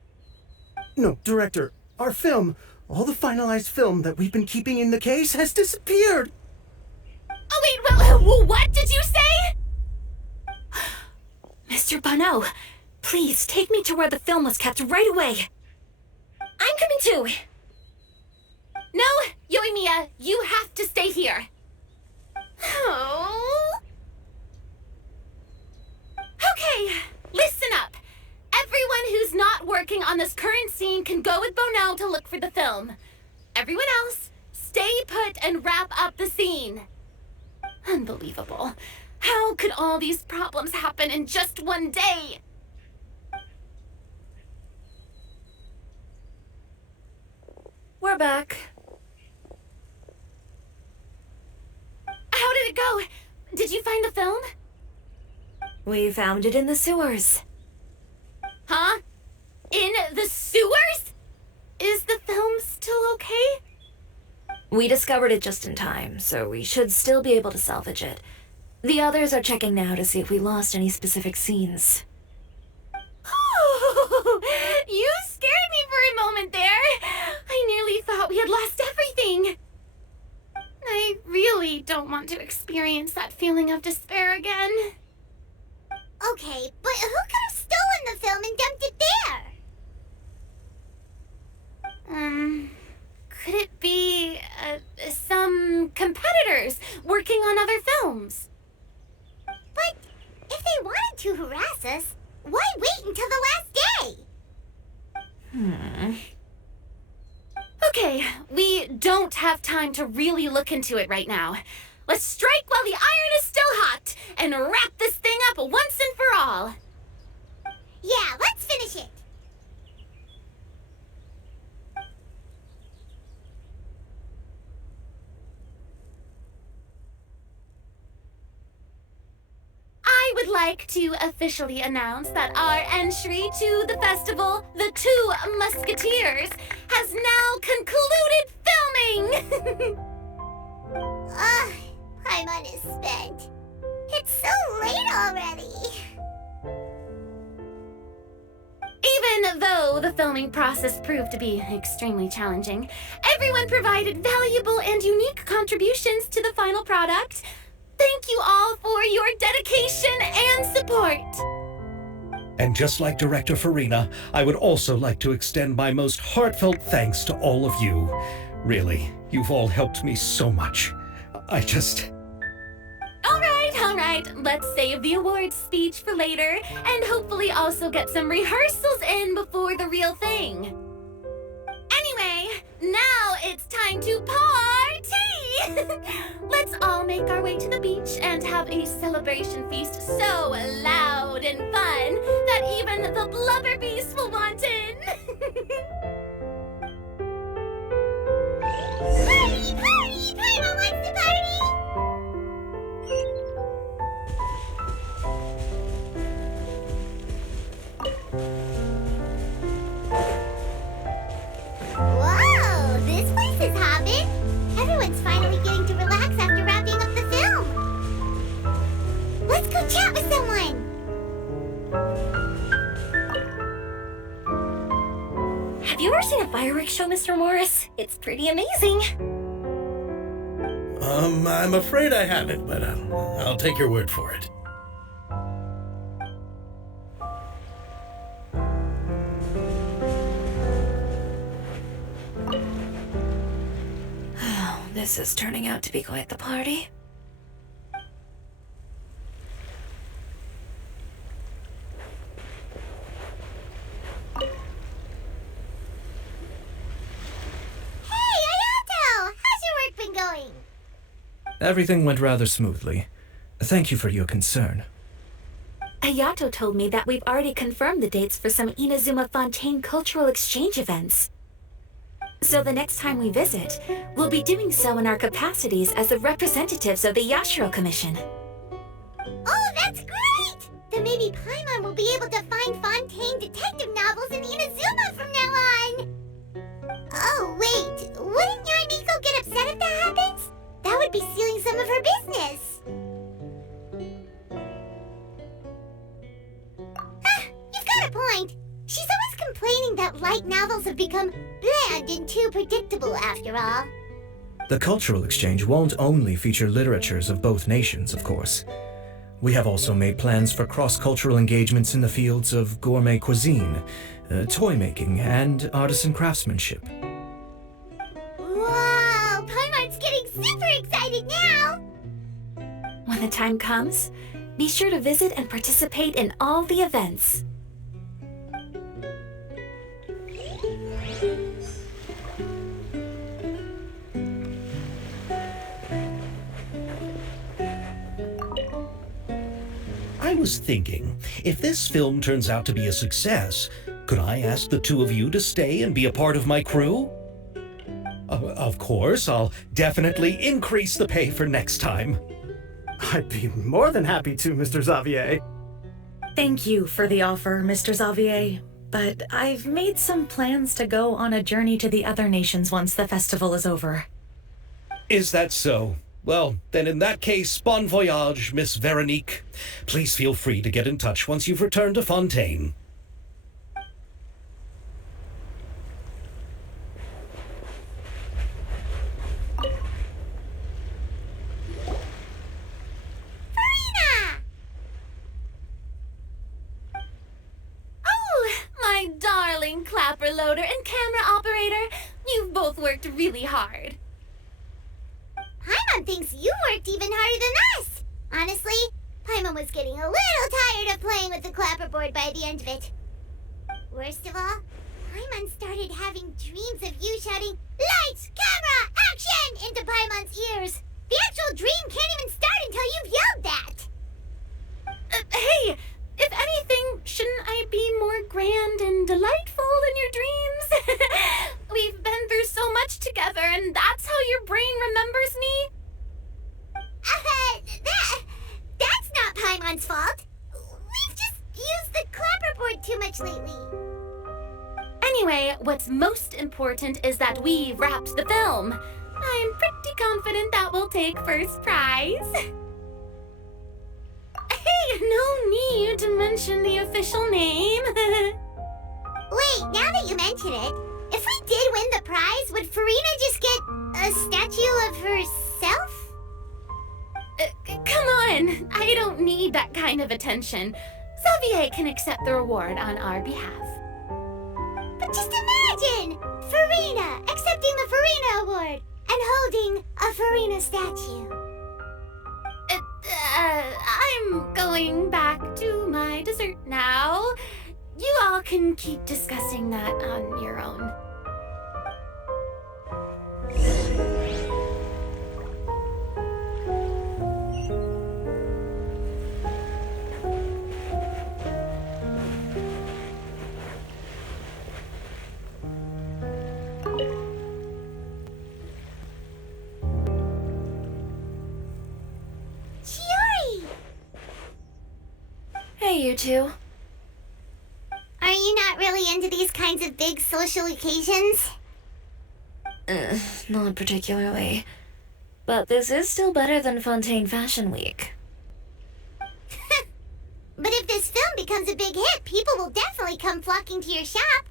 No, Director, our film, all the finalized film that we've been keeping in the case has disappeared. Oh, wait, well, what did you say? Mr. Bonneau, please take me to where the film was kept right away. I'm coming too. No, Yoimiya, you have to stay here. Oh. Okay, listen up. Everyone who's not working on this current scene can go with Bonneau to look for the film. Everyone else, stay put and wrap up the scene. Unbelievable. How could all these problems happen in just one day? We're back. How did it go? Did you find the film? We found it in the sewers. Huh? In the sewers? Is the film still okay? We discovered it just in time, so we should still be able to salvage it. The others are checking now to see if we lost any specific scenes. Oh, you scared me for a moment there. I nearly thought we had lost everything. I really don't want to experience that feeling of despair again. Okay, but who could have stolen the film and dumped it there? Could it be, some competitors working on other films? But if they wanted to harass us, why wait until the last day? Okay, we don't have time to really look into it right now. Let's strike while the iron is still hot and wrap this thing up once and for all. Yeah, let's finish it. I would like to officially announce that our entry to the festival, The Two Musketeers, has now concluded filming! Paimon is spent. It's so late already. Even though the filming process proved to be extremely challenging, everyone provided valuable and unique contributions to the final product. Thank you all for your dedication and support. And just like Director Furina, I would also like to extend my most heartfelt thanks to all of you. Really, you've all helped me so much. All right, let's save the awards speech for later, and hopefully also get some rehearsals in before the real thing. Anyway, now it's time to party! Let's all make our way to the beach and have a celebration feast so loud and fun that even the blubber beast will want in. Party! Party! Paimon wants to party! Whoa! This place is hopping! Everyone's finally getting to relax after wrapping up the film! Let's go chat with someone! Have you ever seen a fireworks show, Mr. Morris? It's pretty amazing. I'm afraid I haven't, but I'll take your word for it. This is turning out to be quite the party. Everything went rather smoothly. Thank you for your concern. Ayato told me that we've already confirmed the dates for some Inazuma Fontaine cultural exchange events. So the next time we visit, we'll be doing so in our capacities as the representatives of the Yashiro Commission. Oh, that's great! Then maybe Paimon will be able to find Fontaine detective novels in Inazuma from now on! Oh, wait, wouldn't Yarmiko get upset if that happens? That would be stealing some of her business. You've got a point. She's always complaining that light novels have become bland and too predictable after all. The cultural exchange won't only feature literatures of both nations, of course. We have also made plans for cross-cultural engagements in the fields of gourmet cuisine, toy making, and artisan craftsmanship. Wow, Paimon's getting super excited now! When the time comes, be sure to visit and participate in all the events. I was thinking, if this film turns out to be a success, could I ask the two of you to stay and be a part of my crew? Of course, I'll definitely increase the pay for next time. I'd be more than happy to, Mr. Xavier. Thank you for the offer, Mr. Xavier, but I've made some plans to go on a journey to the other nations once the festival is over. Is that so? Well, then in that case, bon voyage, Miss Veronique. Please feel free to get in touch once you've returned to Fontaine. My darling clapper loader and camera operator, you've both worked really hard. Paimon thinks you worked even harder than us. Honestly, Paimon was getting a little tired of playing with the clapperboard by the end of it. Worst of all, Paimon started having dreams of you shouting, "Lights, camera, action!" into Paimon's ears. The actual dream can't even start until you've yelled that. Hey! If anything, shouldn't I be more grand and delightful in your dreams? We've been through so much together, and that's how your brain remembers me? That's not Paimon's fault. We've just used the clapperboard too much lately. Anyway, what's most important is that we've wrapped the film. I'm pretty confident that we'll take first prize. Hey, no need to mention the official name. Wait, now that you mention it, if we did win the prize, would Furina just get a statue of herself? Come on, I don't need that kind of attention. Xavier can accept the reward on our behalf. But just imagine! Furina accepting the Furina Award and holding a Furina statue. I'm going back to my dessert now. You all can keep discussing that on your own. Hey, you two. Are you not really into these kinds of big social occasions? Not particularly. But this is still better than Fontaine Fashion Week. But if this film becomes a big hit, people will definitely come flocking to your shop.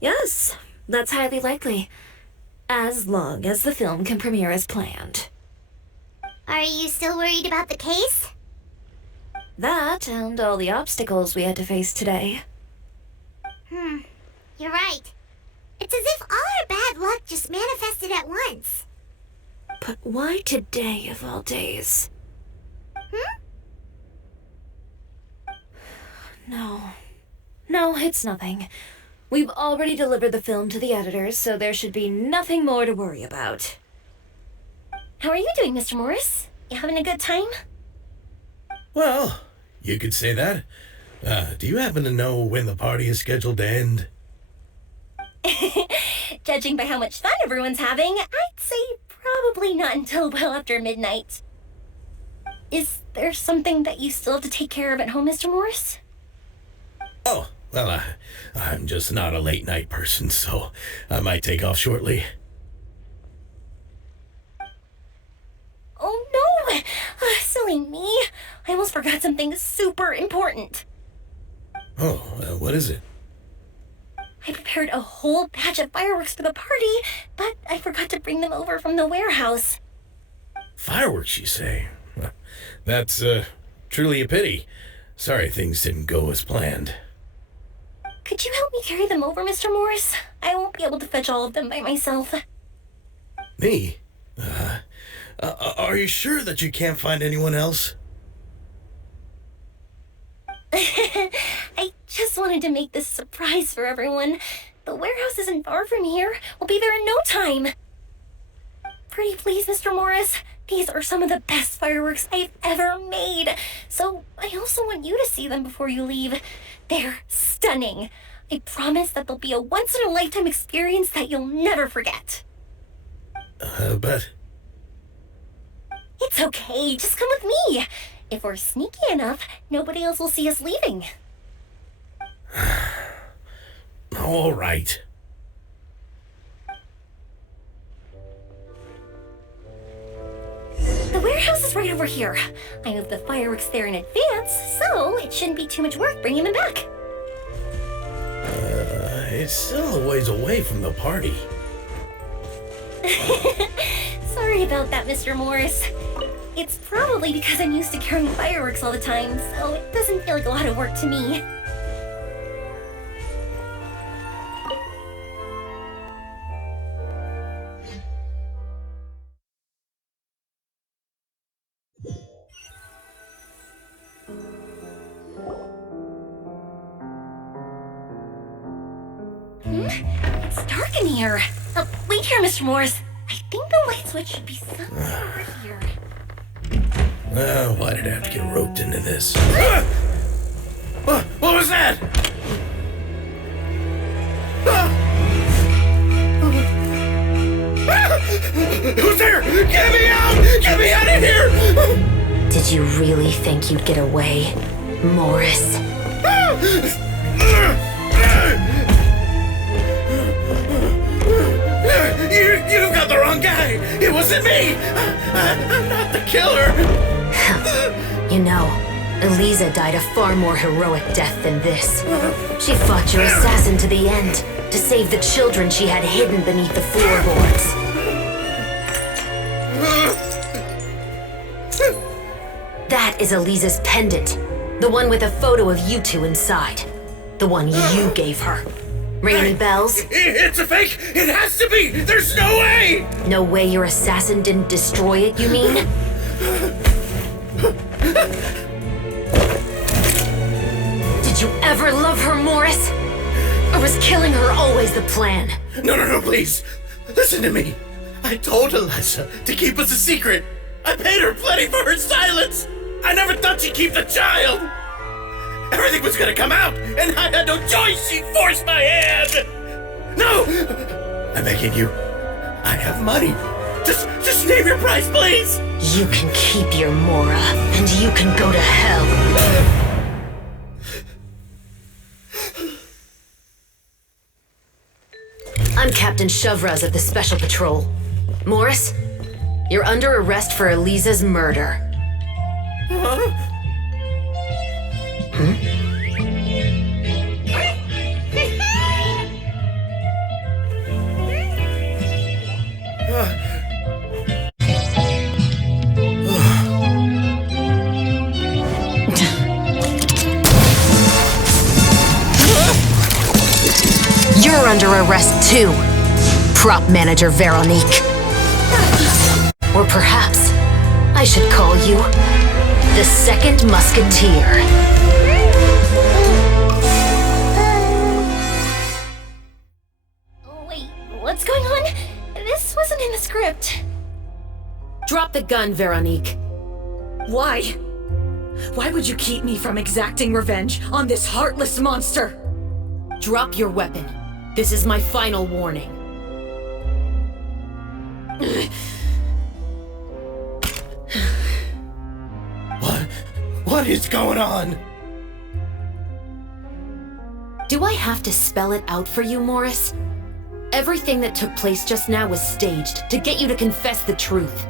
Yes, that's highly likely. As long as the film can premiere as planned. Are you still worried about the case? That and all the obstacles we had to face today. You're right. It's as if all our bad luck just manifested at once. But why today of all days? No, it's nothing. We've already delivered the film to the editors, so there should be nothing more to worry about. How are you doing, Mr. Morris? You having a good time? Well, you could say that. Do you happen to know when the party is scheduled to end? Judging by how much fun everyone's having, I'd say probably not until well after midnight. Is there something that you still have to take care of at home, Mr. Morris? Oh, well, I'm just not a late night person, so I might take off shortly. Oh no! Silly me. I almost forgot something super important. Oh, what is it? I prepared a whole batch of fireworks for the party, but I forgot to bring them over from the warehouse. Fireworks, you say? That's, truly a pity. Sorry things didn't go as planned. Could you help me carry them over, Mr. Morris? I won't be able to fetch all of them by myself. Me? Are you sure that you can't find anyone else? I just wanted to make this a surprise for everyone. The warehouse isn't far from here. We'll be there in no time. Pretty please, Mr. Morris. These are some of the best fireworks I've ever made. So I also want you to see them before you leave. They're stunning. I promise that they'll be a once-in-a-lifetime experience that you'll never forget. But... It's okay. Just come with me. If we're sneaky enough, nobody else will see us leaving. All right. The warehouse is right over here. I moved the fireworks there in advance, so it shouldn't be too much work bringing them back. It's still a ways away from the party. Sorry about that, Mr. Morris. It's probably because I'm used to carrying fireworks all the time, so it doesn't feel like a lot of work to me. It's dark in here. Wait here, Mr. Morris. I think the light switch should be somewhere over here. Why did I have to get roped into this? What was that? Who's there? Get me out! Get me out of here! Did you really think you'd get away, Morris? You've got the wrong guy! It wasn't me! I'm not the killer! You know, Eliza died a far more heroic death than this. She fought your assassin to the end, to save the children she had hidden beneath the floorboards. That is Eliza's pendant, the one with a photo of you two inside. The one you gave her. Ring any bells? It's a fake! It has to be! There's no way! No way your assassin didn't destroy it, you mean? Did you ever love her, Morris? Or was killing her always the plan? No, please! Listen to me! I told Eliza to keep us a secret! I paid her plenty for her silence! I never thought she'd keep the child! Everything was gonna come out, and I had no choice! She forced my hand! No! I'm begging you. I have money. Just name your price, please! You can keep your Mora, and you can go to hell. I'm Captain Chevreuse of the Special Patrol. Morris, you're under arrest for Eliza's murder. You're under arrest too, prop manager Veronique. Or perhaps I should call you the Second Musketeer. Wait, what's going on? This wasn't in the script. Drop the gun, Veronique. Why? Why would you keep me from exacting revenge on this heartless monster? Drop your weapon. This is my final warning. What is going on? Do I have to spell it out for you, Morris? Everything that took place just now was staged to get you to confess the truth.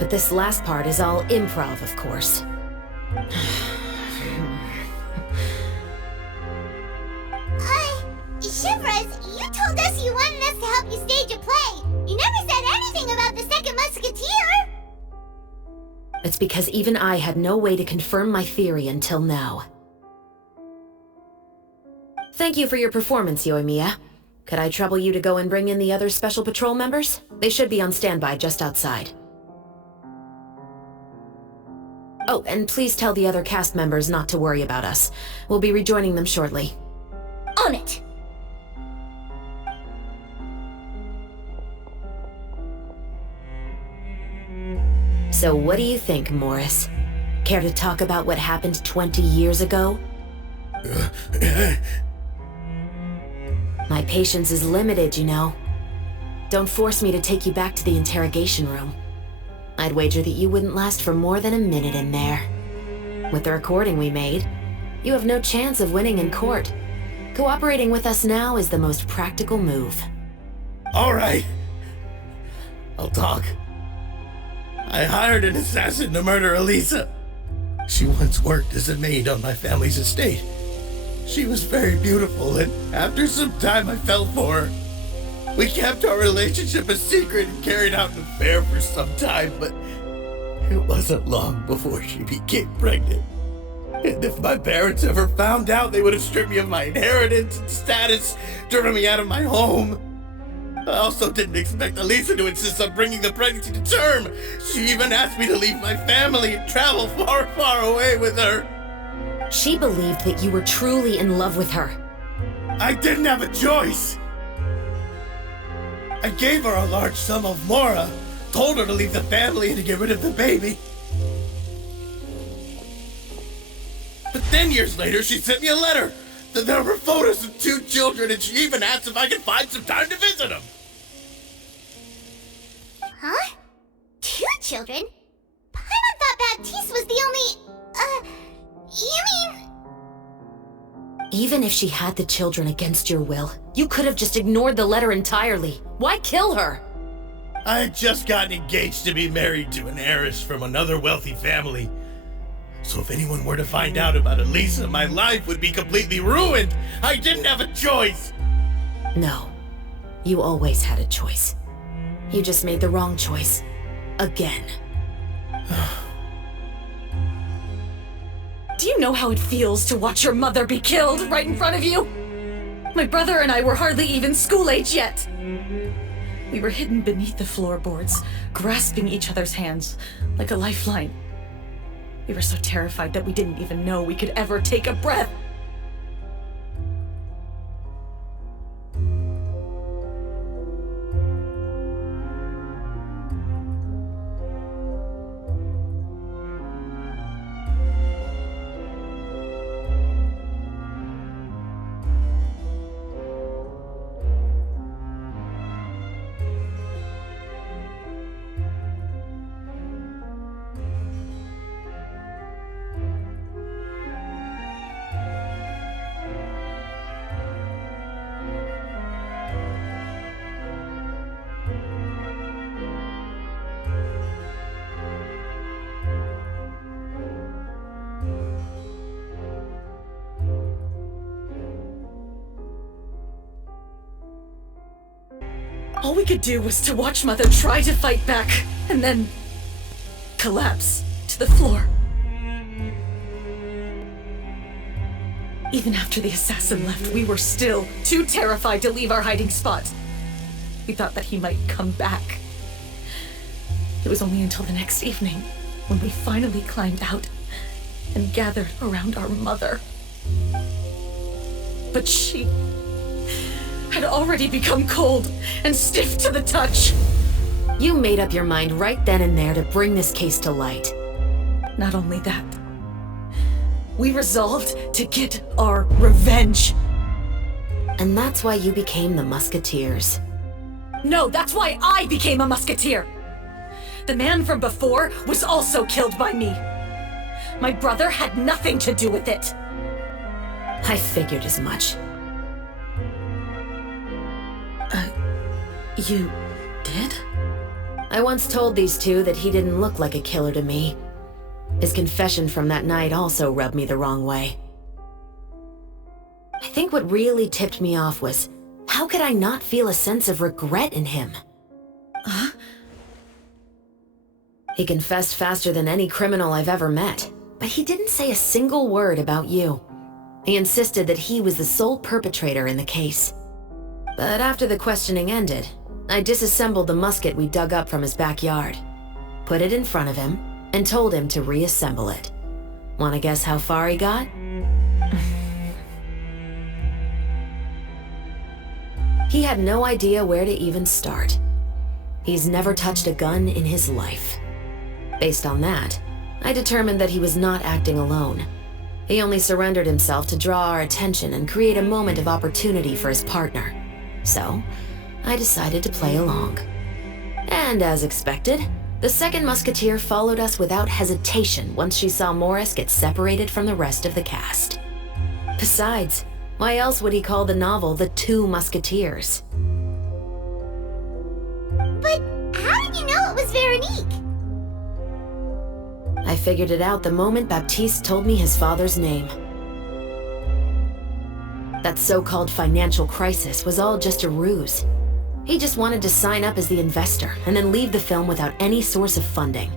But this last part is all improv, of course. Chevreuse, you told us you wanted us to help you stage a play. You never said anything about the second musketeer. It's because even I had no way to confirm my theory until now. Thank you for your performance, Yoimiya. Could I trouble you to go and bring in the other Special Patrol members? They should be on standby just outside. Oh, and please tell the other cast members not to worry about us. We'll be rejoining them shortly. On it! So what do you think, Morris? Care to talk about what happened 20 years ago? My patience is limited, you know. Don't force me to take you back to the interrogation room. I'd wager that you wouldn't last for more than a minute in there. With the recording we made, you have no chance of winning in court. Cooperating with us now is the most practical move. All right. I'll talk. I hired an assassin to murder Elisa. She once worked as a maid on my family's estate. She was very beautiful, and after some time I fell for her. We kept our relationship a secret and carried out an affair for some time, but it wasn't long before she became pregnant. And if my parents ever found out, they would have stripped me of my inheritance and status, driven me out of my home. I also didn't expect Elisa to insist on bringing the pregnancy to term. She even asked me to leave my family and travel far, far away with her. She believed that you were truly in love with her. I didn't have a choice. I gave her a large sum of mora, told her to leave the family and to get rid of the baby. But then years later, she sent me a letter. There were photos of 2 children, and she even asked if I could find some time to visit them. Huh? 2 children? Paimon thought Baptiste was the only... You mean... Even if she had the children against your will, you could have just ignored the letter entirely. Why kill her? I had just gotten engaged to be married to an heiress from another wealthy family. So if anyone were to find out about Elisa, my life would be completely ruined. I didn't have a choice. No. You always had a choice. You just made the wrong choice. Again. Do you know how it feels to watch your mother be killed right in front of you? My brother and I were hardly even school age yet. We were hidden beneath the floorboards, grasping each other's hands like a lifeline. We were so terrified that we didn't even know we could ever take a breath. All we could do was to watch Mother try to fight back, and then collapse to the floor. Even after the assassin left, we were still too terrified to leave our hiding spot. We thought that he might come back. It was only until the next evening when we finally climbed out and gathered around our mother. But she had already become cold and stiff to the touch. You made up your mind right then and there to bring this case to light. Not only that, we resolved to get our revenge. And that's why you became the Musketeers. No, that's why I became a musketeer! The man from before was also killed by me. My brother had nothing to do with it. I figured as much. You did? I once told these two that he didn't look like a killer to me. His confession from that night also rubbed me the wrong way. I think what really tipped me off was, how could I not feel a sense of regret in him? Huh? He confessed faster than any criminal I've ever met, but he didn't say a single word about you. He insisted that he was the sole perpetrator in the case. But after the questioning ended, I disassembled the musket we dug up from his backyard, put it in front of him, and told him to reassemble it. Wanna guess how far he got? He had no idea where to even start. He's never touched a gun in his life. Based on that, I determined that he was not acting alone. He only surrendered himself to draw our attention and create a moment of opportunity for his partner. So, I decided to play along. And as expected, the second musketeer followed us without hesitation once she saw Morris get separated from the rest of the cast. Besides, why else would he call the novel The Two Musketeers? But how did you know it was Veronique? I figured it out the moment Baptiste told me his father's name. That so-called financial crisis was all just a ruse. He just wanted to sign up as the investor and then leave the film without any source of funding.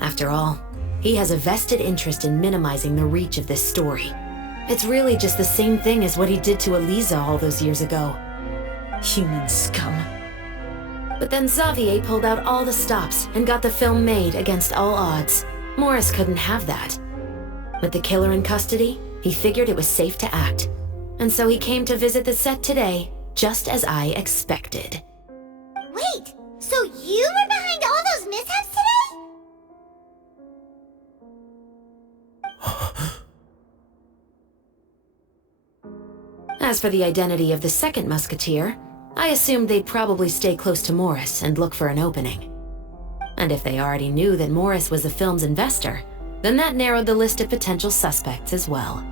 After all, he has a vested interest in minimizing the reach of this story. It's really just the same thing as what he did to Eliza all those years ago. Human scum. But then Xavier pulled out all the stops and got the film made against all odds. Morris couldn't have that. With the killer in custody, he figured it was safe to act. And so he came to visit the set today, just as I expected. Wait, so you were behind all those mishaps today? As for the identity of the second musketeer, I assumed they'd probably stay close to Morris and look for an opening. And if they already knew that Morris was the film's investor, then that narrowed the list of potential suspects as well.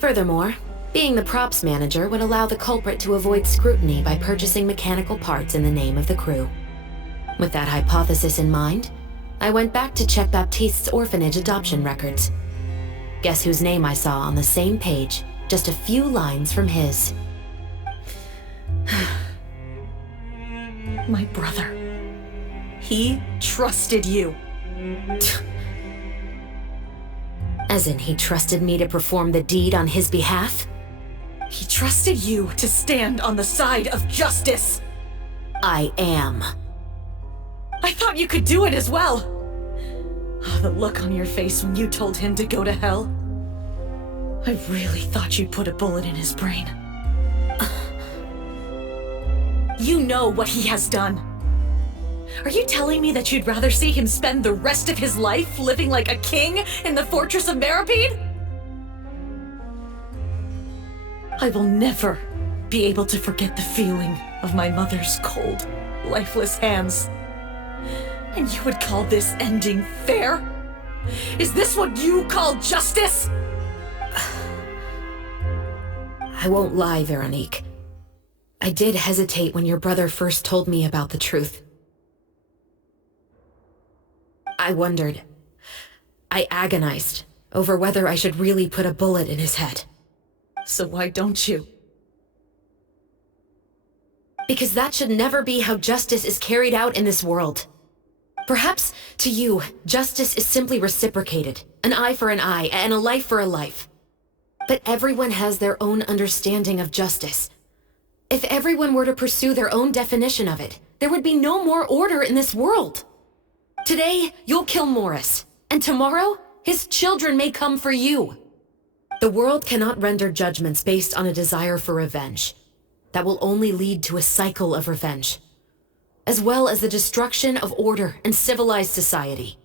Furthermore, being the props manager would allow the culprit to avoid scrutiny by purchasing mechanical parts in the name of the crew. With that hypothesis in mind, I went back to check Baptiste's orphanage adoption records. Guess whose name I saw on the same page, just a few lines from his. My brother. He trusted you. As in, he trusted me to perform the deed on his behalf? He trusted you to stand on the side of justice. I am. I thought you could do it as well. Oh, the look on your face when you told him to go to hell. I really thought you'd put a bullet in his brain. You know what he has done. Are you telling me that you'd rather see him spend the rest of his life living like a king in the fortress of Meripede? I will never be able to forget the feeling of my mother's cold, lifeless hands. And you would call this ending fair? Is this what you call justice? I won't lie, Veronique. I did hesitate when your brother first told me about the truth. I wondered. I agonized over whether I should really put a bullet in his head. So why don't you? Because that should never be how justice is carried out in this world. Perhaps, to you, justice is simply reciprocated. An eye for an eye, and a life for a life. But everyone has their own understanding of justice. If everyone were to pursue their own definition of it, there would be no more order in this world. Today, you'll kill Morris, and tomorrow, his children may come for you. The world cannot render judgments based on a desire for revenge. That will only lead to a cycle of revenge, as well as the destruction of order and civilized society.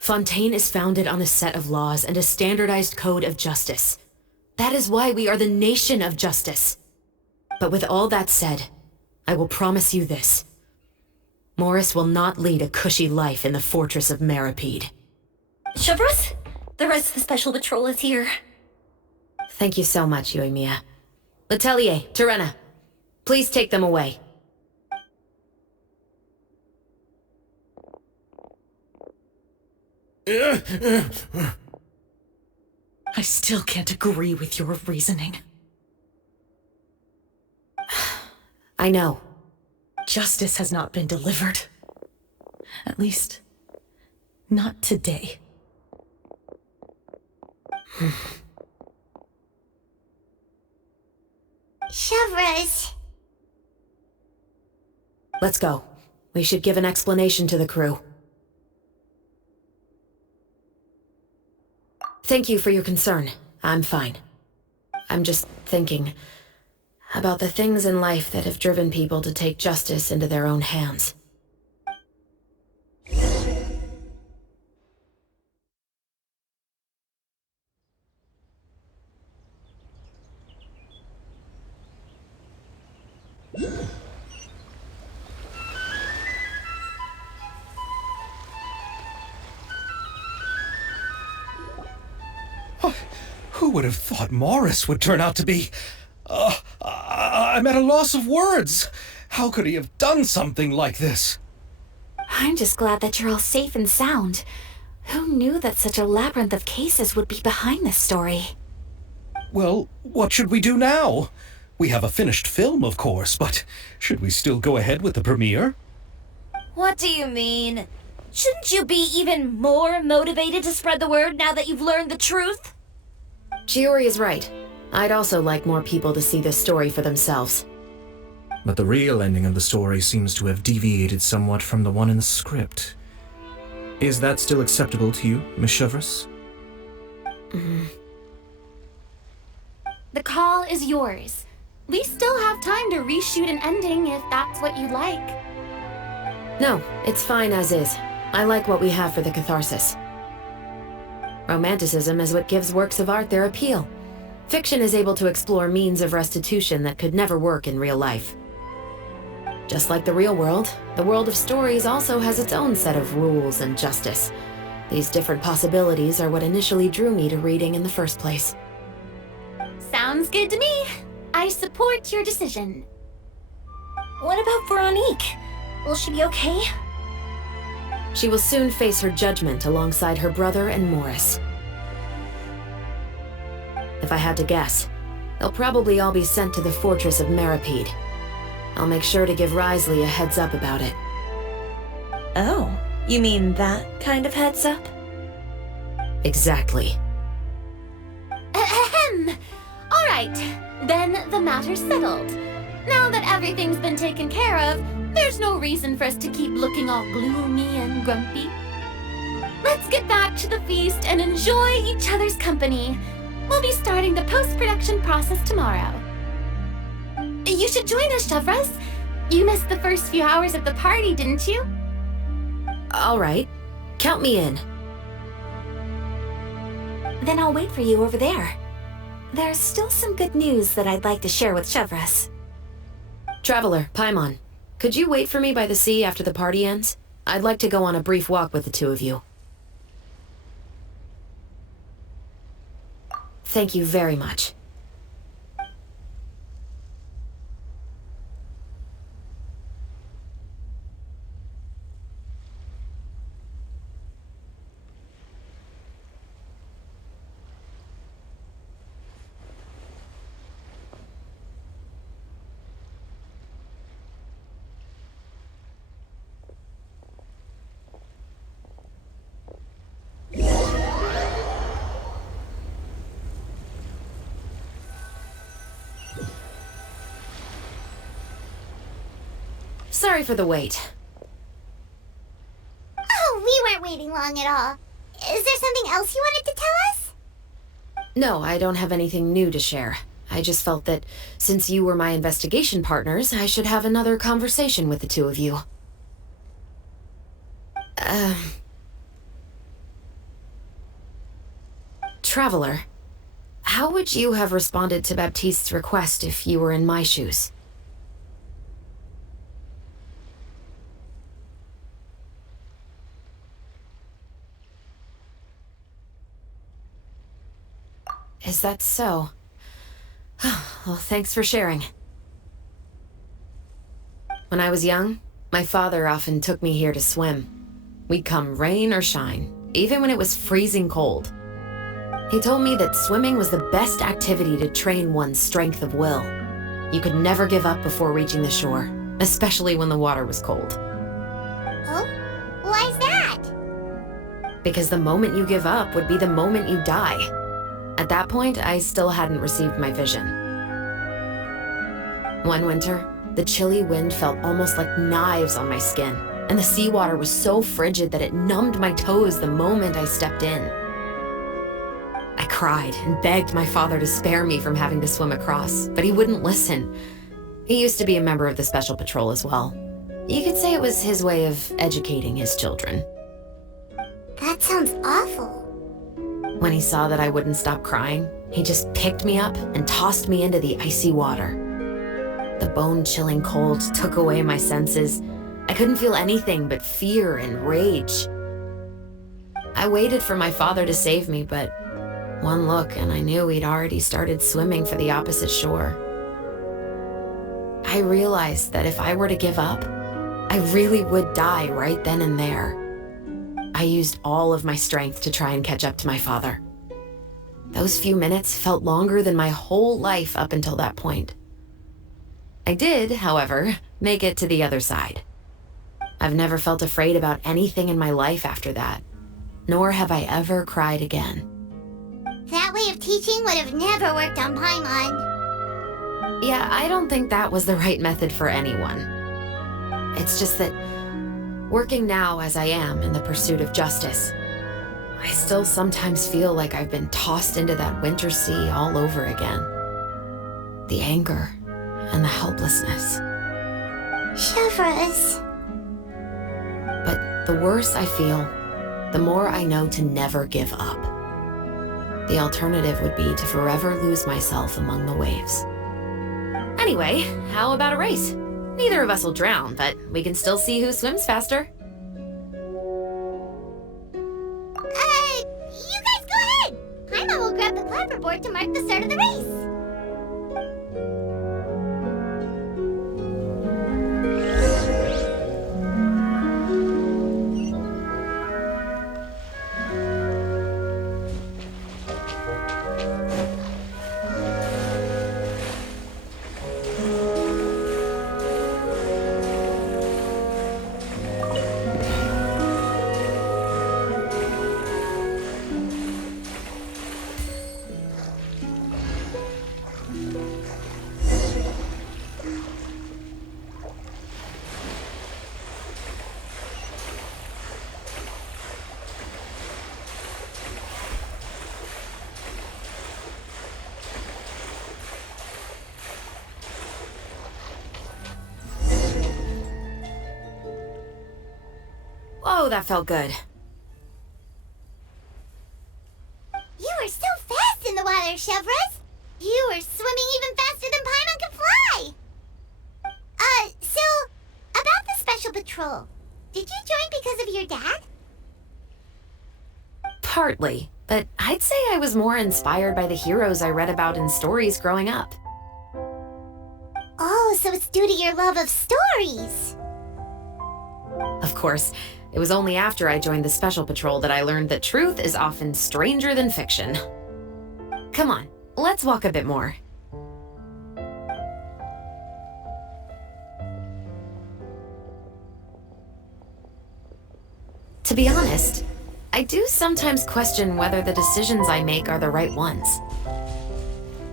Fontaine is founded on a set of laws and a standardized code of justice. That is why we are the nation of justice. But with all that said, I will promise you this. Morris will not lead a cushy life in the fortress of Maripede. Chevreuse? The rest of the special patrol is here. Thank you so much, Yoimiya. Atelier, Terena, please take them away. I still can't agree with your reasoning. I know. Justice has not been delivered. At least, not today. Chevreuse. Let's go. We should give an explanation to the crew. Thank you for your concern. I'm fine. I'm just thinking about the things in life that have driven people to take justice into their own hands. Who would have thought Morris would turn out to be... I'm at a loss of words. How could he have done something like this? I'm just glad that you're all safe and sound. Who knew that such a labyrinth of cases would be behind this story? Well, what should we do now? We have a finished film, of course, but should we still go ahead with the premiere? What do you mean? Shouldn't you be even more motivated to spread the word now that you've learned the truth? Chiori is right. I'd also like more people to see this story for themselves. But the real ending of the story seems to have deviated somewhat from the one in the script. Is that still acceptable to you, Miss Chevreuse? The call is yours. We still have time to reshoot an ending if that's what you'd like. No, it's fine as is. I like what we have for the catharsis. Romanticism is what gives works of art their appeal. Fiction is able to explore means of restitution that could never work in real life. Just like the real world, the world of stories also has its own set of rules and justice. These different possibilities are what initially drew me to reading in the first place. Sounds good to me. I support your decision. What about Veronique? Will she be okay? She will soon face her judgment alongside her brother and Morris. If I had to guess, they'll probably all be sent to the fortress of Maripede. I'll make sure to give Risley a heads up about it. Oh, you mean that kind of heads up? Exactly. Ahem. All right, then the matter's settled. Now that everything's been taken care of, there's no reason for us to keep looking all gloomy and grumpy. Let's get back to the feast and enjoy each other's company. We'll be starting the post-production process tomorrow. You should join us, Chevreuse. You missed the first few hours of the party, didn't you? All right. Count me in. Then I'll wait for you over there. There's still some good news that I'd like to share with Chevreuse. Traveler, Paimon, could you wait for me by the sea after the party ends? I'd like to go on a brief walk with the two of you. Thank you very much. Sorry for the wait. Oh, we weren't waiting long at all. Is there something else you wanted to tell us? No, I don't have anything new to share. I just felt that since you were my investigation partners, I should have another conversation with the two of you. Traveler, How would you have responded to Baptiste's request if you were in my shoes? Is that so? Well, thanks for sharing. When I was young, my father often took me here to swim. We'd come rain or shine, even when it was freezing cold. He told me that swimming was the best activity to train one's strength of will. You could never give up before reaching the shore, especially when the water was cold. Oh? Why's that? Because the moment you give up would be the moment you die. At that point, I still hadn't received my vision. One winter, the chilly wind felt almost like knives on my skin, and the seawater was so frigid that it numbed my toes the moment I stepped in. I cried and begged my father to spare me from having to swim across, but he wouldn't listen. He used to be a member of the Special Patrol as well. You could say it was his way of educating his children. That sounds awful. When he saw that I wouldn't stop crying, he just picked me up and tossed me into the icy water. The bone-chilling cold took away my senses. I couldn't feel anything but fear and rage. I waited for my father to save me, but one look and I knew he'd already started swimming for the opposite shore. I realized that if I were to give up, I really would die right then and there. I used all of my strength to try and catch up to my father. Those few minutes felt longer than my whole life up until that point. I did, however, make it to the other side. I've never felt afraid about anything in my life after that, nor have I ever cried again. That way of teaching would have never worked on Paimon. Yeah, I don't think that was the right method for anyone. It's just that, working now as I am in the pursuit of justice, I still sometimes feel like I've been tossed into that winter sea all over again. The anger and the helplessness. Chevreuse. But the worse I feel, the more I know to never give up. The alternative would be to forever lose myself among the waves. Anyway, how about a race? Neither of us will drown, but we can still see who swims faster. You guys go ahead! Paimon will grab the clapperboard to mark the start of the race. Oh, that felt good. You were so fast in the water, Chevreuse. You were swimming even faster than Paimon could fly. So, about the Special Patrol, did you join because of your dad? Partly, but I'd say I was more inspired by the heroes I read about in stories growing up. Oh, so it's due to your love of stories. Of course, it was only after I joined the Special Patrol that I learned that truth is often stranger than fiction. Come on, let's walk a bit more. To be honest, I do sometimes question whether the decisions I make are the right ones.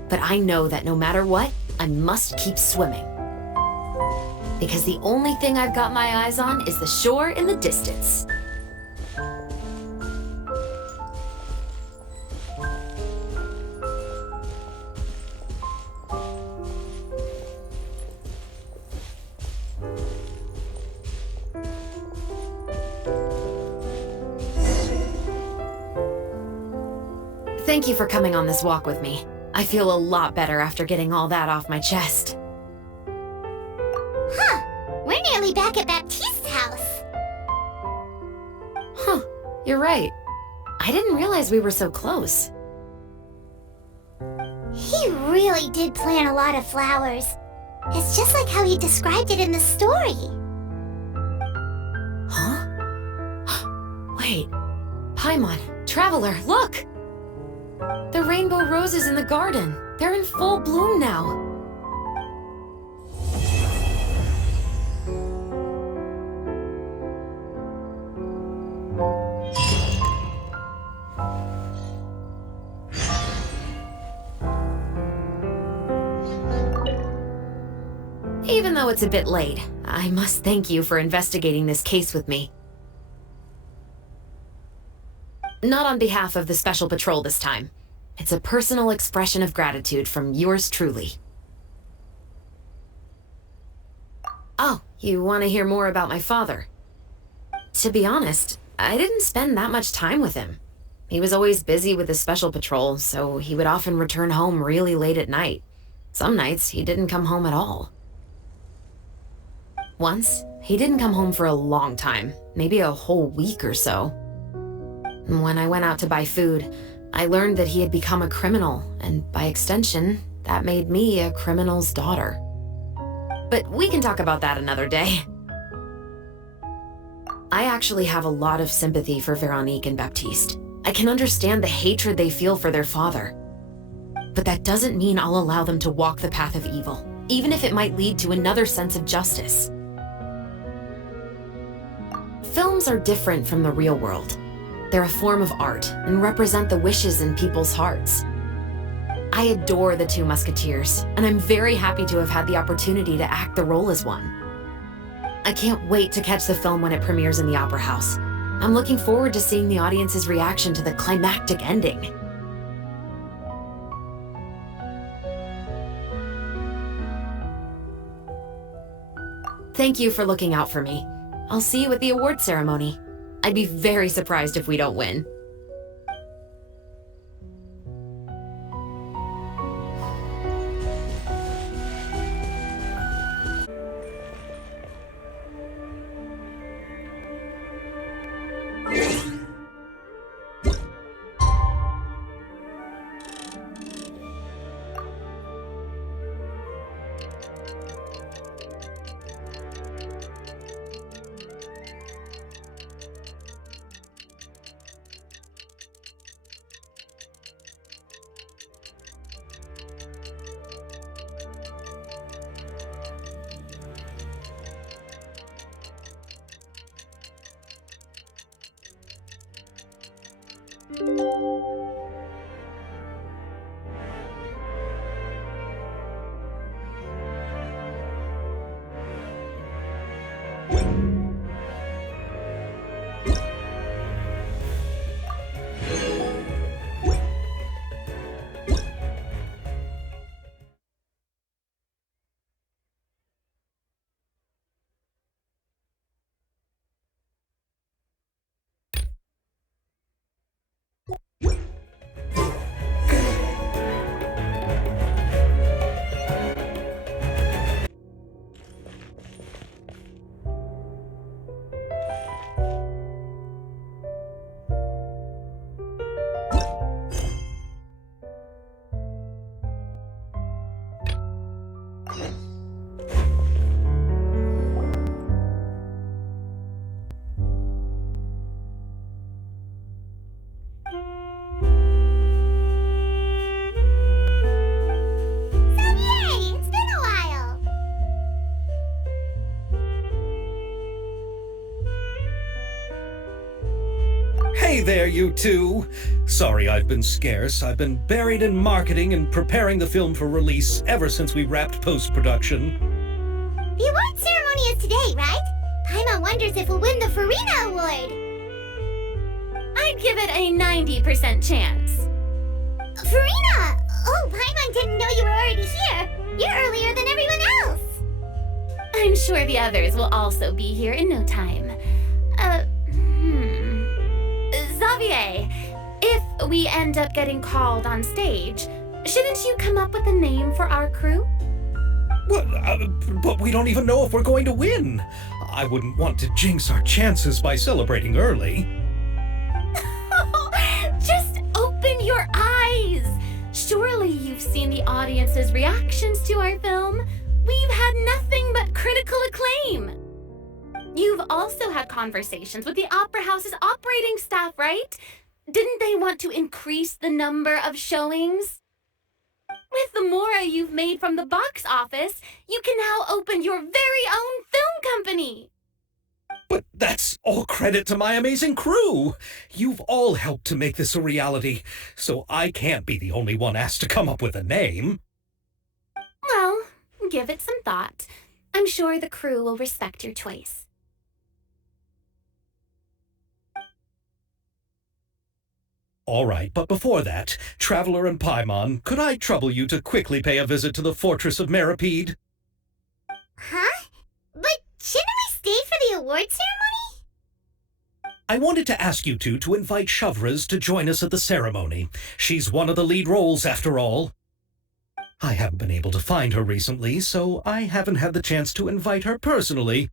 But I know that no matter what, I must keep swimming. Because the only thing I've got my eyes on is the shore in the distance. Thank you for coming on this walk with me. I feel a lot better after getting all that off my chest. Huh. We're nearly back at Baptiste's house. Huh. You're right. I didn't realize we were so close. He really did plant a lot of flowers. It's just like how he described it in the story. Huh? Wait. Paimon, Traveler, look! The rainbow roses in the garden. They're in full bloom now. Even though it's a bit late, I must thank you for investigating this case with me. Not on behalf of the Special Patrol this time. It's a personal expression of gratitude from yours truly. Oh, you want to hear more about my father? To be honest, I didn't spend that much time with him. He was always busy with the Special Patrol, so he would often return home really late at night. Some nights, he didn't come home at all. Once, he didn't come home for a long time, maybe a whole week or so. When I went out to buy food, I learned that he had become a criminal, and by extension, that made me a criminal's daughter. But we can talk about that another day. I actually have a lot of sympathy for Veronique and Baptiste. I can understand the hatred they feel for their father. But that doesn't mean I'll allow them to walk the path of evil, even if it might lead to another sense of justice. Films are different from the real world. They're a form of art and represent the wishes in people's hearts. I adore the Two Musketeers, and I'm very happy to have had the opportunity to act the role as one. I can't wait to catch the film when it premieres in the Opera House. I'm looking forward to seeing the audience's reaction to the climactic ending. Thank you for looking out for me. I'll see you at the award ceremony. I'd be very surprised if we don't win. Hey there, you two! Sorry I've been scarce. I've been buried in marketing and preparing the film for release ever since we wrapped post-production. The award ceremony is today, right? Paimon wonders if we'll win the Furina award. I'd give it a 90% chance. Furina! Oh, Paimon didn't know you were already here. You're earlier than everyone else. I'm sure the others will also be here in no time. Xavier, if we end up getting called on stage, Shouldn't you come up with a name for our crew? What? But we don't even know if we're going to win. I wouldn't want to jinx our chances by celebrating early. Just open your eyes! Surely you've seen the audience's reactions to our film. We've had nothing but critical acclaim. You've also had conversations with the Opera House's operating staff, right? Didn't they want to increase the number of showings? With the mora you've made from the box office, you can now open your very own film company. But that's all credit to my amazing crew. You've all helped to make this a reality, so I can't be the only one asked to come up with a name. Well, give it some thought. I'm sure the crew will respect your choice. All right, but before that, Traveler and Paimon, could I trouble you to quickly pay a visit to the Fortress of Meripede? Huh? But shouldn't we stay for the award ceremony? I wanted to ask you two to invite Chevreuse to join us at the ceremony. She's one of the lead roles, after all. I haven't been able to find her recently, so I haven't had the chance to invite her personally.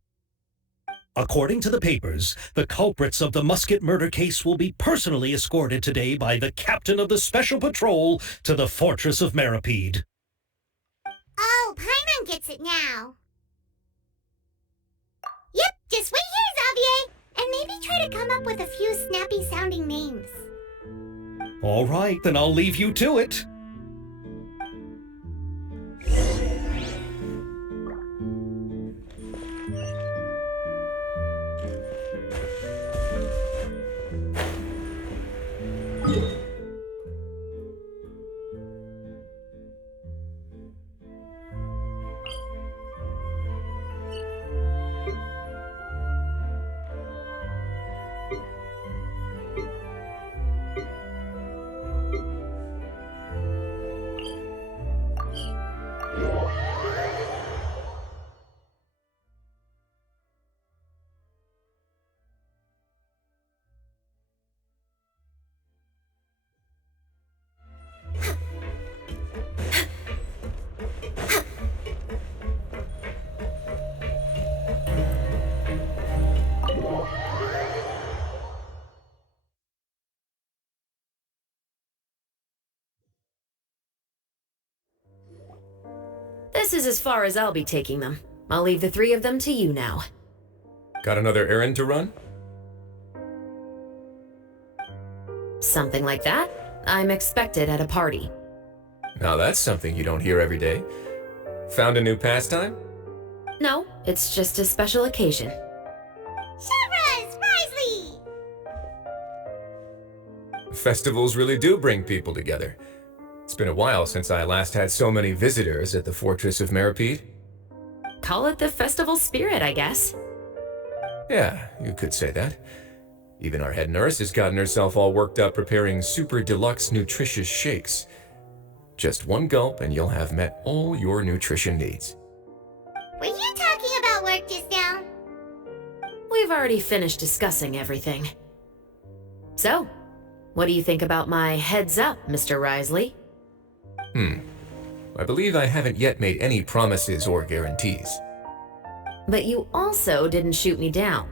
According to the papers, the culprits of the musket murder case will be personally escorted today by the captain of the Special Patrol to the Fortress of Meripede. Oh, Paimon gets it now. Yep, just wait here, Xavier, and maybe try to come up with a few snappy-sounding names. All right, then I'll leave you to it. This is as far as I'll be taking them. I'll leave the three of them to you now. Got another errand to run? Something like that. I'm expected at a party. Now that's something you don't hear every day. Found a new pastime? No, it's just a special occasion. Chevreuse! Risley! Festivals really do bring people together. It's been a while since I last had so many visitors at the Fortress of Meripede. Call it the festival spirit, I guess. Yeah, you could say that. Even our head nurse has gotten herself all worked up preparing super deluxe nutritious shakes. Just one gulp and you'll have met all your nutrition needs. Were you talking about work just now? We've already finished discussing everything. So, what do you think about my heads up, Mr. Risley? I believe I haven't yet made any promises or guarantees. But you also didn't shoot me down.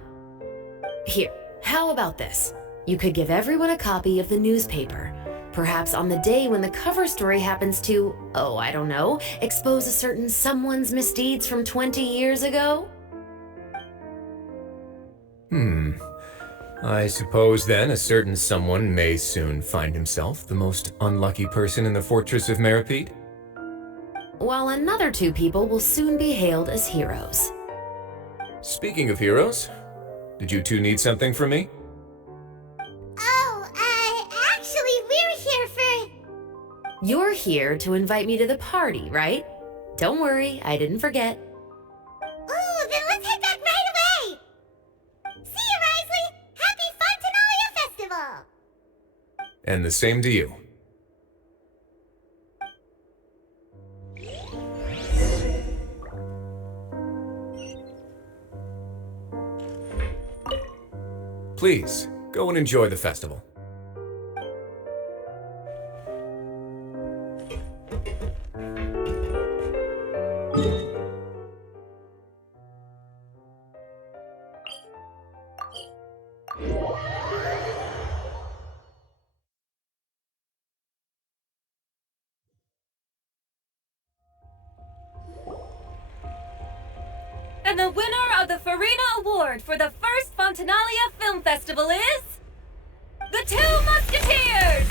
Here, how about this? You could give everyone a copy of the newspaper. Perhaps on the day when the cover story happens to, oh, I don't know, expose a certain someone's misdeeds from 20 years ago? I suppose then a certain someone may soon find himself the most unlucky person in the Fortress of Meripede? While another two people will soon be hailed as heroes. Speaking of heroes, did you two need something from me? Oh, actually, we're here for... You're here to invite me to the party, right? Don't worry, I didn't forget. Ooh, then let's head back right away! See you, Risley! Happy Fontanalia Festival! And the same to you. Please, go and enjoy the festival. And the winner of the Furina Award for the first Fontanalia Film Festival is... The Two Musketeers!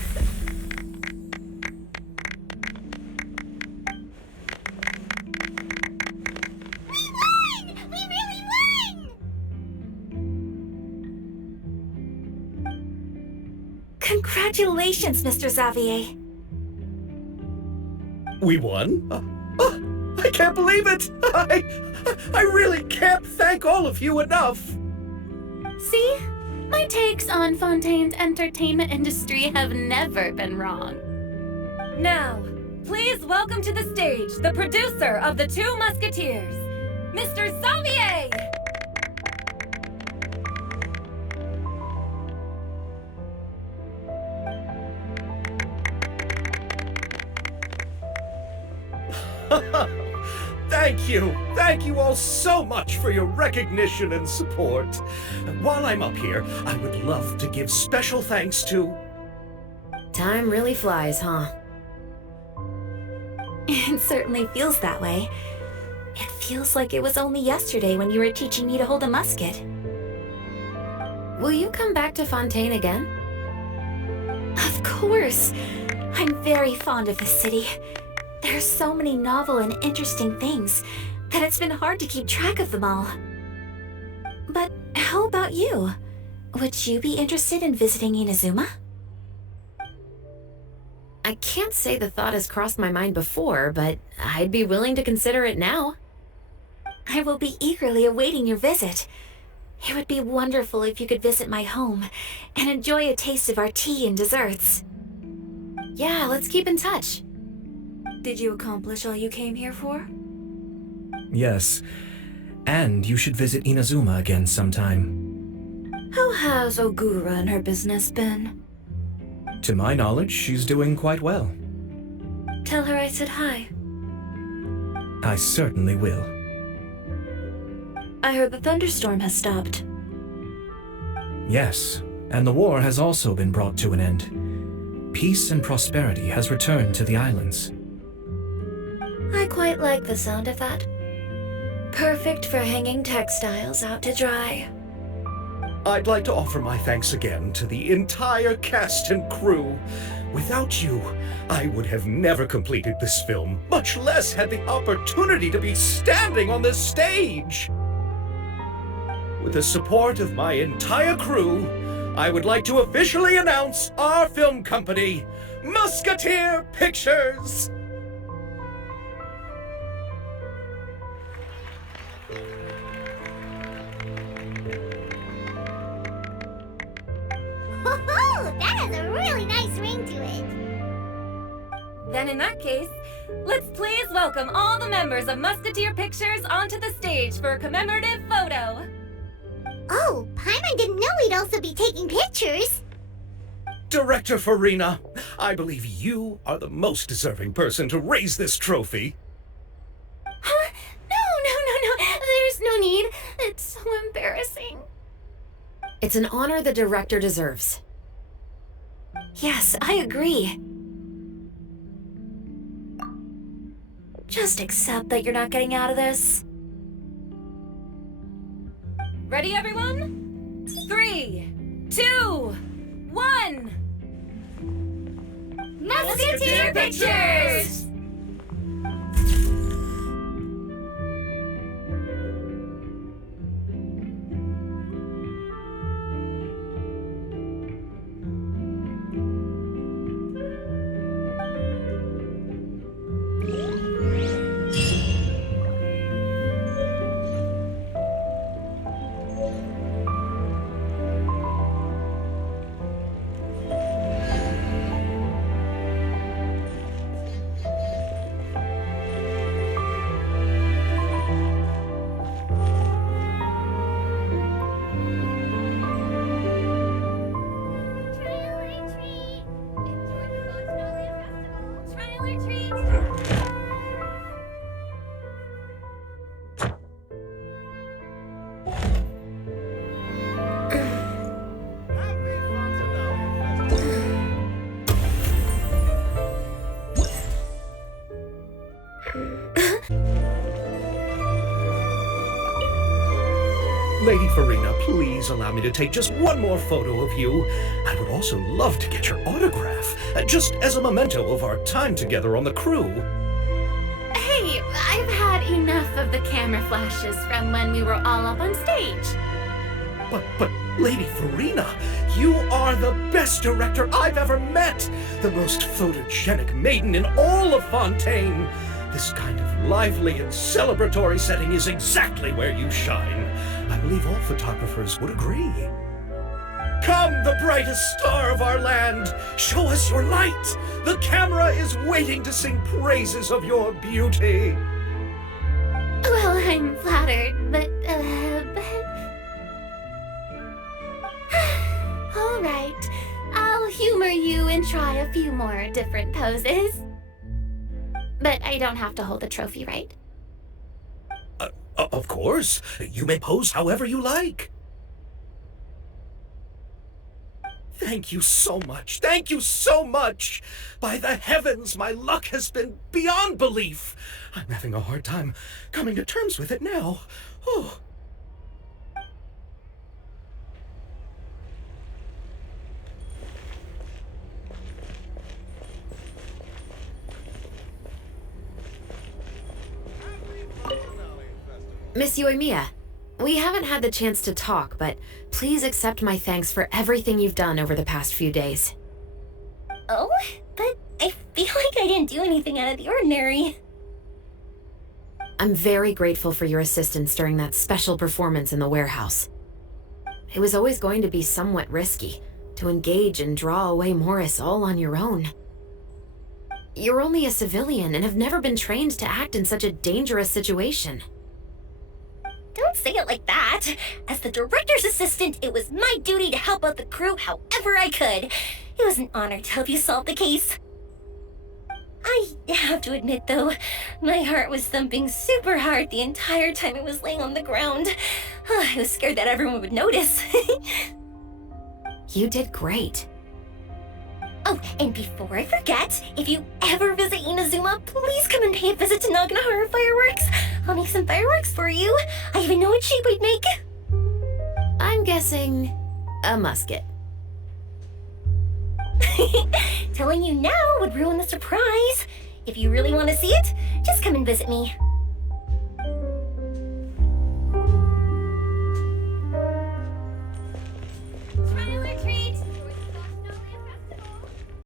We won! We really won! Congratulations, Mr. Xavier. We won? I can't believe it! I really can't thank all of you enough! See? My takes on Fontaine's entertainment industry have never been wrong. Now, please welcome to the stage the producer of The Two Musketeers, Mr. Xavier! Thank you! Thank you all so much for your recognition and support. While I'm up here, I would love to give special thanks to... Time really flies, huh? It certainly feels that way. It feels like it was only yesterday when you were teaching me to hold a musket. Will you come back to Fontaine again? Of course! I'm very fond of this city. There are so many novel and interesting things that it's been hard to keep track of them all. But how about you? Would you be interested in visiting Inazuma? I can't say the thought has crossed my mind before, but I'd be willing to consider it now. I will be eagerly awaiting your visit. It would be wonderful if you could visit my home and enjoy a taste of our tea and desserts. Yeah, let's keep in touch. Did you accomplish all you came here for? Yes. And you should visit Inazuma again sometime. How has Ogura and her business been? To my knowledge, she's doing quite well. Tell her I said hi. I certainly will. I heard the thunderstorm has stopped. Yes, and the war has also been brought to an end. Peace and prosperity has returned to the islands. I quite like the sound of that. Perfect for hanging textiles out to dry. I'd like to offer my thanks again to the entire cast and crew. Without you, I would have never completed this film, much less had the opportunity to be standing on this stage. With the support of my entire crew, I would like to officially announce our film company, Musketeer Pictures! Woohoo! That has a really nice ring to it. Then in that case, let's please welcome all the members of Musketeer Pictures onto the stage for a commemorative photo. Oh, Paimon didn't know we'd also be taking pictures. Director Furina, I believe you are the most deserving person to raise this trophy. Huh? No. There's no need. It's so embarrassing. It's an honor the director deserves. Yes, I agree. Just accept that you're not getting out of this. Ready, everyone? 3, 2, 1. Musketeer Pictures! Trailer treat! Lady Furina, please allow me to take just one more photo of you. I would also love to get your autograph, just as a memento of our time together on the crew. Hey, I've had enough of the camera flashes from when we were all up on stage. But, Lady Furina, you are the best director I've ever met! The most photogenic maiden in all of Fontaine! This kind of lively and celebratory setting is exactly where you shine. I believe all photographers would agree. Come, the brightest star of our land! Show us your light! The camera is waiting to sing praises of your beauty! Well, I'm flattered, but, all right, I'll humor you and try a few more different poses. But I don't have to hold the trophy, right? Of course. You may pose however you like. Thank you so much. Thank you so much. By the heavens, my luck has been beyond belief. I'm having a hard time coming to terms with it now. Oh. Miss Yoimiya, we haven't had the chance to talk, but please accept my thanks for everything you've done over the past few days. Oh, but I feel like I didn't do anything out of the ordinary. I'm very grateful for your assistance during that special performance in the warehouse. It was always going to be somewhat risky, to engage and draw away Morris all on your own. You're only a civilian and have never been trained to act in such a dangerous situation. Don't say it like that. As the director's assistant, it was my duty to help out the crew however I could. It was an honor to help you solve the case. I have to admit, though, my heart was thumping super hard the entire time it was laying on the ground. I was scared that everyone would notice. You did great. Oh, and before I forget, if you ever visit Inazuma, please come and pay a visit to Naganohara Fireworks. I'll make some fireworks for you. I even know what shape we'd make. I'm guessing a musket. Telling you now would ruin the surprise. If you really want to see it, just come and visit me.